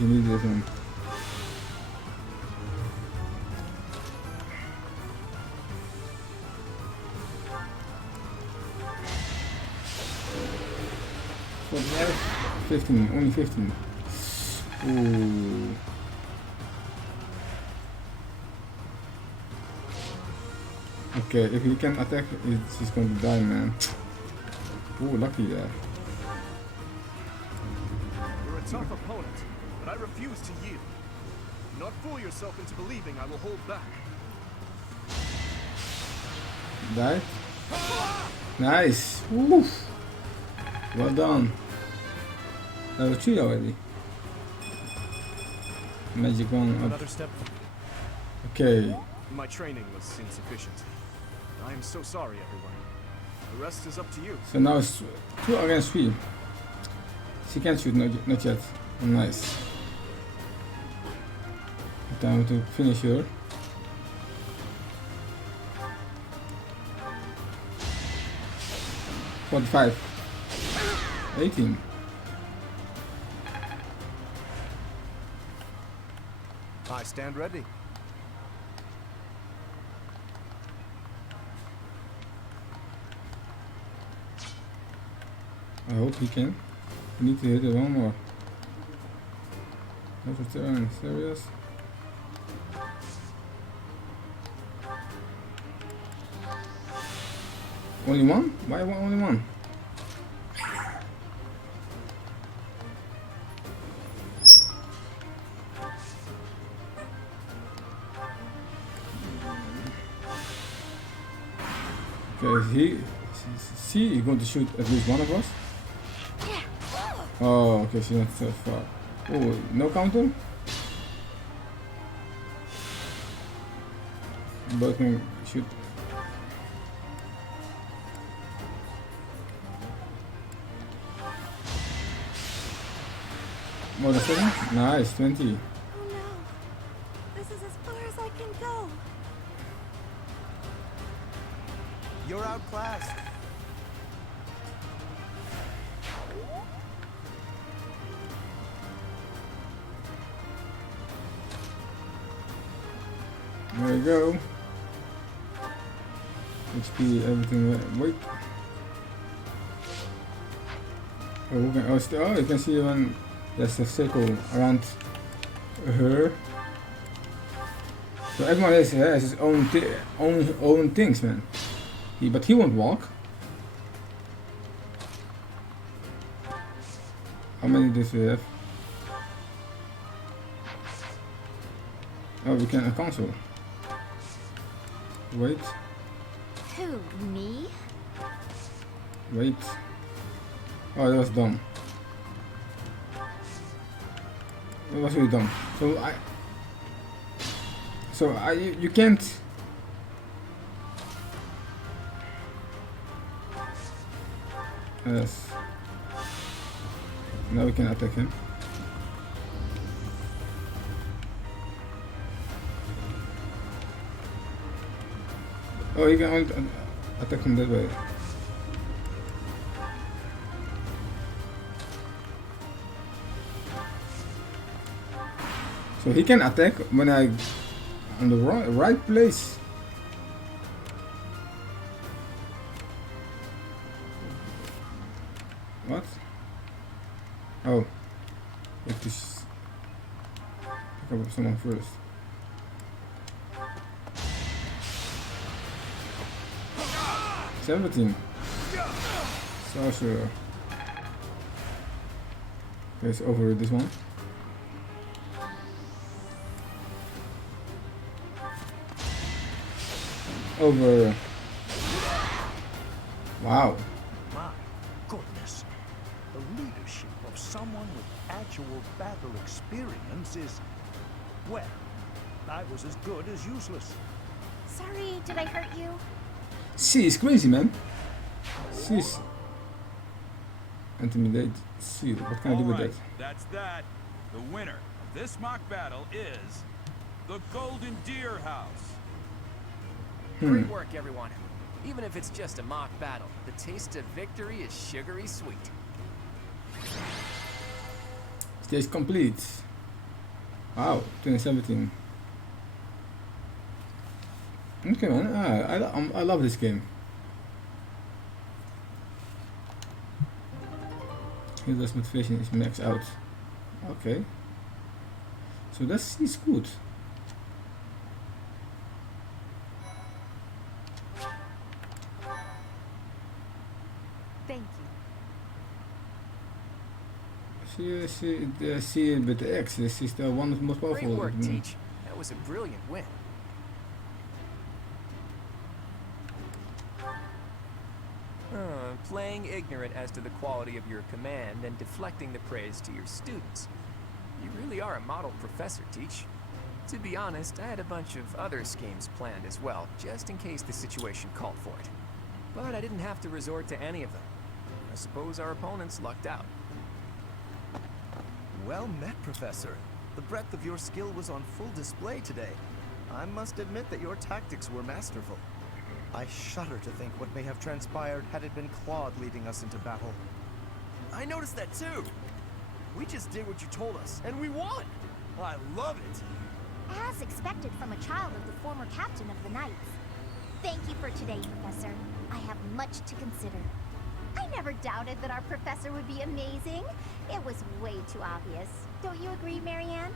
You need this one. 15, only 15. Ooh. Okay, if he can attack, he's going to die, man. Ooh, lucky there. You're a tough opponent, but I refuse to yield. Do not fool yourself into believing I will hold back. Die. Nice. Oof. Well done. Level 3 already. Magic one. Another step. Okay. My training was insufficient. I am so sorry, everyone. The rest is up to you. So now it's 2 against 3. She can't shoot, not yet. Oh, nice. Time to finish her. $45. 18. I stand ready. I hope he can. We need to hit it one more. Not return, serious? Only one? Why only one? Okay, he's going to shoot at least one of us. Oh, okay, she's not so far. Oh, no counter? Both can shoot. More than 7? Nice, 20. Oh no. This is as far as I can go. You're outclassed. There we go. HP, everything. Wait. Oh, we can, oh, you can see when there's a circle around her. So everyone has his own things, man. But he won't walk. How many does we have? Oh, we can cancel. Wait. Who, me? Wait. Oh, that was dumb. That was really dumb. So you can't. Yes. Now we can attack him. Oh, you can only attack him that way. So he can attack when I on the right place. What? Oh, you have to pick up someone first. $17. Sorcerer. Okay, it's over this one. Over. Wow. My goodness. The leadership of someone with actual battle experience is, well, I was as good as useless. Sorry, did I hurt you? She is crazy, man. She's intimidate. See, what can I do with that? That's that. The winner of this mock battle is the Golden Deer House. Great work, everyone. Even if it's just a mock battle, the taste of victory is sugary sweet. Stage complete. Wow, 2017. Okay, man. I love this game. His motivation is maxed out. Okay. So is good. Thank you. See with the X, this is the one of the most powerful. Great work, Teach. That was a brilliant win. Playing ignorant as to the quality of your command and deflecting the praise to your students. You really are a model professor, Teach. To be honest, I had a bunch of other schemes planned as well, just in case the situation called for it. But I didn't have to resort to any of them. I suppose our opponents lucked out. Well met, Professor. The breadth of your skill was on full display today. I must admit that your tactics were masterful. I shudder to think what may have transpired had it been Claude leading us into battle. I noticed that too. We just did what you told us, and we won! I love it! As expected from a child of the former captain of the Knights. Thank you for today, Professor. I have much to consider. I never doubted that our professor would be amazing. It was way too obvious. Don't you agree, Marianne?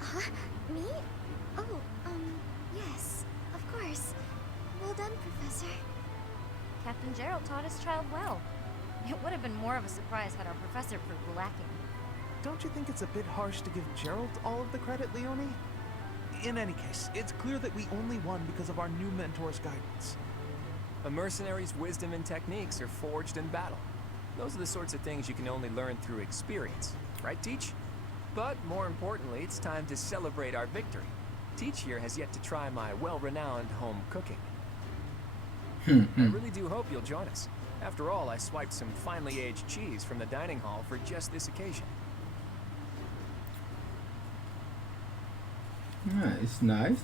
Huh? Me? Oh, yes, of course. Well done, Professor. Captain Gerald taught his child well. It would have been more of a surprise had our professor proved lacking. Don't you think it's a bit harsh to give Gerald all of the credit, Leonie? In any case, it's clear that we only won because of our new mentor's guidance. A mercenary's wisdom and techniques are forged in battle. Those are the sorts of things you can only learn through experience. Right, Teach? But more importantly, it's time to celebrate our victory. Teach here has yet to try my well-renowned home cooking. I really do hope you'll join us. After all, I swiped some finely aged cheese from the dining hall for just this occasion. Nice. I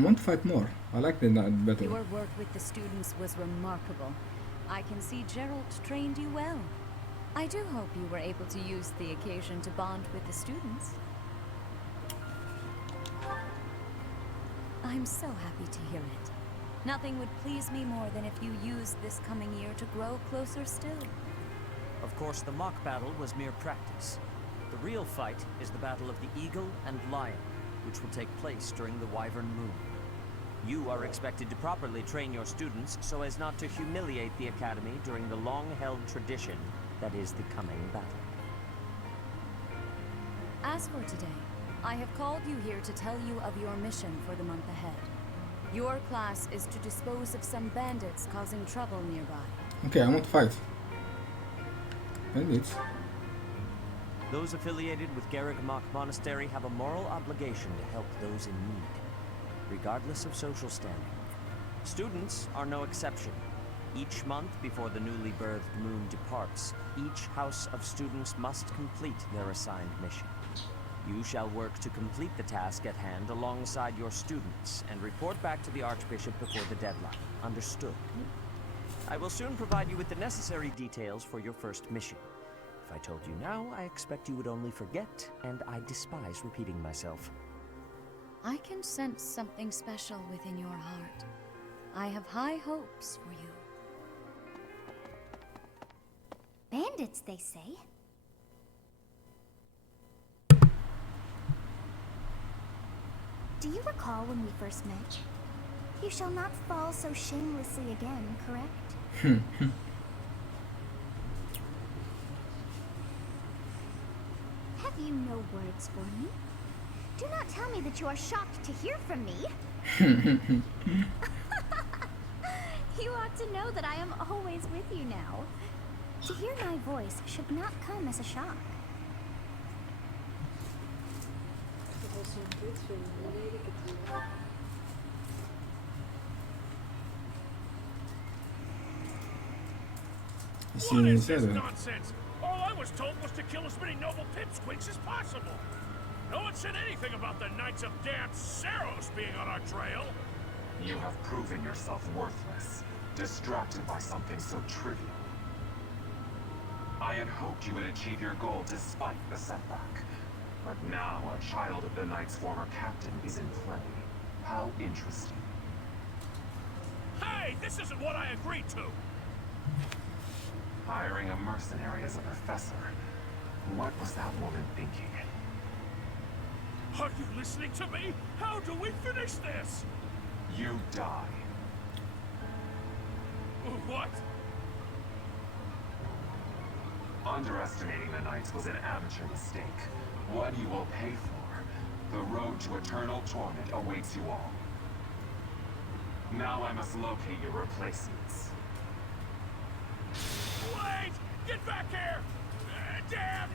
want to fight more. I like the better. Your work with the students was remarkable. I can see Gerald trained you well. I do hope you were able to use the occasion to bond with the students. I'm so happy to hear it. Nothing would please me more than if you used this coming year to grow closer still. Of course, the mock battle was mere practice. The real fight is the battle of the Eagle and Lion, which will take place during the Wyvern Moon. You are expected to properly train your students so as not to humiliate the Academy during the long-held tradition that is the coming battle. As for today, I have called you here to tell you of your mission for the month ahead. Your class is to dispose of some bandits causing trouble nearby. Okay, I want to fight. Bandits. Those affiliated with Garrigmach Monastery have a moral obligation to help those in need, regardless of social standing. Students are no exception. Each month before the newly birthed moon departs, each house of students must complete their assigned mission. You shall work to complete the task at hand alongside your students and report back to the Archbishop before the deadline. Understood? I will soon provide you with the necessary details for your first mission. If I told you now, I expect you would only forget, and I despise repeating myself. I can sense something special within your heart. I have high hopes for you. Bandits, they say. Do you recall when we first met? You shall not fall so shamelessly again, correct? Have you no words for me? Do not tell me that you are shocked to hear from me. You ought to know that I am always with you now. To hear my voice should not come as a shock. What is this nonsense? All I was told was to kill as many noble pipsqueaks as possible. No one said anything about the Knights of Damned Saros being on our trail. You have proven yourself worthless, distracted by something so trivial. I had hoped you would achieve your goal despite the setback. But now a child of the Knight's former captain is in play. How interesting. Hey, this isn't what I agreed to! Hiring a mercenary as a professor. What was that woman thinking? Are you listening to me? How do we finish this? You die. What? Underestimating the Knights was an amateur mistake. One you will pay for. The road to eternal torment awaits you all. Now I must locate your replacements. Wait! Get back here! Damn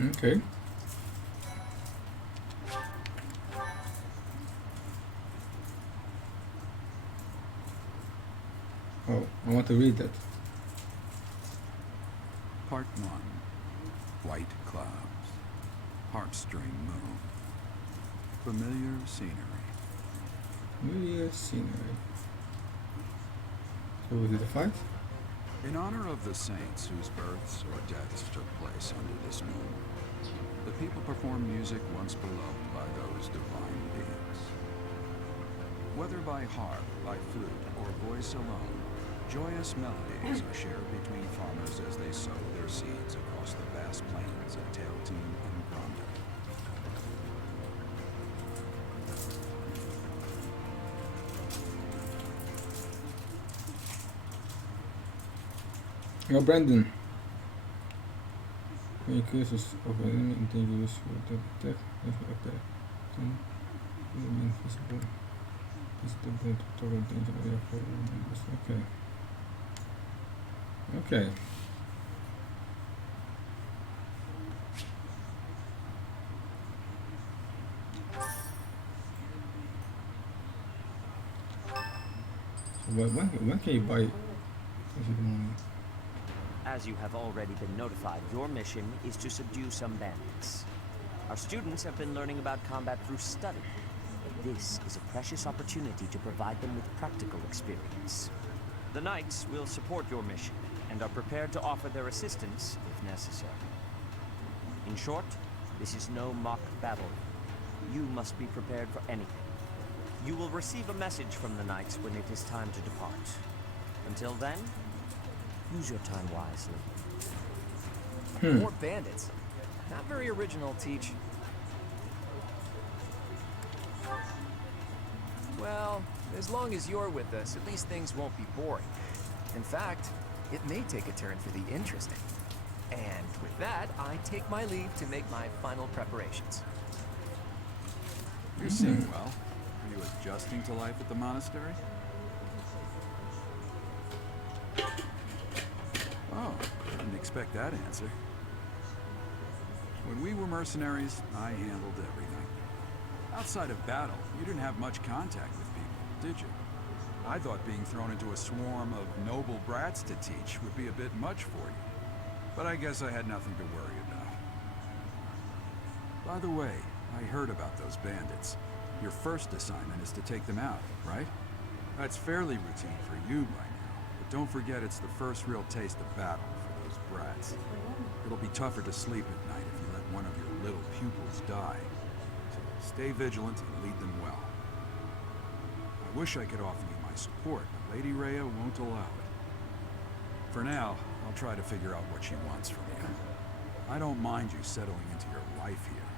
you! Okay. Oh, I want to read that. Part 1. White clouds. Heartstring moon. Familiar scenery. Familiar scenery. So was it a fight? In honor of the saints whose births or deaths took place under this moon, the people perform music once beloved by those divine beings. Whether by harp, by flute, or voice alone, joyous melodies are shared between farmers as they sow their seeds across the vast plains of Tailteam and Granda. Yo, Brandon. Any curses of enemy dangerous for the attack? Up there. Invisible. Visible total danger area for members. Okay. Okay. So when can you buy it? As you have already been notified, your mission is to subdue some bandits. Our students have been learning about combat through study. This is a precious opportunity to provide them with practical experience. The Knights will support your mission and are prepared to offer their assistance if necessary. In short, this is no mock battle. You must be prepared for anything. You will receive a message from the Knights when it is time to depart. Until then, use your time wisely. More bandits. Not very original, Teach. Well, as long as you're with us, at least things won't be boring. In fact, it may take a turn for the interesting. And with that, I take my leave to make my final preparations. You seem well. Are you adjusting to life at the monastery? Oh, I didn't expect that answer. When we were mercenaries, I handled everything. Outside of battle, you didn't have much contact with people, did you? I thought being thrown into a swarm of noble brats to teach would be a bit much for you. But I guess I had nothing to worry about. By the way, I heard about those bandits. Your first assignment is to take them out, right? That's fairly routine for you by now, but don't forget it's the first real taste of battle for those brats. It'll be tougher to sleep at night if you let one of your little pupils die. So stay vigilant and lead them well. I wish I could offer you my support, but Lady Rhea won't allow it. For now, I'll try to figure out what she wants from you. I don't mind you settling into your life here.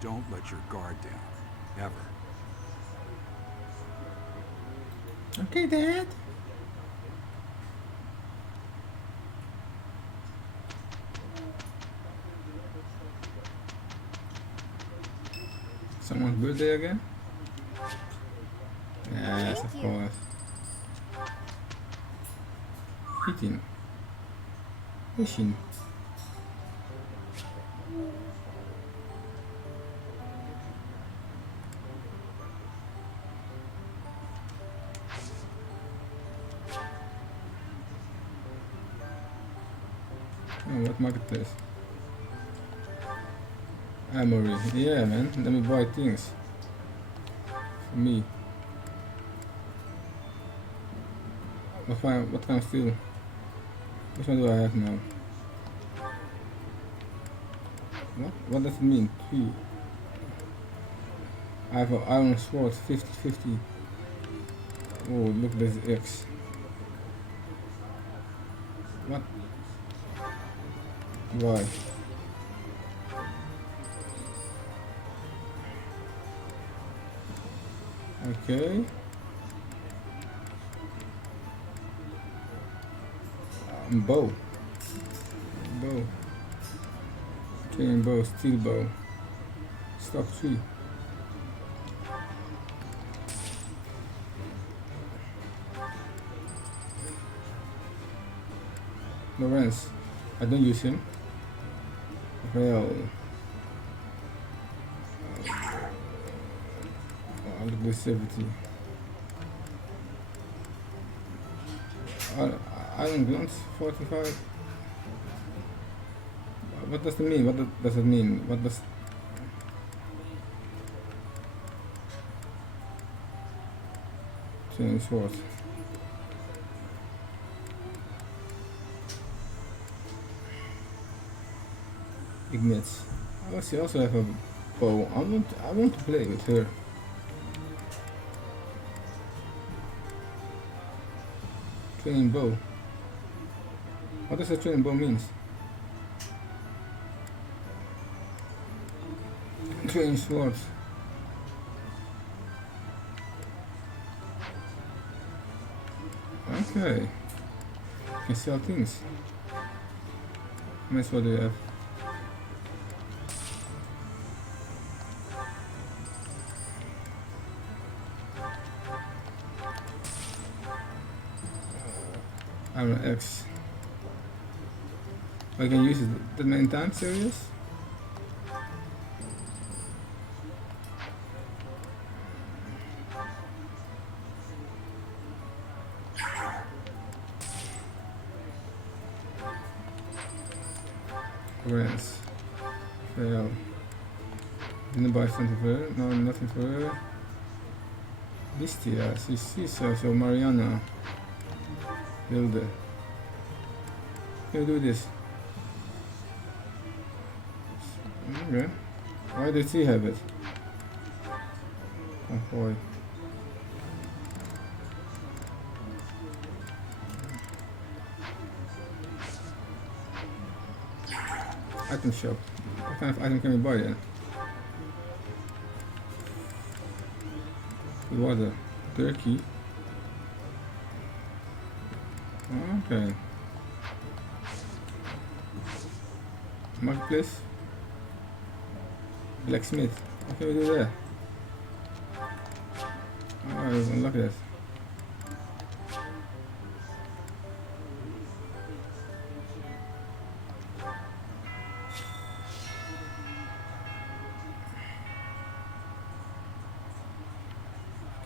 Don't let your guard down. Ever. Okay, Dad. Someone's birthday again? Yes, of course. Eating. Fishing. Oh, what marketplace? Armory. Yeah, man. Let me buy things. For me. What kind of steel? Which one do I have now? What does it mean? 3. I have an iron sword, 50-50. Oh, look at this X. What? Why? Okay. Bow. Bow. Training bow, steel bow. Stock 3. Lawrence. I don't use him. Well. Look at this 70. Iron Glance 45. What does it mean? What does it mean? What does Training sword? Ignates. Oh, she also have a bow. I want to play with her. Training bow. What does a training bow means? Training swords. Okay. Can sell things. How much what do you have? Iron X. I can use it that many times, serious? Grants. Fail. Didn't buy something for her? No, nothing for her. Bistia, she's also Mariana. Hilde. Can we do this? Okay. Why did she have it? Oh boy. Item shop. What kind of item can we buy then? Water. Turkey. Okay. Marketplace. Blacksmith. What can we do there? Oh, look at that.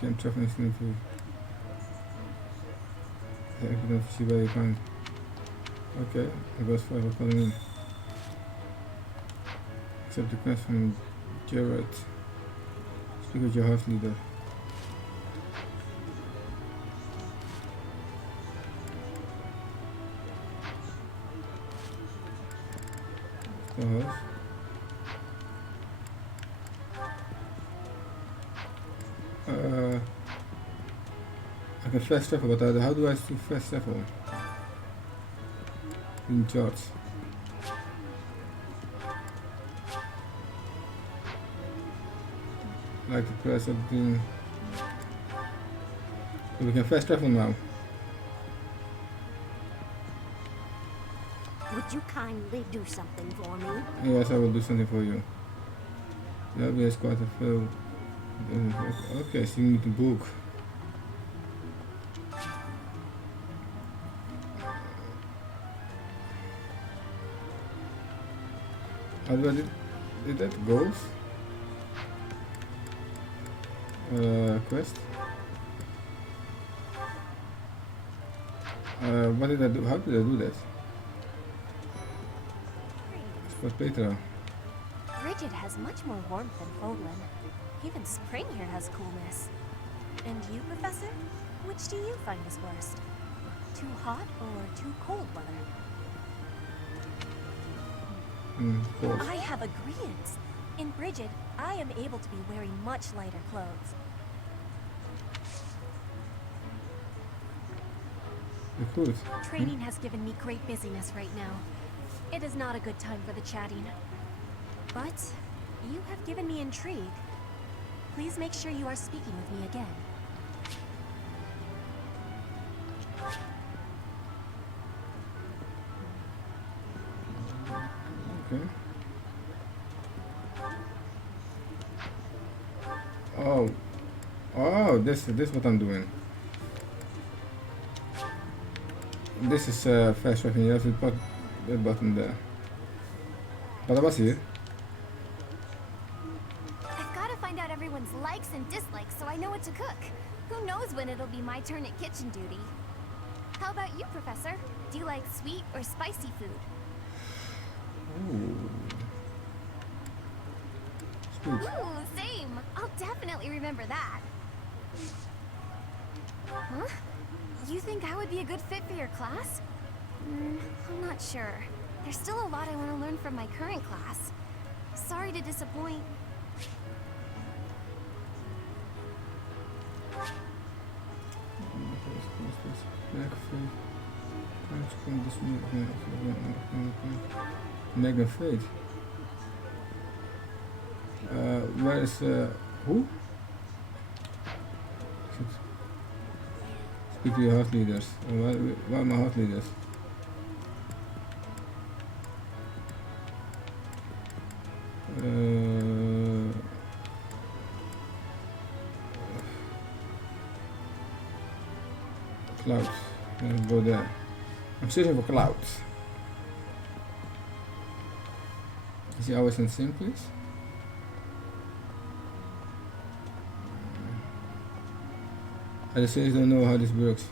I'm traffic listening to. I don't see where you can. Okay, I goes for calling in. Accept the request from Jared. Speak with your house leader. The house. I can fast travel, but how do I do fast travel? In charge. Like the press of the. So we can fast travel now. Would you kindly do something for me? Yes, I will do something for you. The lobby has quite a few. Okay, so you need the book. How do I did that goals? Quest. What did I do? How did I do that? For Petra. Bridget has much more warmth than Foglin. Even spring here has coolness. And you, Professor? Which do you find is worst? Too hot or too cold weather? Cold. I have agreements. In Bridget, I am able to be wearing much lighter clothes. Good. Training has given me great busyness right now. It is not a good time for the chatting. But you have given me intrigue. Please make sure you are speaking with me again. Okay. Oh, this what I'm doing. This is fast tracking. You have to put that button there. But I was here. I've got to find out everyone's likes and dislikes so I know what to cook. Who knows when it'll be my turn at kitchen duty? How about you, Professor? Do you like sweet or spicy food? Ooh. Sweet. Ooh, same. I'll definitely remember that. Huh? You think I would be a good fit for your class? I'm not sure. There's still a lot I want to learn from my current class. Sorry to disappoint. Mega Fate. Where is who? Speak to your heart leaders. Where are my heart leaders? Clouds. Let's go there. I'm searching for clouds. Is he always in the same place? I just don't know how this works.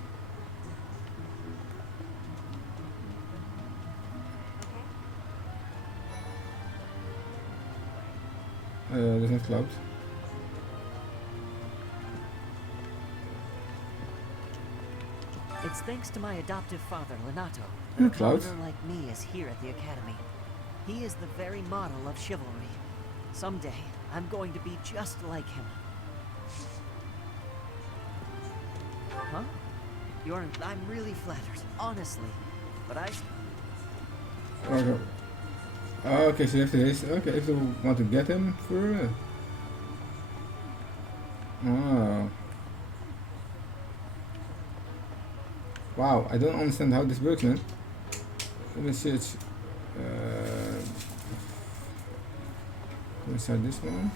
There's no cloud. It's thanks to my adoptive father, Lenato. Yeah, A Cloud. commoner like me is here at the academy. He is the very model of chivalry. Someday, I'm going to be just like him. Huh? I'm really flattered, honestly. But Okay. Okay, so you have to haste. Okay, if you want to get him for. Oh. Wow, I don't understand how this works, man. Let me see. It's. Inside this one.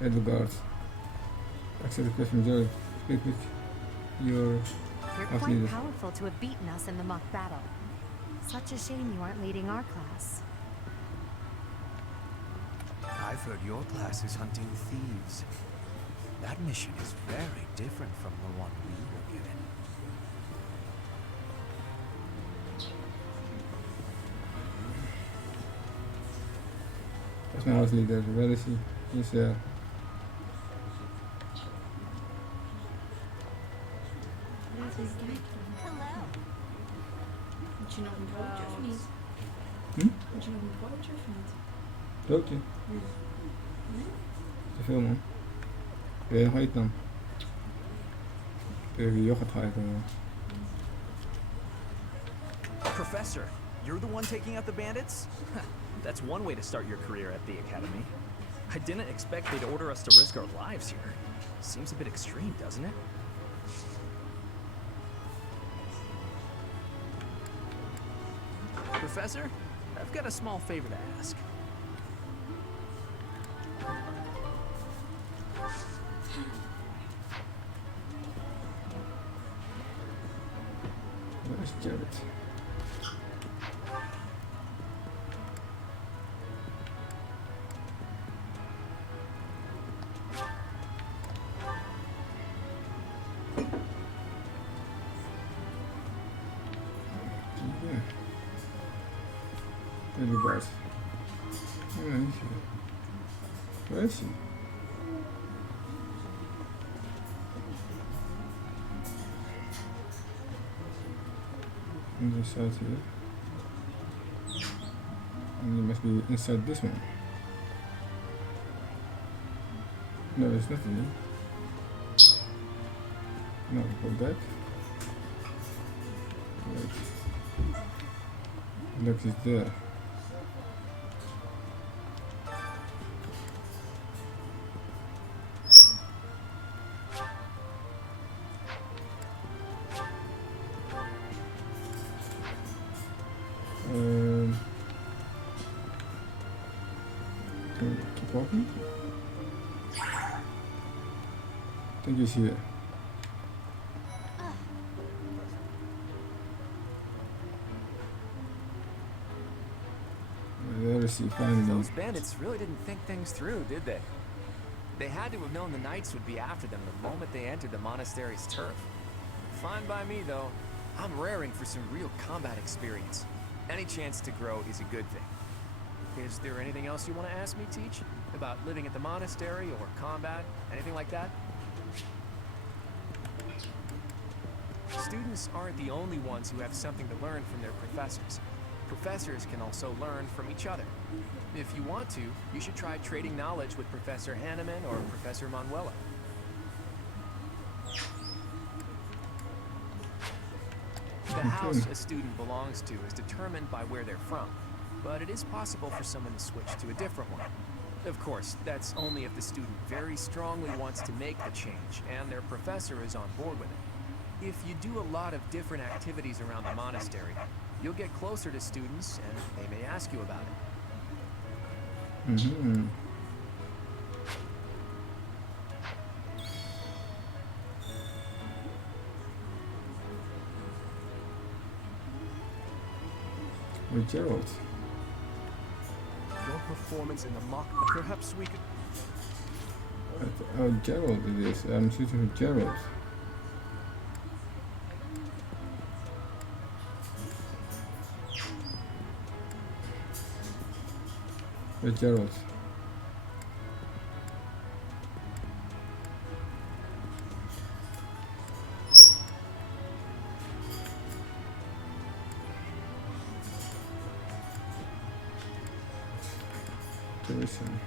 Head the guards. Accept the question. Speak with your. You're quite powerful to have beaten us in the mock battle. Such a shame you aren't leading our class. I've heard your class is hunting thieves. That mission is very different from the one we were given. That's my house leader. Where is he? He's there. Moet je nog een broodje of niet? Moet je nog een broodje of niet? Broodje? Te veel, man. Wil je nog eten dan? Kun je yoghurt gaan eten, man. Professor, you're the one taking out the bandits? That's one way to start your career at the academy. I didn't expect they'd order us to risk our lives here. Seems a bit extreme, doesn't it? Professor, I've got a small favor to ask. Where's Jared? Where the guys? Where is he? On this side here. And he must be inside this one. No, there's nothing here. No, go back. Look, it's there. Keep walking. I think he's here. Those bandits really didn't think things through, did they? They had to have known the knights would be after them the moment they entered the monastery's turf. Fine by me, though. I'm raring for some real combat experience. Any chance to grow is a good thing. Is there anything else you want to ask me, Teach? About living at the monastery or combat? Anything like that? Students aren't the only ones who have something to learn from their professors. Professors can also learn from each other. If you want to, you should try trading knowledge with Professor Hanneman or Professor Manuela. The house a student belongs to is determined by where they're from, but it is possible for someone to switch to a different one. Of course, that's only if the student very strongly wants to make the change and their professor is on board with it. If you do a lot of different activities around the monastery, you'll get closer to students and they may ask you about it. With Gerald. Your performance in the mock. Perhaps we could. Oh, Gerald it is. I'm shooting with Gerald. With Gerald. Listen.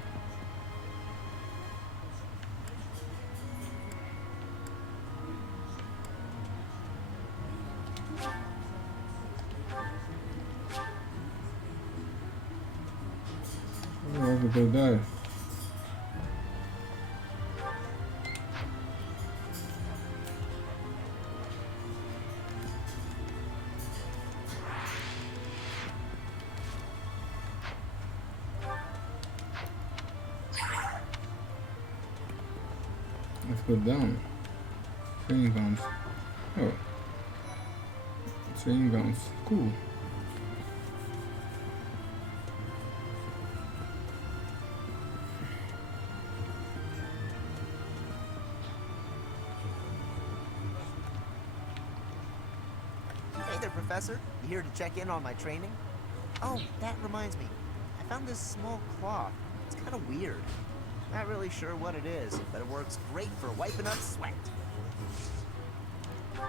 Oh, we go there. Let's go down. Training grounds. Oh. Training grounds. Cool. Hey there, Professor. You here to check in on my training? Oh, that reminds me. I found this small cloth. It's kind of weird. Not really sure what it is, but it works great for wiping up sweat.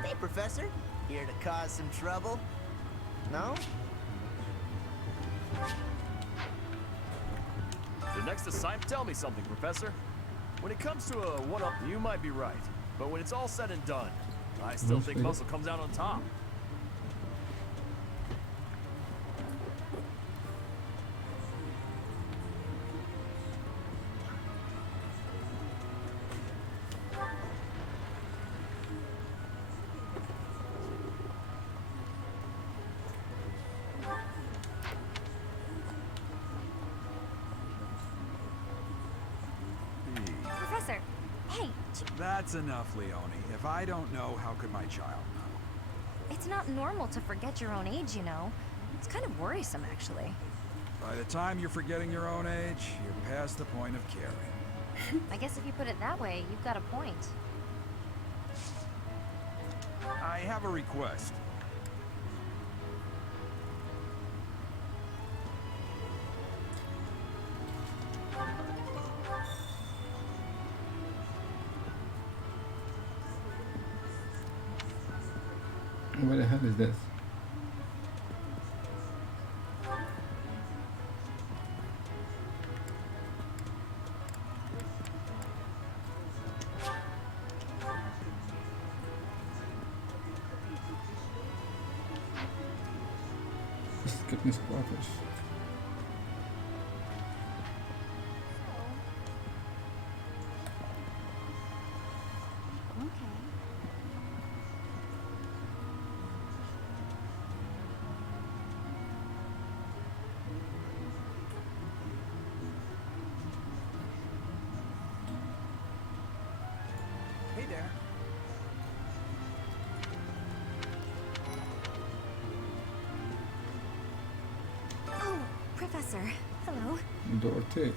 Hey, Professor. Here to cause some trouble? No? The next assignment. Tell me something, Professor. When it comes to a one-up, you might be right. But when it's all said and done, I still think muscle comes out on top. Professor, hey. That's enough, Leone. If I don't know, how could my child know? It's not normal to forget your own age, you know. It's kind of worrisome, actually. By the time you're forgetting your own age, you're past the point of caring. I guess if you put it that way, you've got a point. I have a request. What the hell is this? Captain's quarters. Hey there. Oh, Professor. Hello. Dorothy.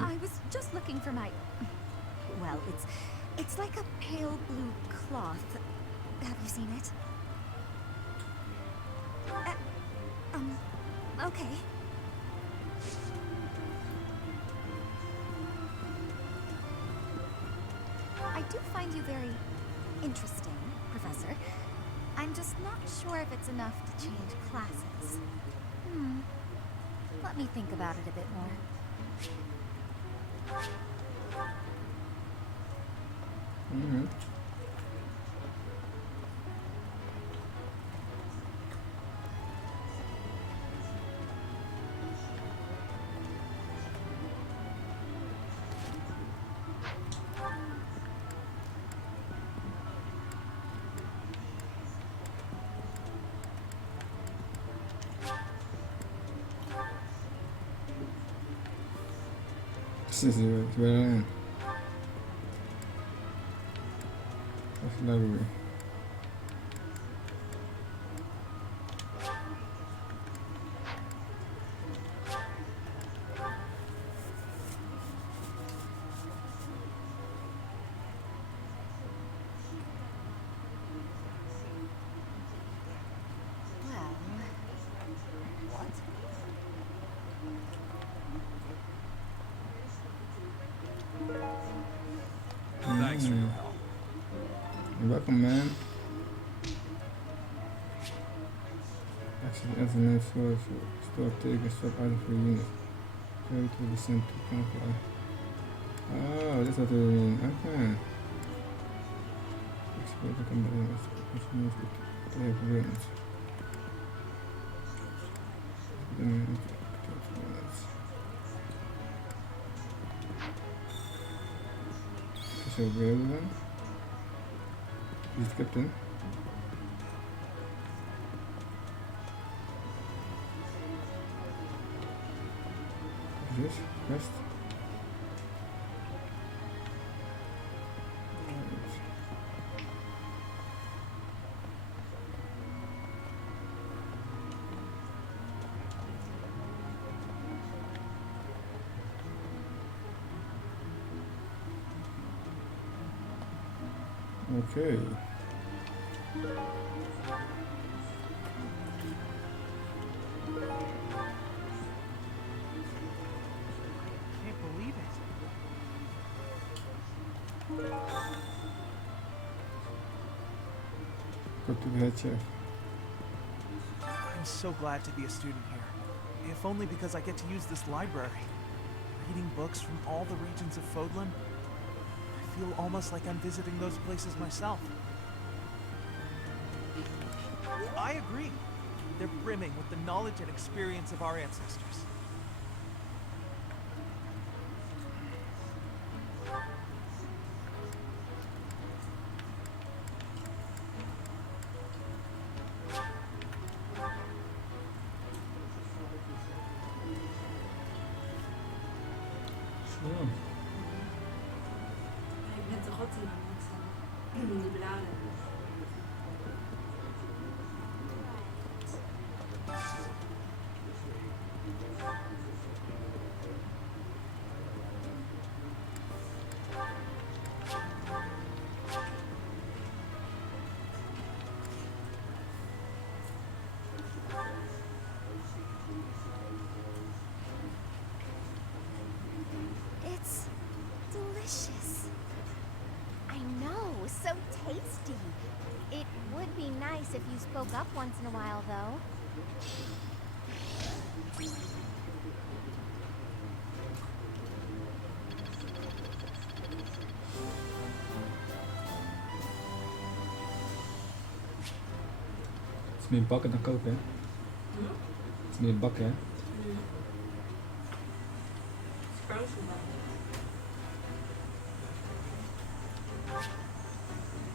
I was just looking for my... Well, it's like a pale blue cloth. Have you seen it? Okay. I do find you very interesting, Professor. I'm just not sure if it's enough to change classes. Let me think about it a bit more. This is where I am. That's library. Thanks for your help. You're welcome, man. Actually, as the name shows, store take a swap item for unit. Carry to be sent to conquer. Oh, that's what we mean. Okay. Export the company which means they have rooms. So where is it? He's the captain. This quest. Okay. Can't believe it. Go to the head chef. I'm so glad to be a student here. If only because I get to use this library. Reading books from all the regions of Fodlan. I feel almost like I'm visiting those places myself. I agree. They're brimming with the knowledge and experience of our ancestors. Met de rotte in de bladen. It's delicious. I know, so tasty. It would be nice if you spoke up once in a while, though. Is meer bakken dan koken, hè? Meer bakken, hè? Frozen bakken.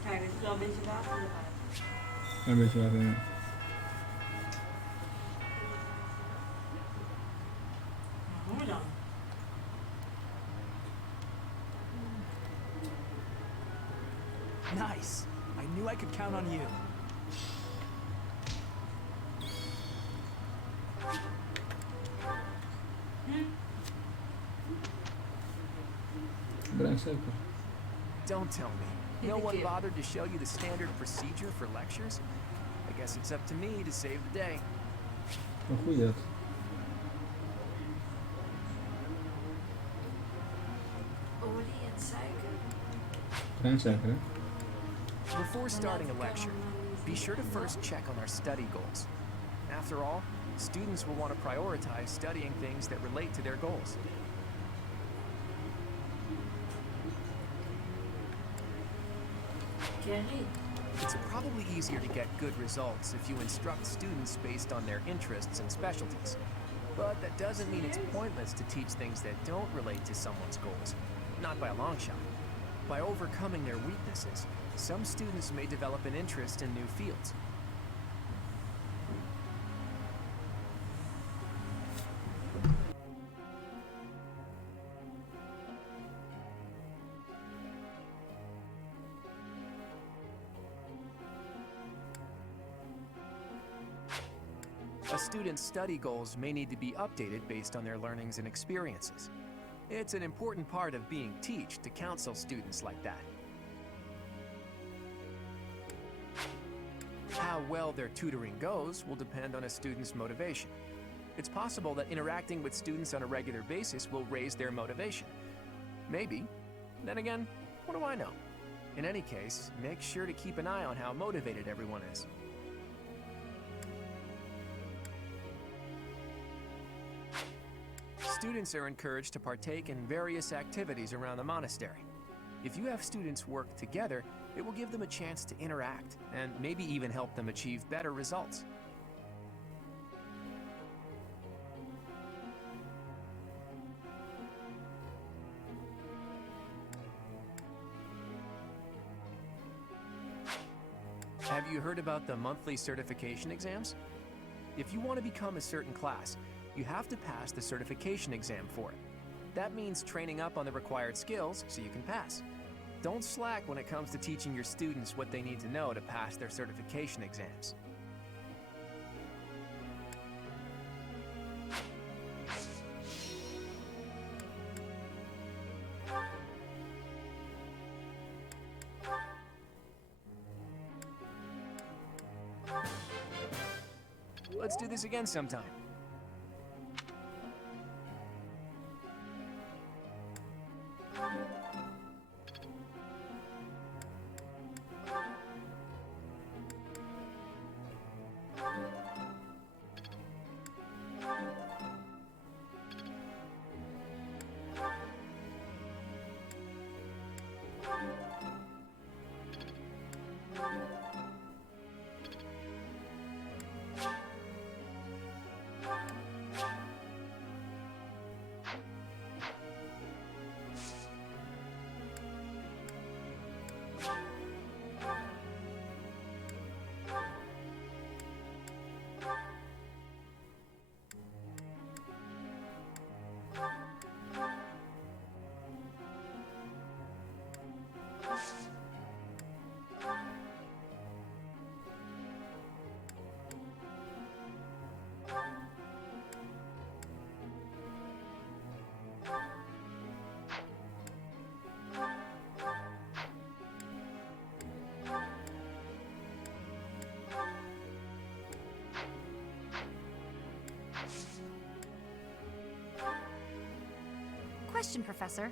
Kijk, er is wel een beetje water erbij. Een beetje water in. Hoe dan? Nice. I knew I could count on you. Bruin suiker. Don't tell me. No one bothered to show you the standard procedure for lectures? I guess it's up to me to save the day. Een goeie dat. Olie en suiker. Bruin suiker, hè? Before starting a lecture, be sure to first check on our study goals. After all, students will want to prioritize studying things that relate to their goals. It's probably easier to get good results if you instruct students based on their interests and specialties. But that doesn't mean it's pointless to teach things that don't relate to someone's goals. Not by a long shot. By overcoming their weaknesses, some students may develop an interest in new fields. A student's study goals may need to be updated based on their learnings and experiences. It's an important part of being taught to counsel students like that. How well their tutoring goes will depend on a student's motivation. It's possible that interacting with students on a regular basis will raise their motivation. Maybe. Then again, what do I know? In any case, make sure to keep an eye on how motivated everyone is. Students are encouraged to partake in various activities around the monastery. If you have students work together, it will give them a chance to interact and maybe even help them achieve better results. Have you heard about the monthly certification exams? If you want to become a certain class, you have to pass the certification exam for it. That means training up on the required skills so you can pass. Don't slack when it comes to teaching your students what they need to know to pass their certification exams. Let's do this again sometime. Question, Professor.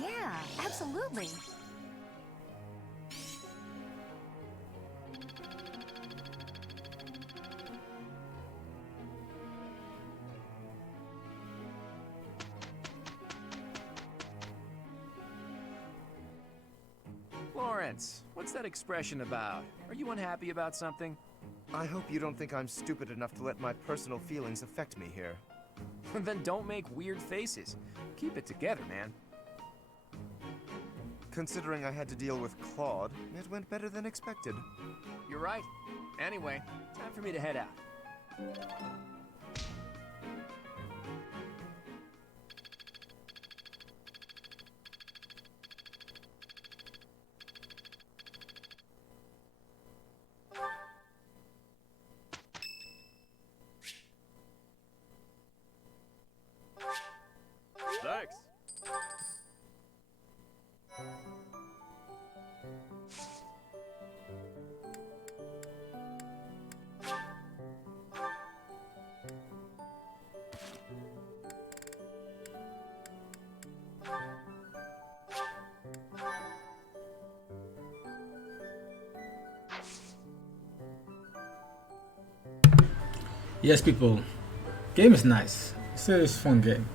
Yeah, absolutely. Lawrence, what's that expression about? Are you unhappy about something? I hope you don't think I'm stupid enough to let my personal feelings affect me here. Then don't make weird faces. Keep it together, man. Considering I had to deal with Claude, it went better than expected. You're right. Anyway, time for me to head out. Thanks. Yes, people, game is nice. It's a fun game,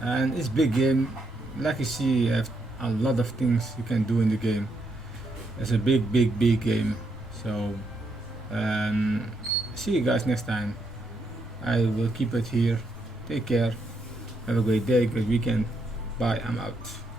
and it's big game. Like you see, you have a lot of things you can do in the game. It's a big game. So see you guys next time. I will keep it here. Take care. Have a great day, good weekend. Bye. I'm out.